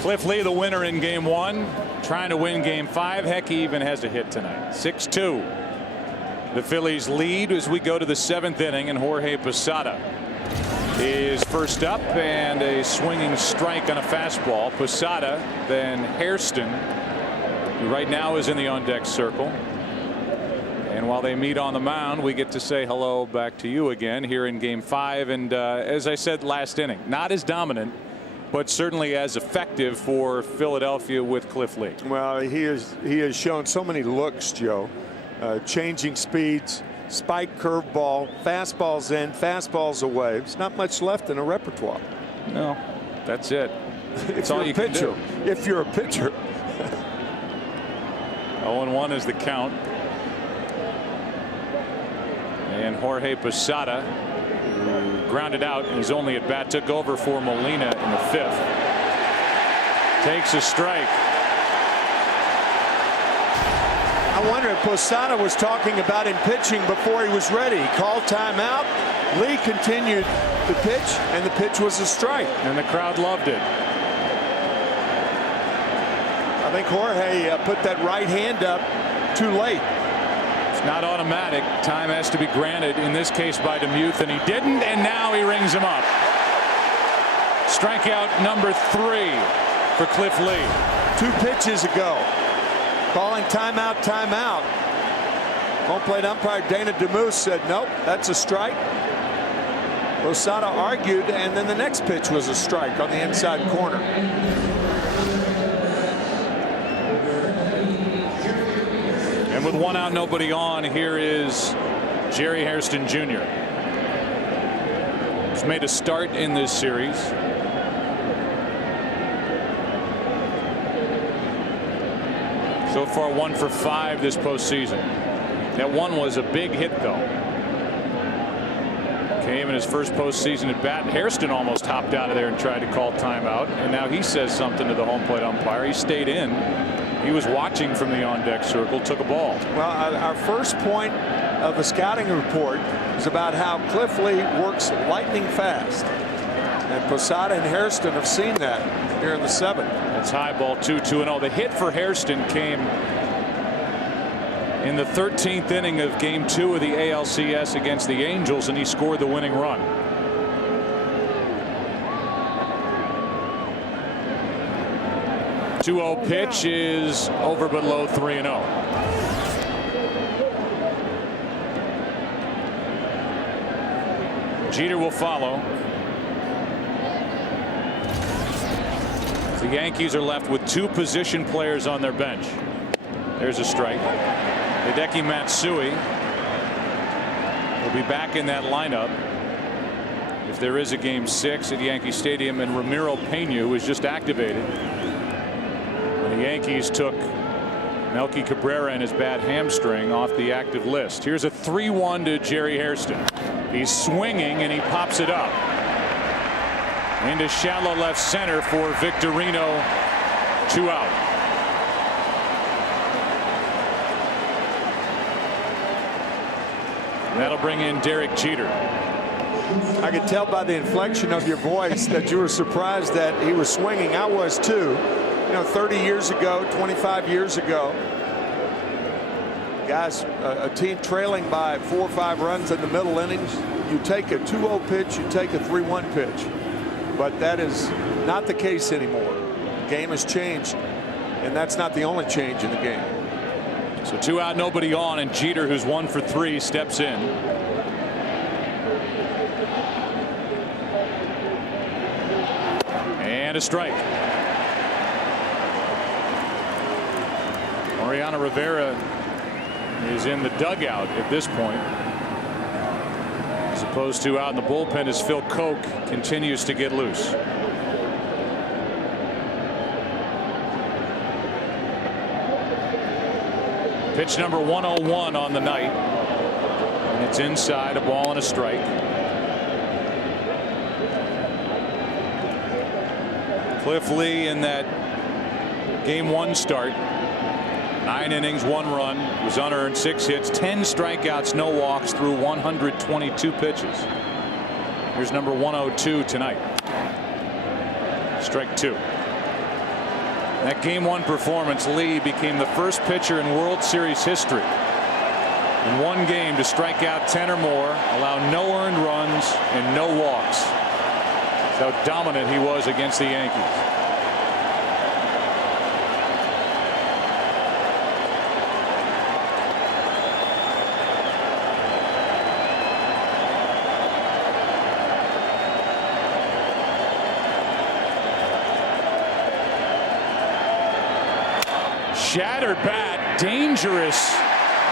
Cliff Lee, the winner in game 1, trying to win game 5. Heck, he even has a hit tonight. 6-2. The Phillies lead as we go to the 7th inning, and Jorge Posada is first up, and a swinging strike on a fastball. Posada, then Hairston, who right now is in the on-deck circle, And while they meet on the mound, we get to say hello back to you again here in Game 5. And as I said last inning, not as dominant, but certainly as effective for Philadelphia with Cliff Lee. Well, he has shown so many looks, Joe. Changing speeds, spike, curveball, fastballs in, fastballs away. There's not much left in a repertoire. No, that's it. If you're a pitcher. If you're a pitcher. 0-1 is the count. And Jorge Posada, who grounded out in his only at bat, took over for Molina in the 5th. Takes a strike. I wonder if Posada was talking about him pitching before he was ready. He called timeout. Lee continued the pitch, and the pitch was a strike. And the crowd loved it. I think Jorge put that right hand up too late. It's not automatic. Time has to be granted, in this case by DeMuth, and he didn't, and now he rings him up. Strikeout number 3 for Cliff Lee. 2 pitches ago. Calling timeout, timeout. Home plate umpire Dana DeMuth said, nope, that's a strike. Posada argued, and then the next pitch was a strike on the inside corner. And with 1 out, nobody on, here is Jerry Hairston Jr. He's made a start in this series. So far 1 for 5 this postseason. That one was a big hit, though. Came in his first postseason at bat. Hairston almost hopped out of there and tried to call timeout, and now he says something to the home plate umpire. He stayed in. He was watching from the on-deck circle, took a ball. Well, our first point of the scouting report is about how Cliff Lee works lightning fast. And Posada and Hairston have seen that here in the 7th. That's high ball 2-2-0. The hit for Hairston came in the 13th inning of Game 2 of the ALCS against the Angels, and he scored the winning run. The 2-0 pitch is over but low, 3-0. Jeter will follow. The Yankees are left with 2 position players on their bench. There's a strike. Hideki Matsui will be back in that lineup if there is a Game 6 at Yankee Stadium, and Ramiro Pena was just activated when the Yankees took Melky Cabrera and his bad hamstring off the active list. Here's a 3-1 to Jerry Hairston. He's swinging and he pops it up into shallow left center for Victorino. 2 out. And that'll bring in Derek Jeter. I could tell by the inflection of your voice that you were surprised that he was swinging. I was too. You know, 30 years ago, 25 years ago, guys, a team trailing by 4 or 5 runs in the middle innings, you take a 2-0 pitch, you take a 3-1 pitch. But that is not the case anymore. The game has changed, and that's not the only change in the game. So 2 out, nobody on, and Jeter, who's 1 for 3, steps in. And a strike. Mariano Rivera is in the dugout at this point. As opposed to out in the bullpen as Phil Koch continues to get loose. Pitch number 101 on the night. And it's inside, a ball and a strike. Cliff Lee in that Game 1 start. 9 innings, 1 run, was unearned, 6 hits, 10 strikeouts, no walks through 122 pitches. Here's number 102 tonight. Strike 2. That Game 1 performance, Lee became the first pitcher in World Series history in one game to strike out 10 or more, allow no earned runs and no walks. That's how dominant he was against the Yankees. shattered bat, dangerous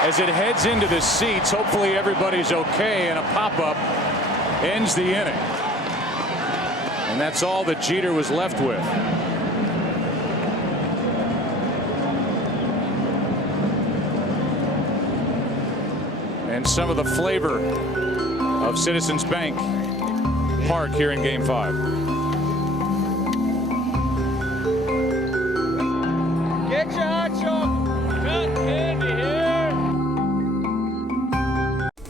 as it heads into the seats. Hopefully everybody's okay, and a pop-up ends the inning. And that's all that Jeter was left with. And some of the flavor of Citizens Bank Park here in Game 5. Get your hot cotton candy here.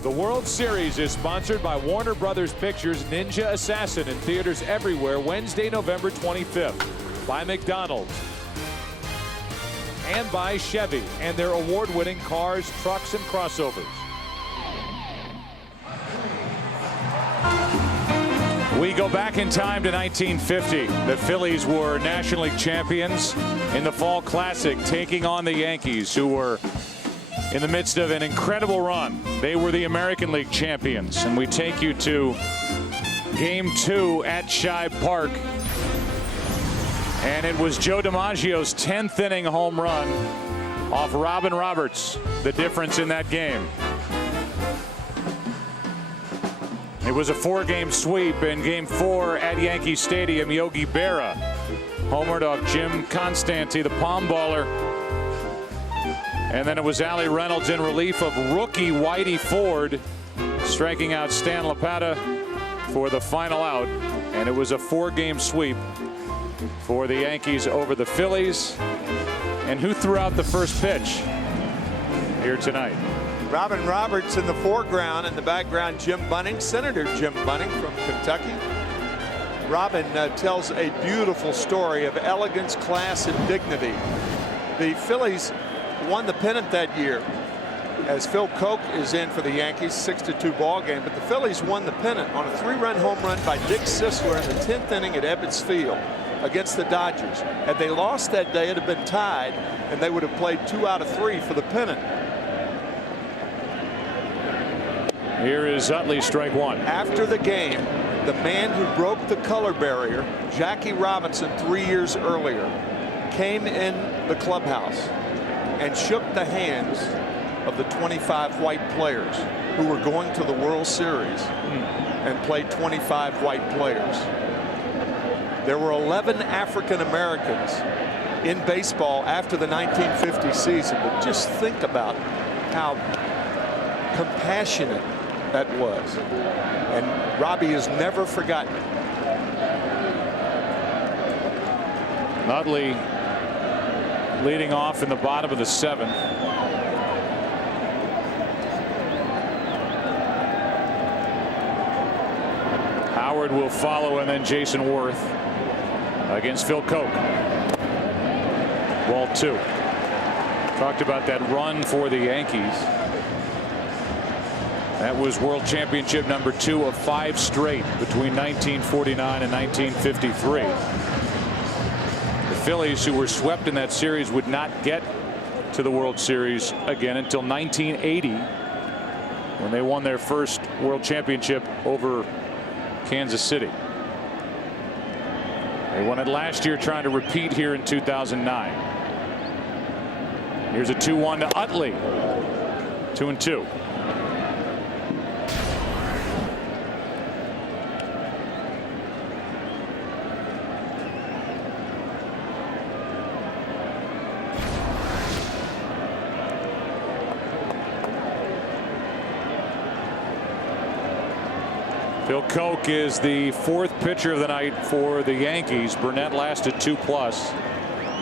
The World Series is sponsored by Warner Brothers Pictures' Ninja Assassin in theaters everywhere Wednesday, November 25th. By McDonald's. And by Chevy and their award-winning cars, trucks, and crossovers. We go back in time to 1950. The Phillies were National League champions in the Fall Classic, taking on the Yankees, who were in the midst of an incredible run. They were the American League champions, and we take you to Game 2 at Shibe Park. And it was Joe DiMaggio's 10th inning home run off Robin Roberts, the difference in that game. It was a 4-game sweep. In Game 4 at Yankee Stadium, Yogi Berra homered off Jim Constante, the palm baller. And then it was Allie Reynolds in relief of rookie Whitey Ford, striking out Stan Lapata for the final out. And it was a 4-game sweep for the Yankees over the Phillies. And who threw out the first pitch here tonight? Robin Roberts in the foreground. In the background, Jim Bunning, Senator Jim Bunning from Kentucky. Robin tells a beautiful story of elegance, class, and dignity. The Phillies won the pennant that year as Phil Koch is in for the Yankees, 6-2 ball game. But the Phillies won the pennant on a 3-run home run by Dick Sisler in the 10th inning at Ebbets Field against the Dodgers. Had they lost that day, it would have been tied, and they would have played 2 out of 3 for the pennant. Here is Utley, strike one. After the game, the man who broke the color barrier, Jackie Robinson, 3 years earlier, came in the clubhouse and shook the hands of the 25 white players who were going to the World Series and played 25 white players. There were 11 African Americans in baseball after the 1950 season, but just think about how compassionate that was. And Robbie is never forgotten. Utley leading off in the bottom of the 7th. Howard will follow, and then Jason Worth against Phil Koch. Ball 2. Talked about that run for the Yankees. That was World Championship number 2 of 5 straight between 1949 and 1953. The Phillies, who were swept in that series, would not get to the World Series again until 1980, when they won their first World Championship over Kansas City. They won it last year, trying to repeat here in 2009. Here's a 2-1 to Utley. 2-2. Phil Koch is the 4th pitcher of the night for the Yankees. Burnett lasted 2+.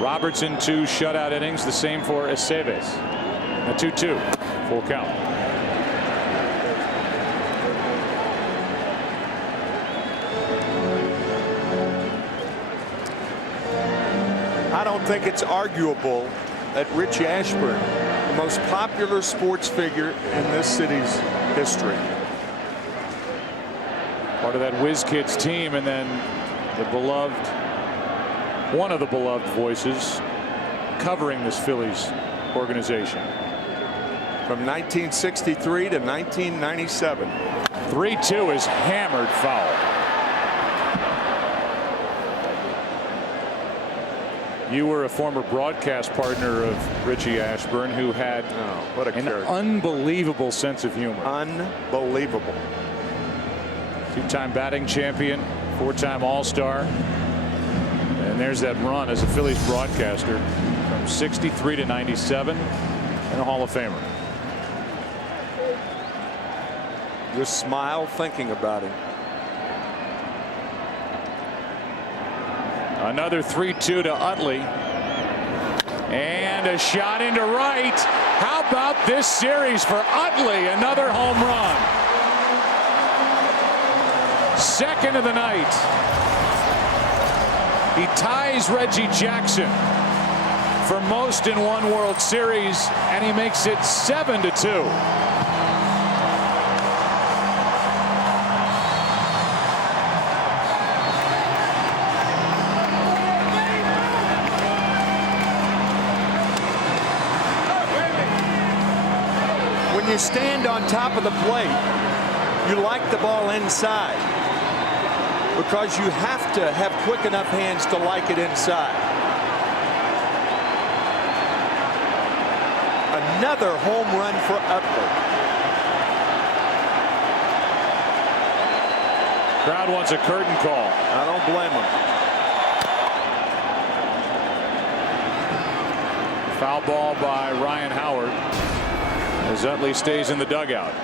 Robertson 2 shutout innings. The same for Aceves. A 2-2. Full count. I don't think it's arguable that Rich Ashburn, the most popular sports figure in this city's history, part of that Whiz Kids team, and then the beloved, one of the beloved voices covering this Phillies organization. From 1963 to 1997. 3-2 is hammered foul. You were a former broadcast partner of Richie Ashburn, who had what a an character. unbelievable sense of humor. Unbelievable. 2-time batting champion, 4-time All-Star. And there's that run as a Phillies broadcaster from 63 to 97 and a Hall of Famer. Just smile thinking about him. Another 3-2 to Utley. And a shot into right. How about this series for Utley? Another home run. Second of the night. He ties Reggie Jackson for most in one World Series, and he makes it 7-2. When you stand on top of the plate, you like the ball inside because you have to have quick enough hands to like it inside. Another home run for Utley. Crowd wants a curtain call. I don't blame him. Foul ball by Ryan Howard as Utley stays in the dugout.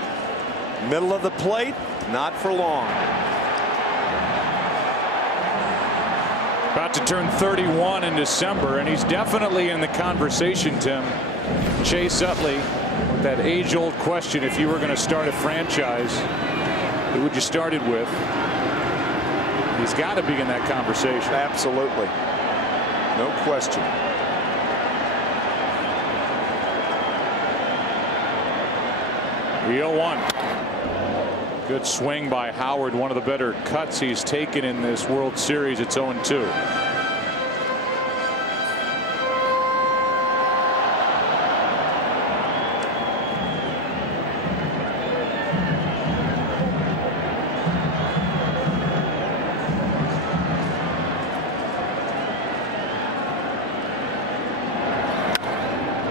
Middle of the plate, not for long. About to turn 31 in December, and he's definitely in the conversation, Tim. Chase Utley, with that age-old question, if you were going to start a franchise, who would you start it with? He's got to be in that conversation. Absolutely. No question. The 0-1. Good swing by Howard. One of the better cuts he's taken in this World Series. It's 0-2.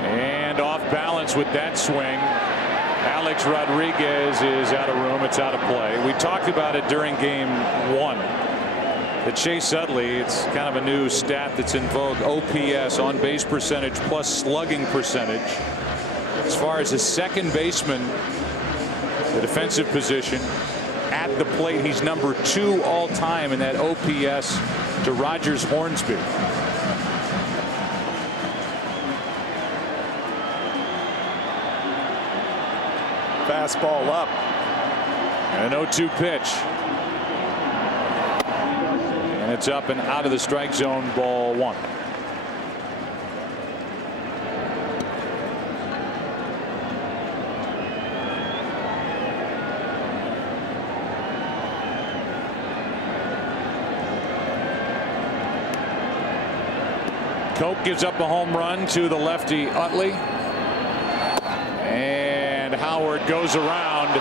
And off balance with that swing. Alex Rodriguez is out of room. It's out of play. We talked about it during game 1. The Chase Utley, it's kind of a new stat that's in vogue. OPS, on base percentage plus slugging percentage. As far as a second baseman, the defensive position at the plate, he's number 2 all time in that OPS to Rogers Hornsby. Fastball up. An 0-2 pitch. And it's up and out of the strike zone, ball 1. Cope gives up a home run to the lefty Utley. And Howard goes around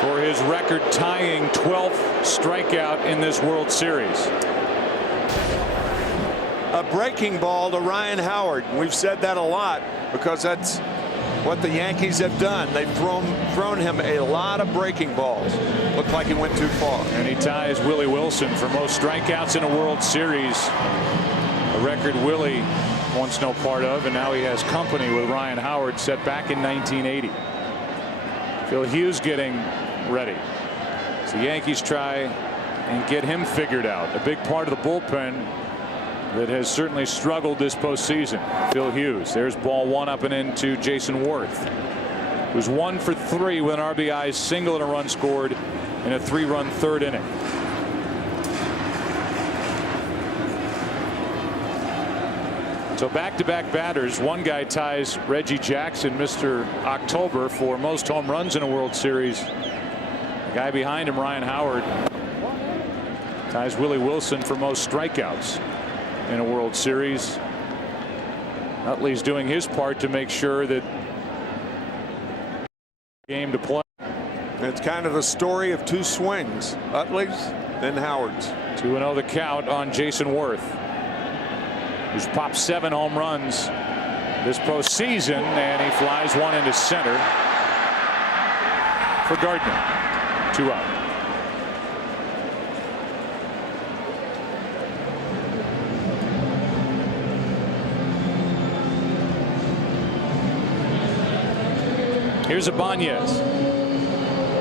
for his record-tying 12th strikeout in this World Series. A breaking ball to Ryan Howard. We've said that a lot because that's what the Yankees have done. They've thrown him a lot of breaking balls. Looked like he went too far. And he ties Willie Wilson for most strikeouts in a World Series. A record Willie wants no part of, and now he has company with Ryan Howard set back in 1980. Phil Hughes getting ready. So the Yankees try and get him figured out. A big part of the bullpen that has certainly struggled this postseason. Phil Hughes. There's ball 1 up and into Jason Worth, who's 1 for 3 with an RBI single and a run scored in a 3-run third inning. So back-to-back batters. One guy ties Reggie Jackson, Mr. October, for most home runs in a World Series. The guy behind him, Ryan Howard, ties Willie Wilson for most strikeouts in a World Series. Utley's doing his part to make sure that game to play. It's kind of the story of 2 swings. Utley's, then Howard's. 2-0 the count on Jason Worth. who's popped 7 home runs this postseason, and he flies one into center for Gardner. 2 out. Here's Ibanez.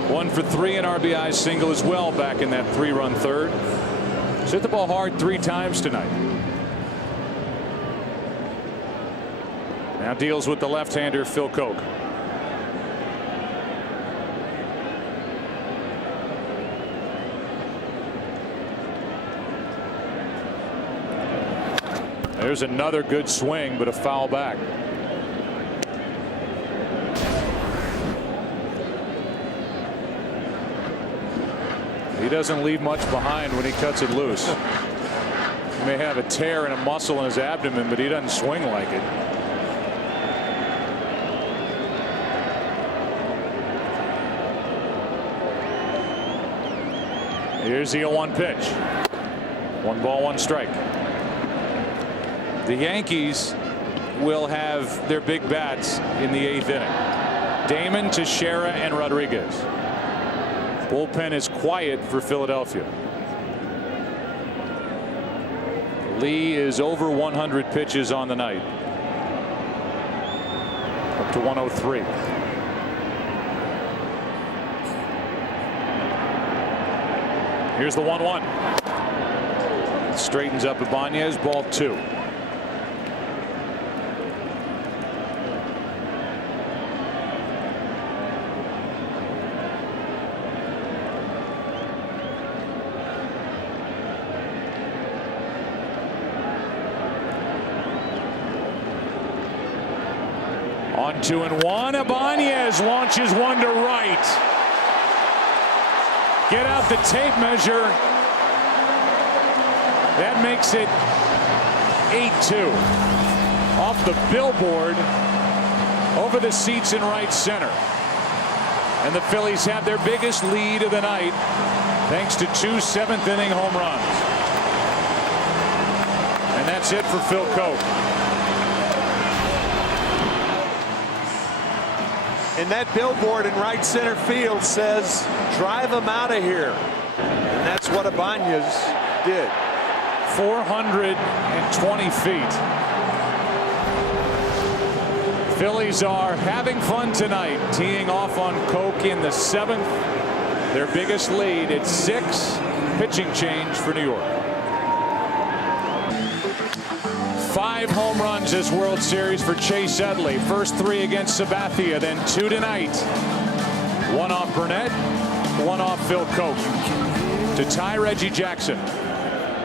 1 for 3 in RBI single as well back in that 3-run third. He's hit the ball hard 3 times tonight. Now deals with the left-hander Phil Koch. There's another good swing, but a foul back. He doesn't leave much behind when he cuts it loose. He may have a tear in a muscle in his abdomen, but he doesn't swing like it. Here's the 0-1 pitch. 1 ball, 1 strike. The Yankees will have their big bats in the 8th inning. Damon, Teixeira, and Rodriguez. Bullpen is quiet for Philadelphia. Lee is over 100 pitches on the night. Up to 103. Here's the 1-1. Straightens up Ibanez. Ball 2. On 2-1. Ibanez launches one to right. Get out the tape measure. That makes it 8-2. Off the billboard over the seats in right center. And the Phillies have their biggest lead of the night thanks to 2 7th-inning home runs. And that's it for Phil Koch. And that billboard in right center field says, drive them out of here. And that's what Ibanez did. 420 feet. Phillies are having fun tonight, teeing off on Koch in the 7th. Their biggest lead at 6. Pitching change for New York. 5 home runs this World Series for Chase Utley. First 3 against Sabathia, then 2 tonight. 1 off Burnett, 1 off Phil Koch to tie Reggie Jackson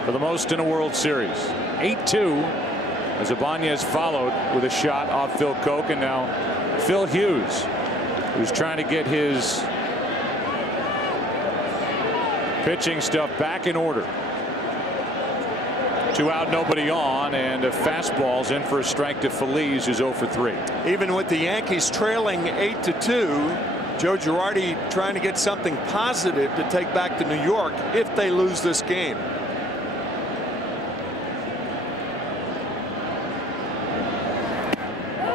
for the most in a World Series. 8-2 as Ibanez followed with a shot off Phil Koch, and now Phil Hughes, who's trying to get his pitching stuff back in order. 2 out, nobody on, and a fastball's in for a strike to Feliz, who's 0 for 3. Even with the Yankees trailing 8-2, Joe Girardi trying to get something positive to take back to New York if they lose this game.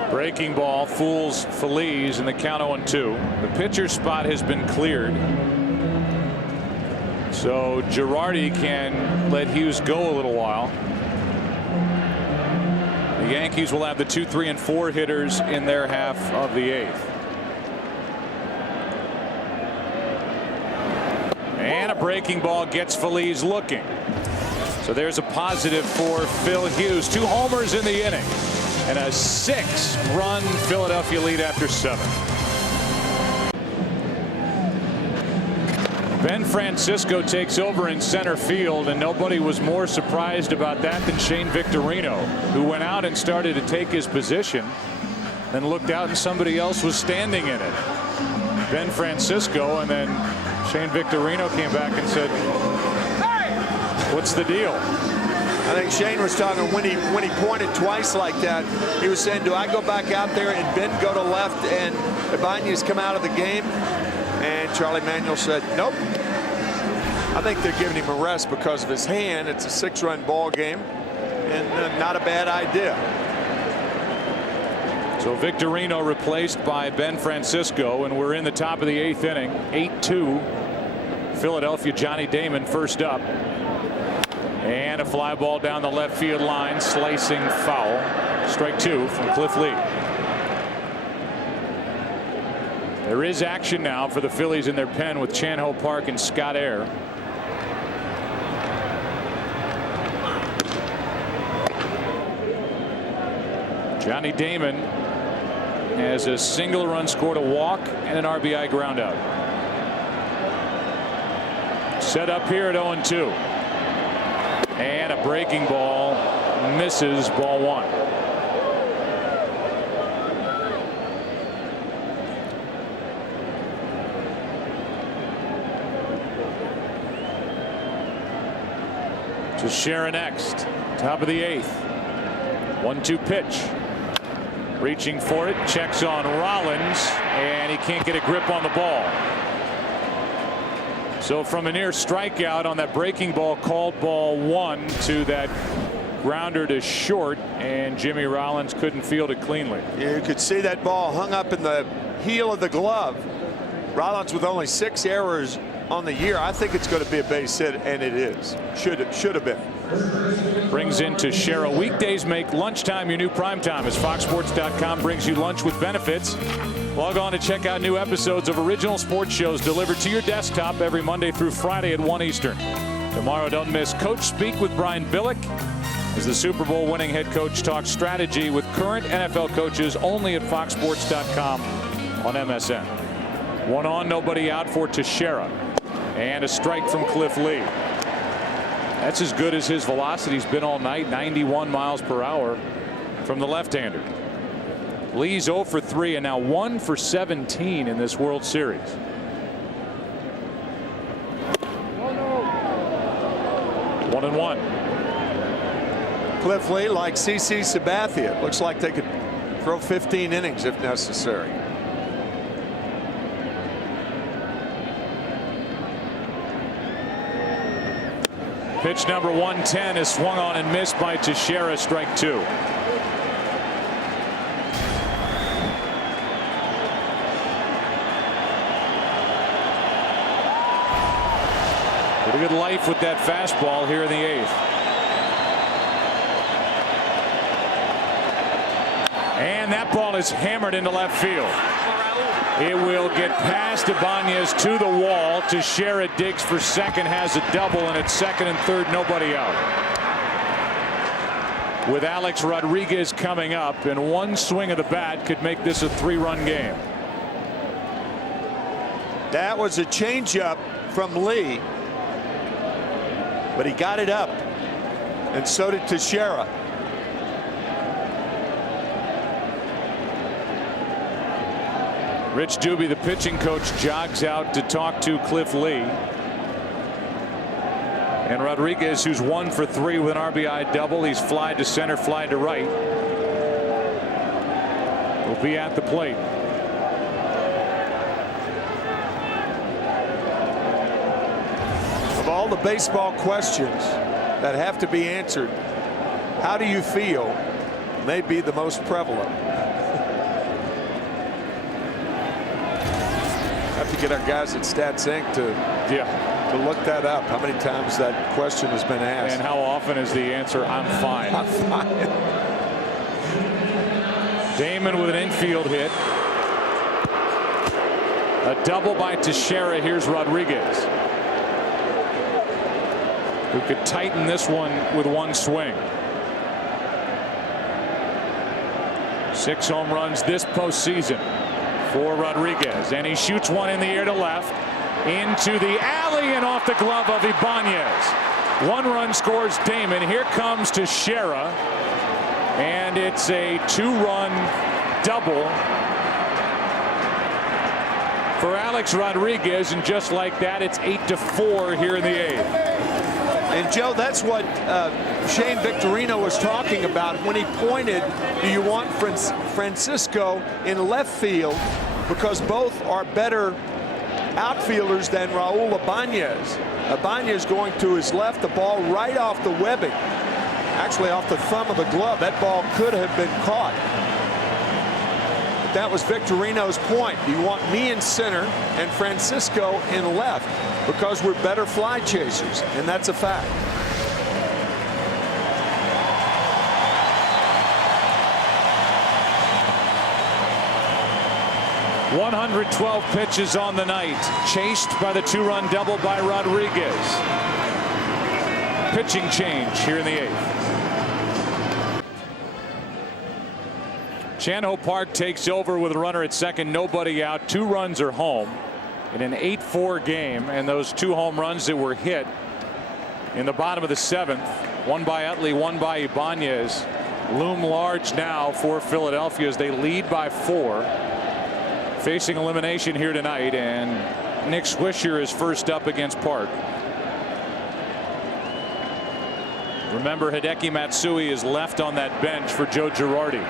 Breaking ball fools Feliz in the count 0-2. The pitcher spot has been cleared, so Girardi can let Hughes go a little while. The Yankees will have the 2, 3, and 4 hitters in their half of the 8th. And a breaking ball gets Feliz looking. So there's a positive for Phil Hughes. 2 homers in the inning and a 6-run Philadelphia lead after 7. Ben Francisco takes over in center field, and nobody was more surprised about that than Shane Victorino, who went out and started to take his position, then looked out and somebody else was standing in it. Ben Francisco, and then Shane Victorino came back and said, "What's the deal?" I think Shane was talking when he pointed twice like that. He was saying, do I go back out there and Ben go to left and Ibanez come out of the game? And Charlie Manuel said, nope. I think they're giving him a rest because of his hand. It's a 6-run ball game. and not a bad idea. So Victorino replaced by Ben Francisco, and we're in the top of the 8th inning. 8-2 Philadelphia. Johnny Damon first up, and a fly ball down the left field line, slicing foul. Strike 2 from Cliff Lee. There is action now for the Phillies in their pen with Chan-Ho Park and Scott Air. Johnny Damon has a single run scored, a walk, and an RBI groundout. Set up here at 0-2. And a breaking ball misses, ball 1. Teixeira next, top of the 8th. 1-2 pitch. Reaching for it, checks on Rollins, and he can't get a grip on the ball. So from a near strikeout on that breaking ball, called ball 1, to that grounder to short, and Jimmy Rollins couldn't field it cleanly. You could see that ball hung up in the heel of the glove. Rollins with only 6 errors on the year. I think it's going to be a base hit, and it is. Should have been. Brings in Teixeira. Weekdays make lunchtime your new primetime as FoxSports.com brings you lunch with benefits. Log on to check out new episodes of original sports shows delivered to your desktop every Monday through Friday at 1 Eastern. Tomorrow, don't miss Coach Speak with Brian Billick as the Super Bowl winning head coach talks strategy with current NFL coaches only at FoxSports.com on MSN. 1 on, nobody out for Teixeira. And a strike from Cliff Lee. That's as good as his velocity's been all night, 91 miles per hour from the left-hander. Lee's 0 for 3 and now 1 for 17 in this World Series. 1-1. Cliff Lee, like CC Sabathia, looks like they could throw 15 innings if necessary. Pitch number 110 is swung on and missed by Teixeira, strike 2. Pretty good life with that fastball here in the 8th. And that ball is hammered into left field. It will get past Ibanez to the wall. Teixeira digs for second, has a double, and at second and third, nobody out. With Alex Rodriguez coming up, and one swing of the bat could make this a 3-run game. That was a changeup from Lee, but he got it up, and so did Teixeira. Rich Doobie, the pitching coach, jogs out to talk to Cliff Lee. And Rodriguez, who's 1 for 3 with an RBI double. He's fly to center, fly to right. Will be at the plate. Of all the baseball questions that have to be answered, how do you feel may be the most prevalent. Have to get our guys at Stats Inc. to look that up. How many times that question has been asked? And how often is the answer, I'm fine. I'm fine. Damon with an infield hit. A double by Teixeira. Here's Rodriguez, who could tighten this one with one swing. 6 home runs this postseason for Rodriguez, and he shoots one in the air to left, into the alley and off the glove of Ibanez. 1 run scores Damon. Here comes Teixeira, and it's a 2-run double for Alex Rodriguez, and just like that, it's 8-4 here in the 8th. And Joe, that's what Shane Victorino was talking about when he pointed, do you want Francisco in left field, because both are better outfielders than Raul Ibanez. Ibanez going to his left, the ball right off the webbing. Actually, off the thumb of the glove, that ball could have been caught. But that was Victorino's point. You want me in center and Francisco in left because we're better fly chasers, and that's a fact. .112 pitches on the night, chased by the 2-run double by Rodriguez. Pitching change here in the 8th. Chan-Ho Park takes over with a runner at second, nobody out. 2 runs are home in an 8-4 game, and those 2 home runs that were hit in the bottom of the 7th, one by Utley, one by Ibanez, loom large now for Philadelphia as they lead by 4. Facing elimination here tonight, and Nick Swisher is first up against Park. Remember, Hideki Matsui is left on that bench for Joe Girardi.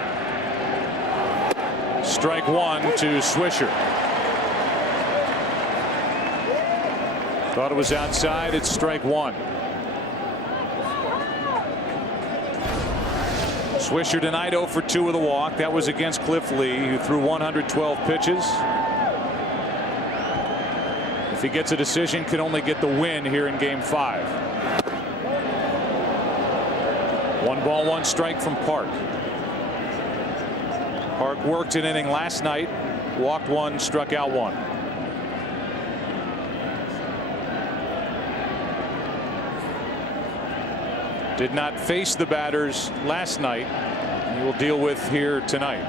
Strike 1 to Swisher. Thought it was outside. It's strike 1. Swisher tonight 0 for 2 with a walk. That was against Cliff Lee, who threw 112 pitches. If he gets a decision, can only get the win here in game 5. 1 ball, 1 strike from Park. Park worked an inning last night, walked 1, struck out 1. Did not face the batters last night. He will deal with here tonight.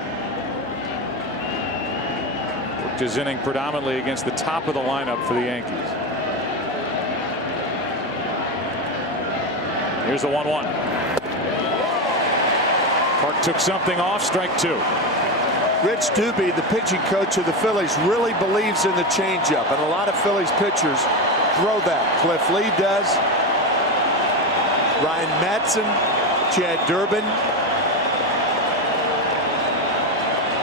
Worked his inning predominantly against the top of the lineup for the Yankees. Here's the 1-1. Park took something off, strike 2. Rich Doobie, the pitching coach of the Phillies, really believes in the changeup, and a lot of Phillies pitchers throw that. Cliff Lee does. Ryan Madsen, Chad Durbin.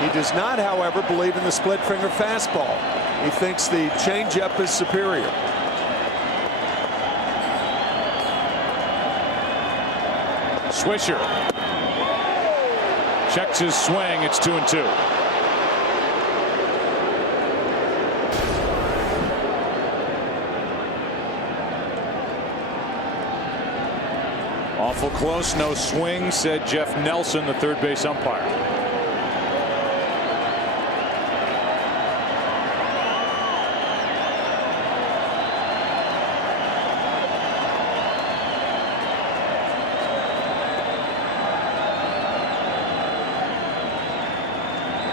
He does not, however, believe in the split finger fastball. He thinks the changeup is superior. Swisher checks his swing. It's 2-2. Awful close, no swing, said Jeff Nelson, the third base umpire.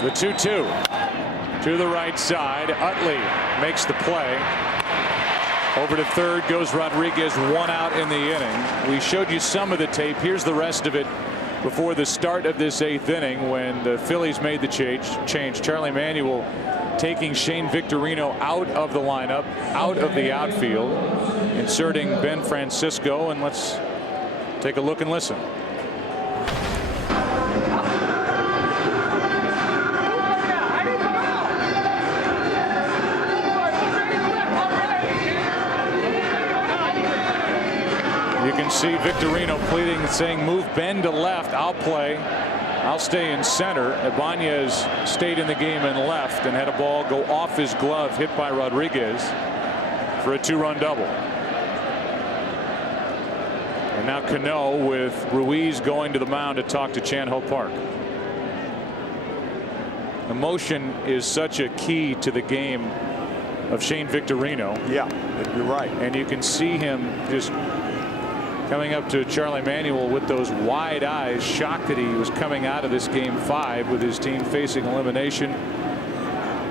The 2-2 to the right side. Utley makes the play. Over to third goes Rodriguez, 1 out in the inning. We showed you some of the tape. Here's the rest of it before the start of this 8th inning when the Phillies made the change. Charlie Manuel taking Shane Victorino out of the lineup, out of the outfield, inserting Ben Francisco, and let's take a look and listen. See Victorino pleading, saying, move Ben to left. I'll play. I'll stay in center. Ibanez stayed in the game and left and had a ball go off his glove, hit by Rodriguez for a 2-run double. And now Cano with Ruiz going to the mound to talk to Chan-Ho Park. Emotion is such a key to the game of Shane Victorino. Yeah, you're right. And you can see him just coming up to Charlie Manuel with those wide eyes, shocked that he was coming out of this game 5 with his team facing elimination.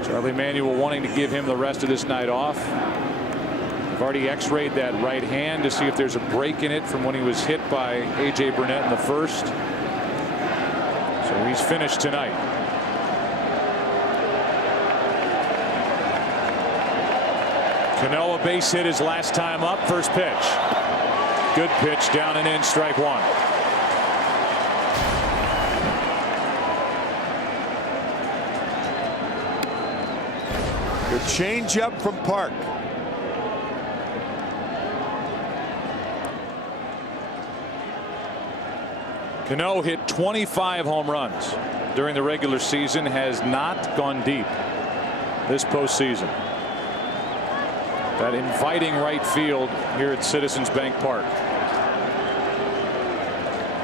Charlie Manuel wanting to give him the rest of this night off. I've already x-rayed that right hand to see if there's a break in it from when he was hit by A.J. Burnett in the first. So he's finished tonight. Cano, a base hit his last time up. First pitch. Good pitch, down and in, strike 1. Good changeup from Park. Cano hit 25 home runs during the regular season, has not gone deep this postseason. That inviting right field here at Citizens Bank Park.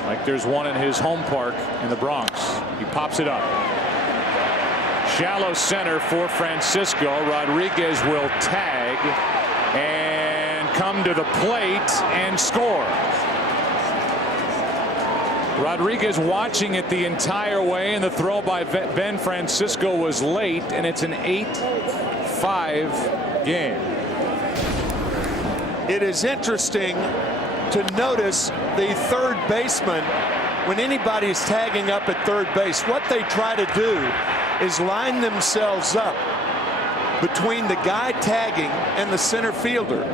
Like there's one in his home park in the Bronx. He pops it up. Shallow center for Francisco. Rodriguez will tag and come to the plate and score. Rodriguez watching it the entire way, and the throw by Ben Francisco was late, and it's an 8-5 game. It is interesting to notice the third baseman, when anybody is tagging up at third base, what they try to do is line themselves up between the guy tagging and the center fielder,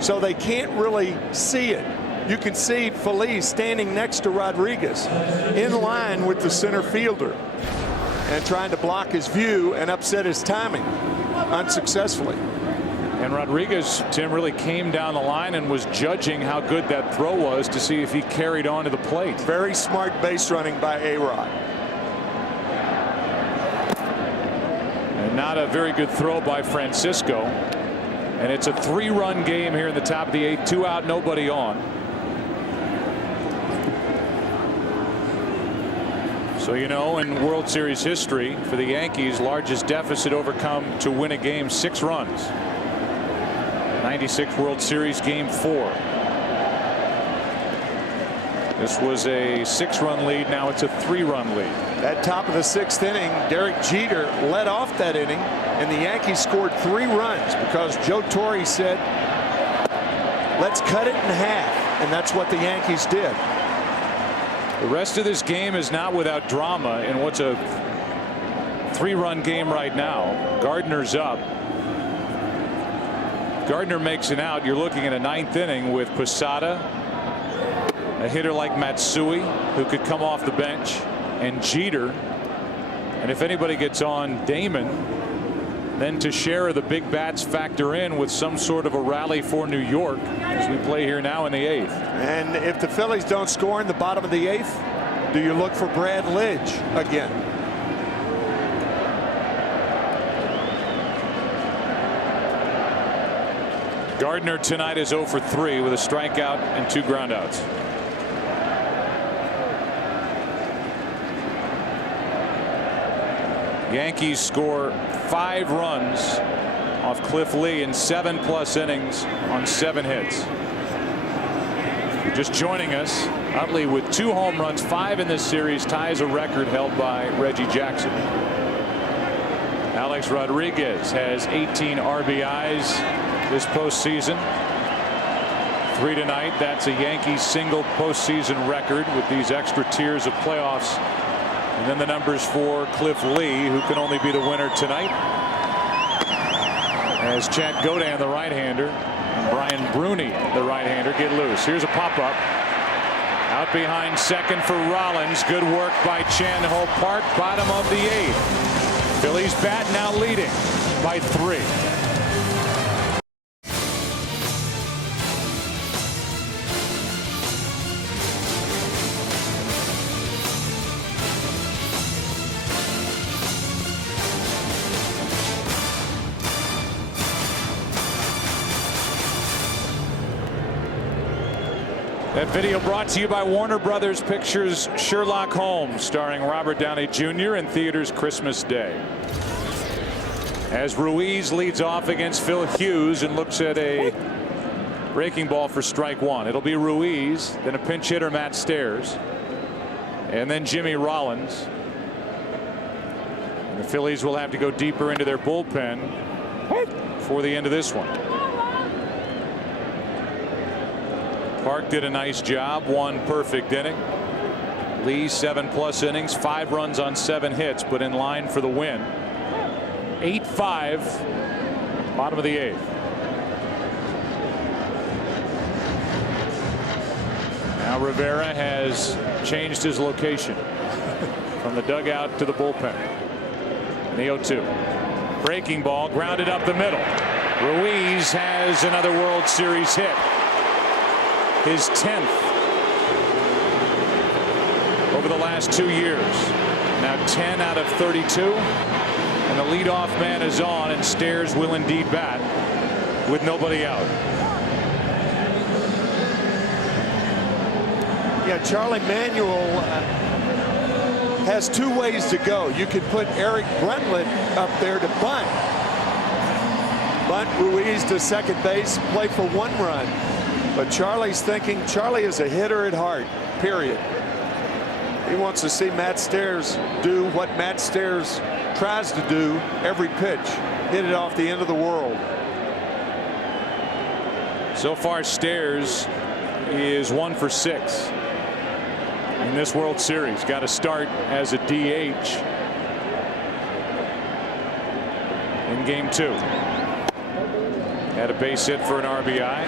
so they can't really see it. You can see Phillies standing next to Rodriguez in line with the center fielder and trying to block his view and upset his timing unsuccessfully. And Rodriguez, Tim, really came down the line and was judging how good that throw was to see if he carried on to the plate. Very smart base running by A-Rod. And not a very good throw by Francisco. And it's a 3-run game here in the top of the 8th. 2 out, nobody on. So, you know, in World Series history for the Yankees, largest deficit overcome to win a game, 6 runs. 96 World Series Game 4. This was a 6-run lead. Now it's a 3-run lead. At top of the 6th inning, Derek Jeter led off that inning, and the Yankees scored 3 runs because Joe Torre said, let's cut it in half, and that's what the Yankees did. The rest of this game is not without drama in what's a 3-run game right now. Gardner's up. Gardner makes an out. You're looking at a 9th inning with Posada, a hitter like Matsui who could come off the bench, and Jeter. And if anybody gets on, Damon. Then Teixeira, the big bats factor in with some sort of a rally for New York as we play here now in the 8th. And if the Phillies don't score in the bottom of the 8th, do you look for Brad Lidge again? Gardner tonight is 0 for 3 with a strikeout and 2 groundouts. Yankees score 5 runs off Cliff Lee in 7+ innings on 7 hits. Just joining us, Utley with 2 home runs, 5 in this series, ties a record held by Reggie Jackson. Alex Rodriguez has 18 RBIs this postseason. 3 tonight. That's a Yankees single postseason record with these extra tiers of playoffs. And then the numbers for Cliff Lee, who can only be the winner tonight, as Chad Godin, the right-hander, and Brian Bruni, the right-hander, get loose. Here's a pop-up. Out behind second for Rollins. Good work by Chan Ho Park. Bottom of the 8th. Phillies bat now leading by 3. That video brought to you by Warner Brothers Pictures' Sherlock Holmes, starring Robert Downey Jr. in theaters Christmas Day. As Ruiz leads off against Phil Hughes and looks at a breaking ball for strike 1. It'll be Ruiz, then a pinch hitter, Matt Stairs, and then Jimmy Rollins. And the Phillies will have to go deeper into their bullpen for the end of this one. Park did a nice job. 1 perfect inning. Lee 7+ innings, 5 runs on 7 hits, but in line for the win. 8-5, bottom of the 8th. Now Rivera has changed his location from the dugout to the bullpen. In the 0-2. Breaking ball grounded up the middle. Ruiz has another World Series hit. His 10th. over the last 2 years. Now 10 out of 32. And the leadoff man is on, and Stairs will indeed bat with nobody out. Yeah, Charlie Manuel has 2 ways to go. You could put Eric Bruntlett up there to bunt. Bunt Ruiz to second base, play for 1 run. But Charlie's thinking, Charlie is a hitter at heart, period. He wants to see Matt Stairs do what Matt Stairs tries to do every pitch, hit it off the end of the world. So far, Stairs is 1 for 6 in this World Series. Got to start as a DH in game 2. Had a base hit for an RBI.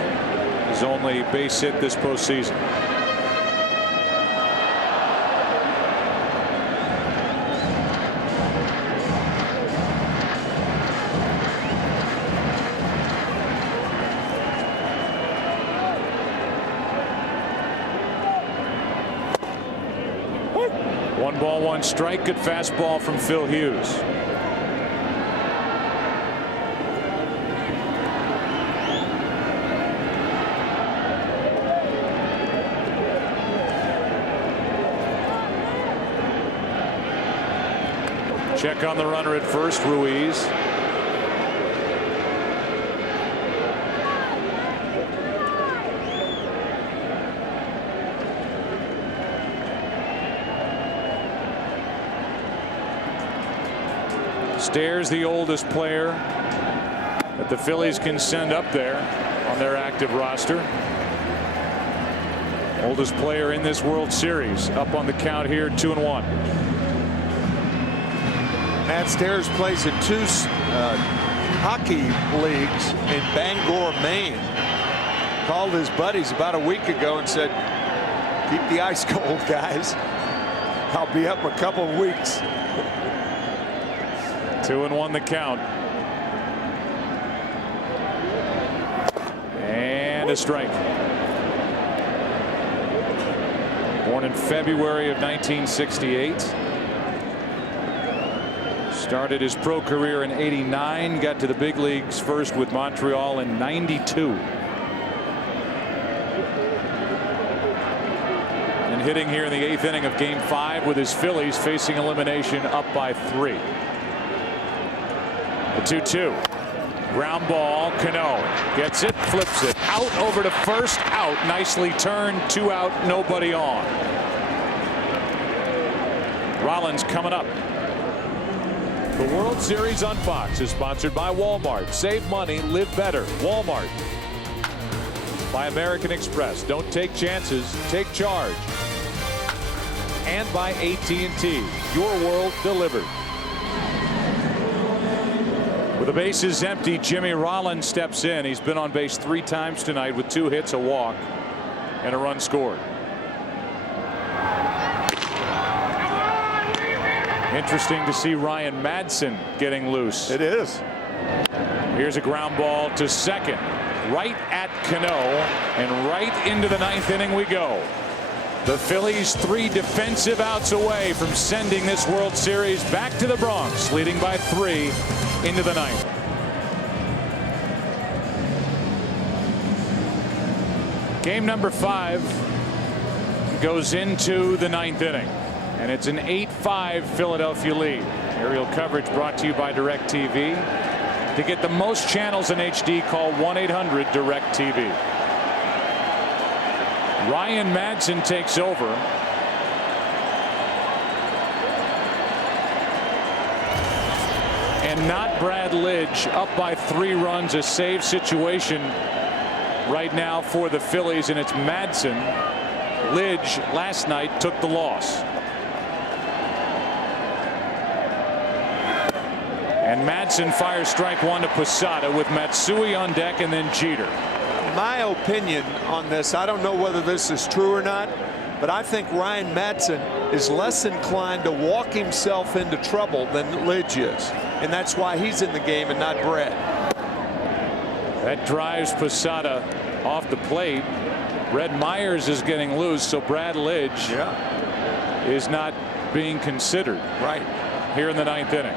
His only base hit this postseason. One ball, one strike. Good fastball from Phil Hughes. Check on the runner at first, Ruiz. Stairs, the oldest player that the Phillies can send up there on their active roster. Oldest player in this World Series, up on the count here, 2-1. Matt Stairs plays in 2 hockey leagues in Bangor, Maine. Called his buddies about a week ago and said, keep the ice cold, guys. I'll be up in a couple of weeks. 2-1 the count. And a strike. Born in February of 1968. Started his pro career in '89. Got to the big leagues first with Montreal in '92. And hitting here in the 8th inning of game 5 with his Phillies facing elimination up by 3. The 2-2. Ground ball. Cano gets it, flips it out over to first, out. Nicely turned. 2 out, nobody on. Rollins coming up. The World Series on Fox is sponsored by Walmart. Save money, live better. Walmart. By American Express. Don't take chances, take charge. And by AT&T. Your world delivered. With the bases empty, Jimmy Rollins steps in. He's been on base 3 times tonight with 2 hits, a walk, and a run scored. Interesting to see Ryan Madson getting loose. It is. Here's a ground ball to second. Right at Cano, and right into the 9th inning we go. The Phillies 3 defensive outs away from sending this World Series back to the Bronx, leading by 3 into the 9th. Game number 5 goes into the 9th inning, and it's an 8-5 Philadelphia lead. Aerial coverage brought to you by DirecTV. To get the most channels in HD, call 1-800-DirecTV. Ryan Madson takes over. And not Brad Lidge, up by 3 runs, a save situation right now for the Phillies, and it's Madson. Lidge last night took the loss. And Madson fires strike 1 to Posada with Matsui on deck and then Jeter. My opinion on this, I don't know whether this is true or not, but I think Ryan Madson is less inclined to walk himself into trouble than Lidge is. And that's why he's in the game and not Brad. That drives Posada off the plate. Red Myers is getting loose, so Brad Lidge is not being considered right here in the 9th inning.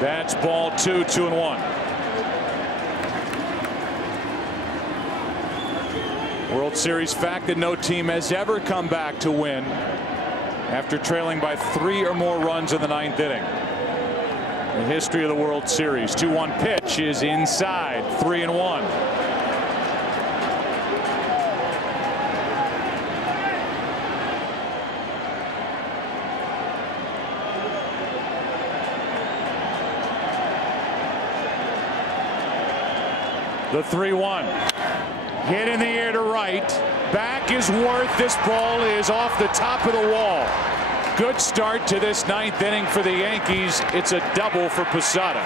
That's ball 2, 2-1. World Series fact that no team has ever come back to win after trailing by 3 or more runs in the 9th inning. The history of the World Series. 2-1 pitch is inside. 3-1. The 3-1. Hit in the air to right. Back is Worth. This ball is off the top of the wall. Good start to this 9th inning for the Yankees. It's a double for Posada.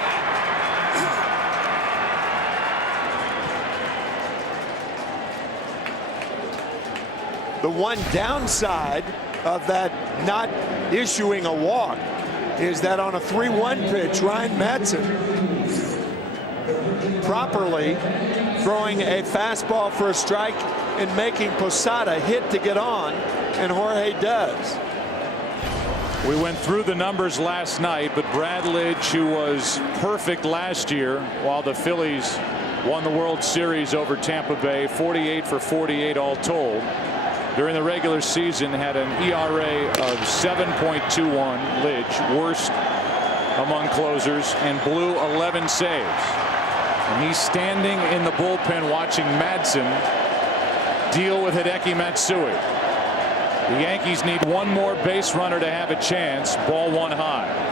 The one downside of that not issuing a walk is that on a 3-1 pitch, Ryan Madson properly throwing a fastball for a strike and making Posada hit to get on, and Jorge does. We went through the numbers last night, but Brad Lidge, who was perfect last year while the Phillies won the World Series over Tampa Bay, 48 for 48 all told, during the regular season had an ERA of 7.21. Lidge, worst among closers, and blew 11 saves. And he's standing in the bullpen watching Madsen deal with Hideki Matsui. The Yankees need one more base runner to have a chance. Ball 1 high.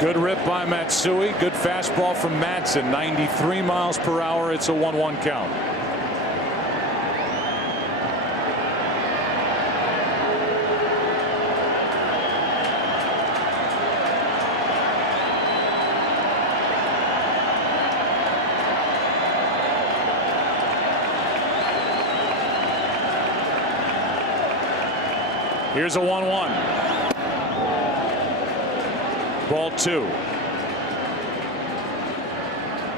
Good rip by Matsui. Good fastball from Madsen. 93 miles per hour. It's a 1-1 count. Here's a 1-1. Ball 2.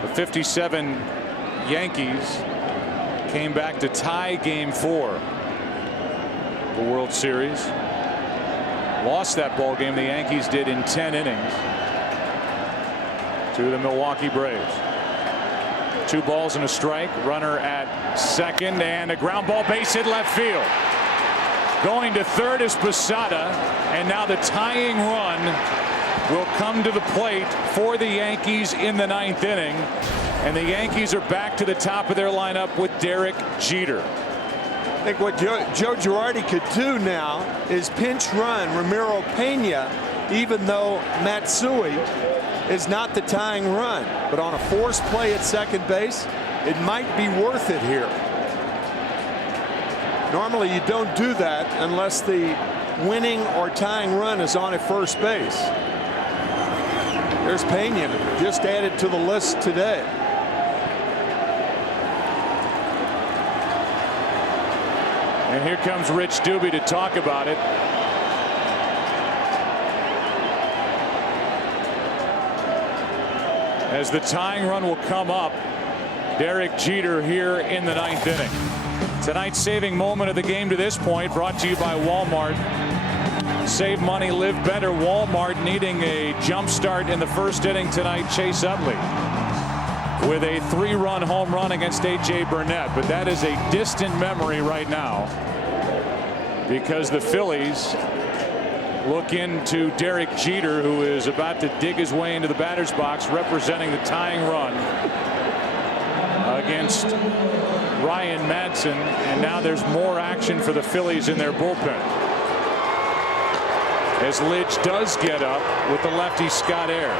The 57 Yankees came back to tie Game 4. The World Series. Lost that ball game. The Yankees did in 10 innings to the Milwaukee Braves. 2 balls and a strike. Runner at second, and a ground ball, base hit left field. Going to third is Posada, and now the tying run will come to the plate for the Yankees in the 9th inning, and the Yankees are back to the top of their lineup with Derek Jeter. I think what Joe Girardi could do now is pinch run Ramiro Pena, even though Matsui is not the tying run, but on a forced play at second base, it might be worth it here. Normally you don't do that unless the winning or tying run is on at first base. There's Pena, just added to the list today. And here comes Rich Doobie to talk about it. As the tying run will come up, Derek Jeter here in the 9th inning. Tonight's saving moment of the game to this point brought to you by Walmart. Save money, live better. Walmart needing a jump start in the first inning tonight. Chase Utley with a 3-run home run against A.J. Burnett. But that is a distant memory right now because the Phillies look into Derek Jeter, who is about to dig his way into the batter's box, representing the tying run against Ryan Madsen. And now there's more action for the Phillies in their bullpen, as Lidge does get up with the lefty Scott Air.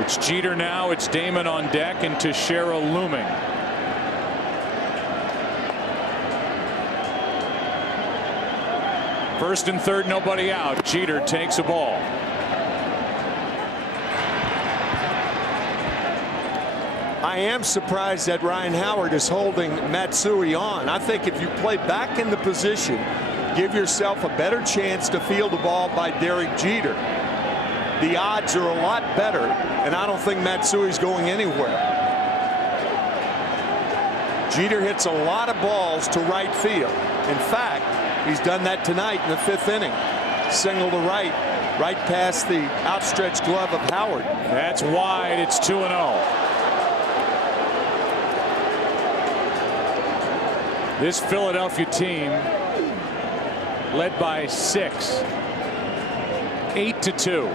It's Jeter now. It's Damon on deck and Teixeira looming. First and third, nobody out. Jeter takes a ball. I am surprised that Ryan Howard is holding Matsui on. I think if you play back in the position, give yourself a better chance to field the ball by Derek Jeter. The odds are a lot better, and I don't think Matsui's going anywhere. Jeter hits a lot of balls to right field. In fact, he's done that tonight in the 5th inning. Single to right past the outstretched glove of Howard. That's wide. It's 2-0. This Philadelphia team led by 6, 8-2.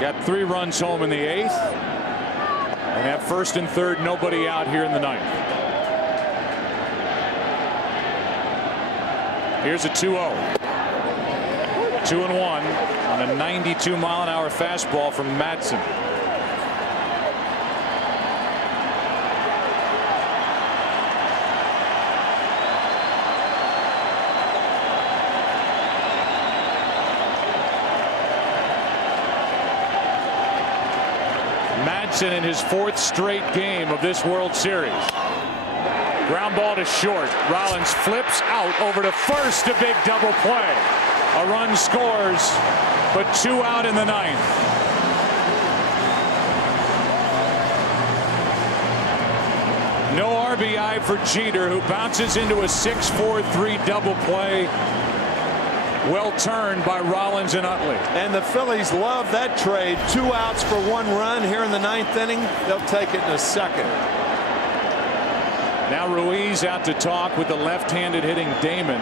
Got 3 runs home in the 8th, and at first and third, nobody out here in the 9th. Here's a 2-0. 2-1 on a 92-mile-an-hour fastball from Madsen. In his 4th straight game of this World Series. Ground ball to short. Rollins flips out over to first. A big double play. A run scores, but 2 out in the 9th. No RBI for Jeter, who bounces into a 6-4-3 double play. Well turned by Rollins and Utley. And the Phillies love that trade. 2 outs for 1 run here in the 9th inning. They'll take it in a second. Now Ruiz out to talk with the left-handed hitting Damon,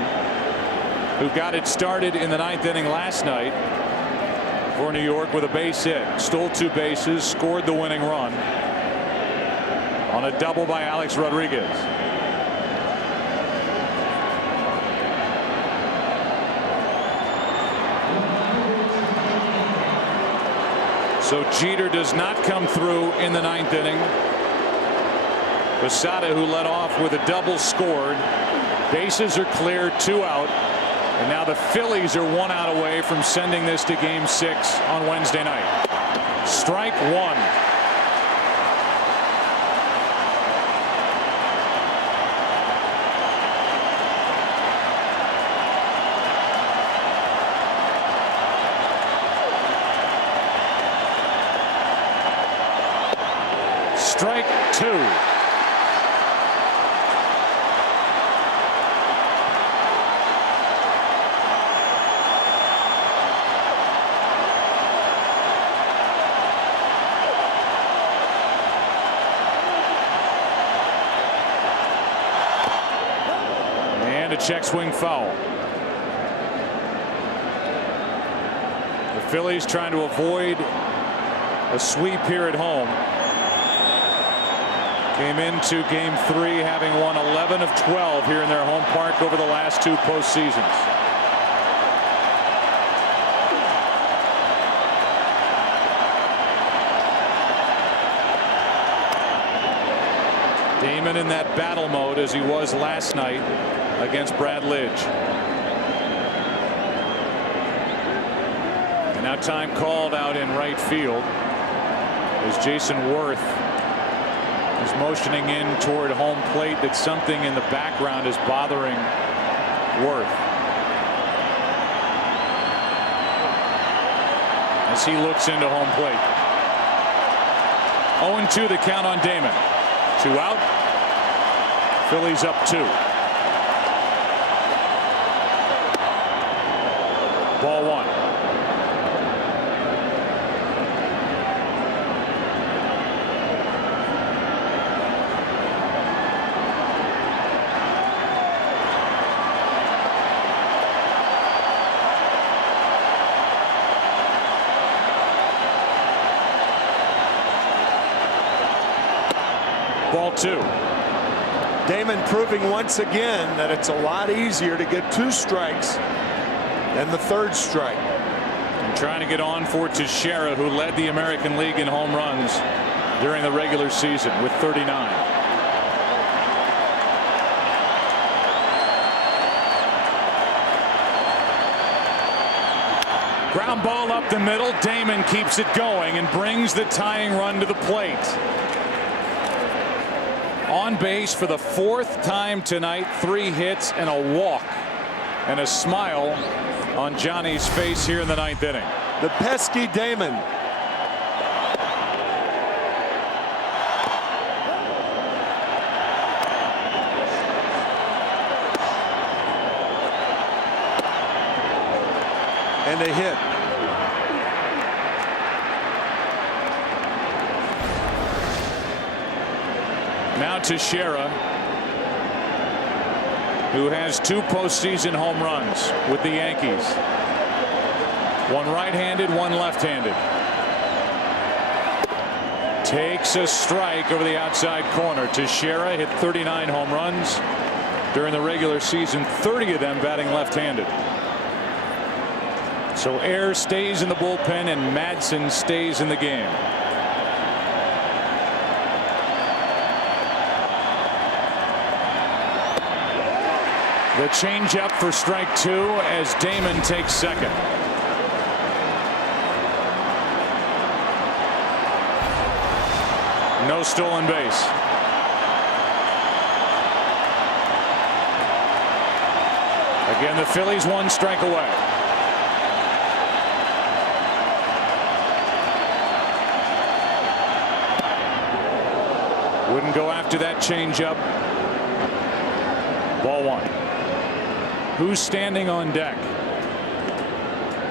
who got it started in the 9th inning last night for New York with a base hit. Stole 2 bases, scored the winning run on a double by Alex Rodriguez. So Jeter does not come through in the 9th inning. Posada, who led off with a double, scored. Bases are clear, 2 out. And now the Phillies are 1 out away from sending this to Game 6 on Wednesday night. Strike 1. Strike 2. And a check swing foul. The Phillies trying to avoid a sweep here at home. Came into Game 3 having won 11 of 12 here in their home park over the last 2 postseasons. Damon in that battle mode as he was last night against Brad Lidge. And now time called out in right field as Jason Worth is motioning in toward home plate. That something in the background is bothering Worth as he looks into home plate. 0-2 the count on Damon. 2 out. Phillies up 2. Ball 1. Ball 2. Damon proving once again that it's a lot easier to get 2 strikes than the 3rd strike. And trying to get on for Teixeira, who led the American League in home runs during the regular season with 39. Ground ball up the middle. Damon keeps it going and brings the tying run to the plate. On base for the 4th time tonight, 3 hits and a walk, and a smile on Johnny's face here in the 9th inning. The pesky Damon. And a hit. Now Teixeira, who has 2 postseason home runs with the Yankees. One right-handed, one left-handed. Takes a strike over the outside corner. Teixeira hit 39 home runs during the regular season, 30 of them batting left-handed. So Ayers stays in the bullpen and Madsen stays in the game. The changeup for strike 2 as Damon takes second. No stolen base. Again, the Phillies 1 strike away. Wouldn't go after that changeup. Ball 1. Who's standing on deck?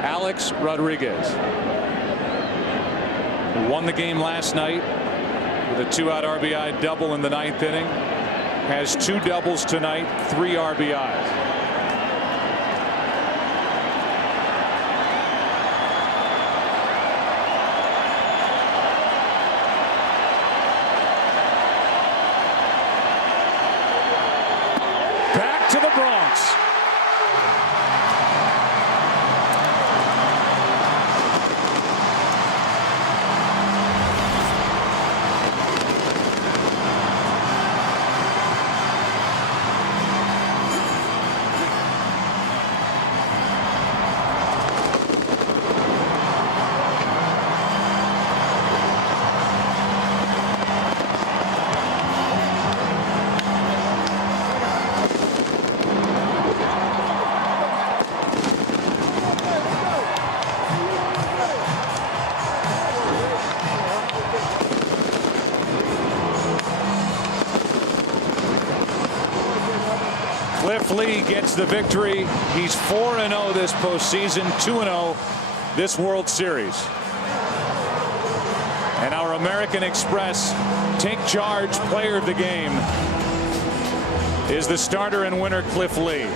Alex Rodriguez, who won the game last night with a 2-out RBI double in the 9th inning, has 2 doubles tonight, 3 RBIs. Back to the Bronx. Cliff Lee gets the victory. He's 4-0 this postseason, 2-0 this World Series. And our American Express take charge player of the game is the starter and winner, Cliff Lee.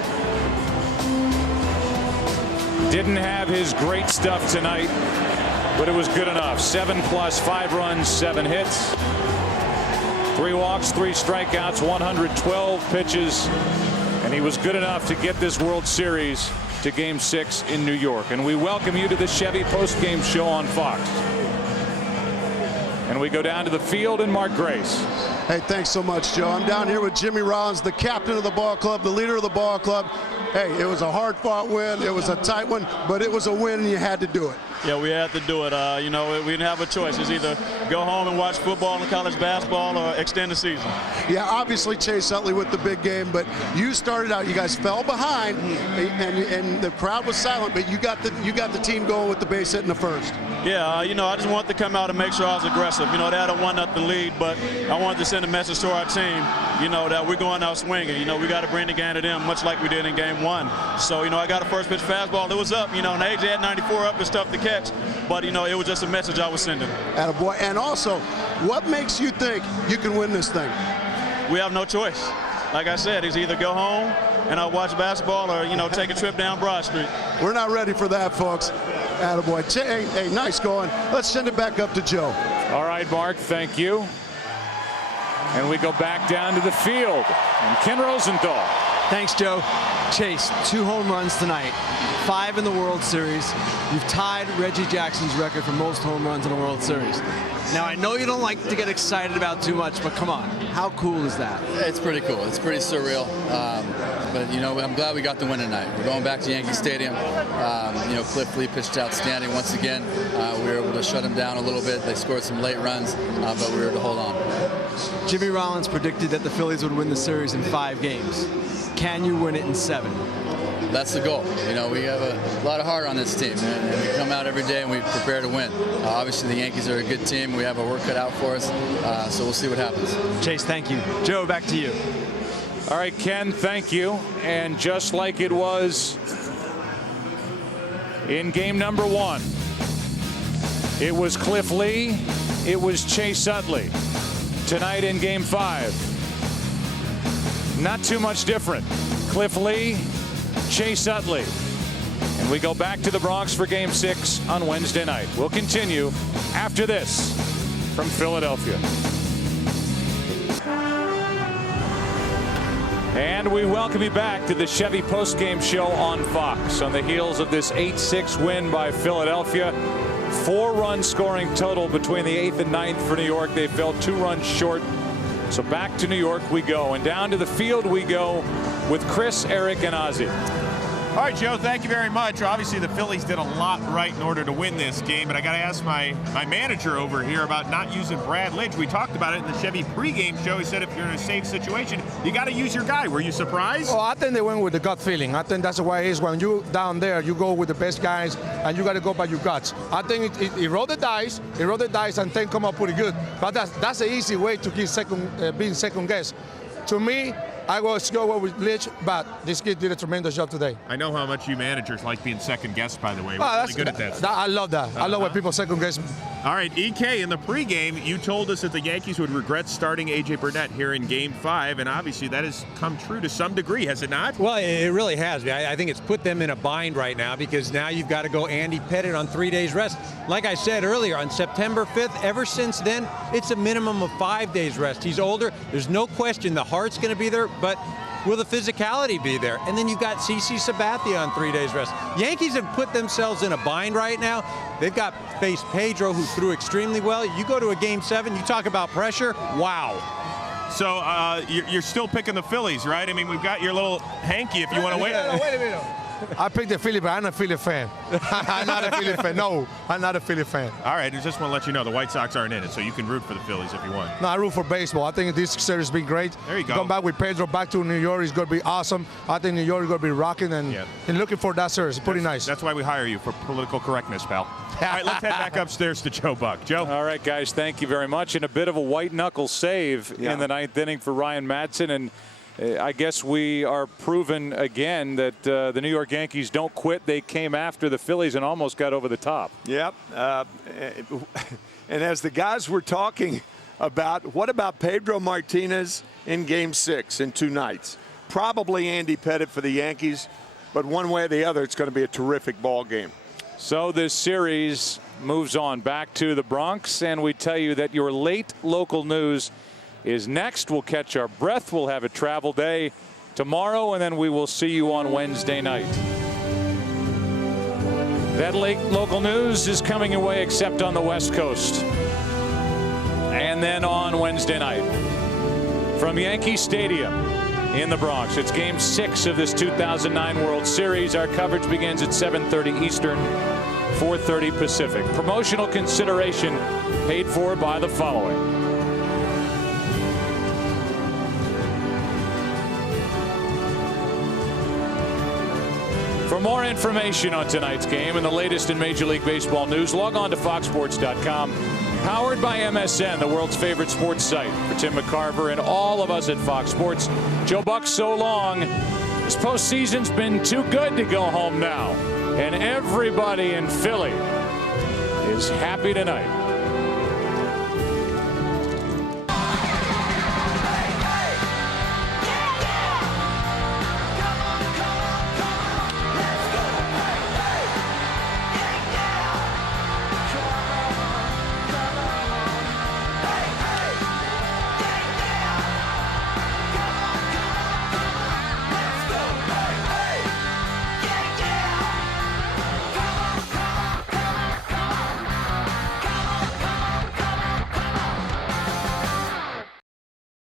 Didn't have his great stuff tonight, but it was good enough. 7+, 5 runs, 7 hits, 3 walks, 3 strikeouts, 112 pitches. And he was good enough to get this World Series to Game 6 in New York. And we welcome you to the Chevy postgame show on Fox. And we go down to the field and Mark Grace. Hey, thanks so much, Joe. I'm down here with Jimmy Rollins, the captain of the ball club, the leader of the ball club. Hey, it was a hard-fought win. It was a tight one, but it was a win, and you had to do it. Yeah, we had to do it. You know, we didn't have a choice. It's either go home and watch football and college basketball or extend the season. Yeah, obviously Chase Utley with the big game, but you started out. You guys fell behind, and the crowd was silent, but you got the team going with the base hit in the first. Yeah, you know, I just wanted to come out and make sure I was aggressive. You know, they had a 1-0 lead, but I wanted to send a message to our team, you know, that we're going out swinging. You know, we got to bring the game to them, much like we did in Game 1. So, you know, I got a first pitch fastball. It was up, you know, and AJ had 94 up. It's tough to catch, but, you know, it was just a message I was sending. Attaboy. And also, what makes you think you can win this thing? We have no choice. Like I said, it's either go home and I'll watch basketball or, you know, take a trip down Broad Street. We're not ready for that, folks. Attaboy. Hey, nice going. Let's send it back up to Joe. All right, Mark, thank you. And we go back down to the field. And Ken Rosenthal. Thanks, Joe. Chase, 2 home runs tonight, 5 in the World Series. You've tied Reggie Jackson's record for most home runs in a World Series. Now, I know you don't like to get excited about too much, but come on. How cool is that? It's pretty cool. It's pretty surreal. but I'm glad we got the win tonight. We're going back to Yankee Stadium. Cliff Lee pitched outstanding once again. We were able to shut him down a little bit. They scored some late runs, but we were able to hold on. Jimmy Rollins predicted that the Phillies would win the series in 5 games. Can you win it in 7? That's the goal. We have a lot of heart on this team, and we come out every day and we prepare to win. Obviously, the Yankees are a good team. We have our work cut out for us, so we'll see what happens. Chase, thank you. Joe, back to you. All right, Ken, thank you. And just like it was in game number 1, it was Cliff Lee, it was Chase Utley. Tonight in game 5, not too much different. Cliff Lee, Chase Utley. And we go back to the Bronx for game 6 on Wednesday night. We'll continue after this from Philadelphia. And we welcome you back to the Chevy postgame show on Fox on the heels of this 8-6 win by Philadelphia. 4-run scoring total between the 8th and 9th for New York. They fell 2 runs short. So back to New York we go, and down to the field we go with Chris, Eric, and Ozzie. All right, Joe, thank you very much. Obviously, the Phillies did a lot right in order to win this game, but I got to ask my manager over here about not using Brad Lidge. We talked about it in the Chevy pregame show. He said if you're in a safe situation, you got to use your guy. Were you surprised? Oh, I think they went with the gut feeling. I think that's the way it is. When you down there, you go with the best guys, and you got to go by your guts. I think he rolled the dice. He rolled the dice, and then come up pretty good. But that's the easy way to get being second guess. To me, I was go with Lidge, but this kid did a tremendous job today. I know how much you managers like being second guessed, by the way. We're really good at that. I love that. I love when people second guess me. All right, EK, in the pregame, you told us that the Yankees would regret starting A.J. Burnett here in Game 5, and obviously that has come true to some degree, has it not? Well, it really has. I think it's put them in a bind right now because now you've got to go Andy Pettitte on 3 days rest. Like I said earlier, on September 5th, ever since then, it's a minimum of 5 days rest. He's older. There's no question the heart's going to be there, but will the physicality be there? And then you've got CC Sabathia on 3 days rest. Yankees have put themselves in a bind right now. They've got faced Pedro, who threw extremely well. You go to a Game 7, you talk about pressure. Wow. So you're still picking the Phillies, right? I mean, we've got your little hanky if you want to wait. No, wait a minute. I picked the Phillies, but I'm not a Philly fan. I'm not a Philly fan. No, I'm not a Philly fan. All right, I just want to let you know the White Sox aren't in it, so you can root for the Phillies if you want. No, I root for baseball. I think this series has been great. There you go. Come back with Pedro back to New York. It's going to be awesome. I think New York is going to be rocking and looking for that series. Pretty nice. That's why we hire you, for political correctness, pal. All right, let's head back upstairs to Joe Buck. Joe. All right, guys, thank you very much. And a bit of a white knuckle save in the 9th inning for Ryan Madson. And I guess we are proven again that the New York Yankees don't quit. They came after the Phillies and almost got over the top. Yep. And as the guys were talking about, what about Pedro Martinez in Game 6 in 2 nights? Probably Andy Pettitte for the Yankees, but one way or the other, it's going to be a terrific ball game. So this series moves on back to the Bronx, and we tell you that your late local news is next. We'll catch our breath. We'll have a travel day tomorrow, and then we will see you on Wednesday night. That late local news is coming your way except on the West Coast. And then on Wednesday night from Yankee Stadium in the Bronx, it's Game 6 of this 2009 World Series. Our coverage begins at 7:30 Eastern, 4:30 Pacific. Promotional consideration paid for by the following. For more information on tonight's game and the latest in Major League Baseball news, log on to foxsports.com. Powered by MSN, the world's favorite sports site. For Tim McCarver and all of us at Fox Sports, Joe Buck, so long. This postseason's been too good to go home now. And everybody in Philly is happy tonight.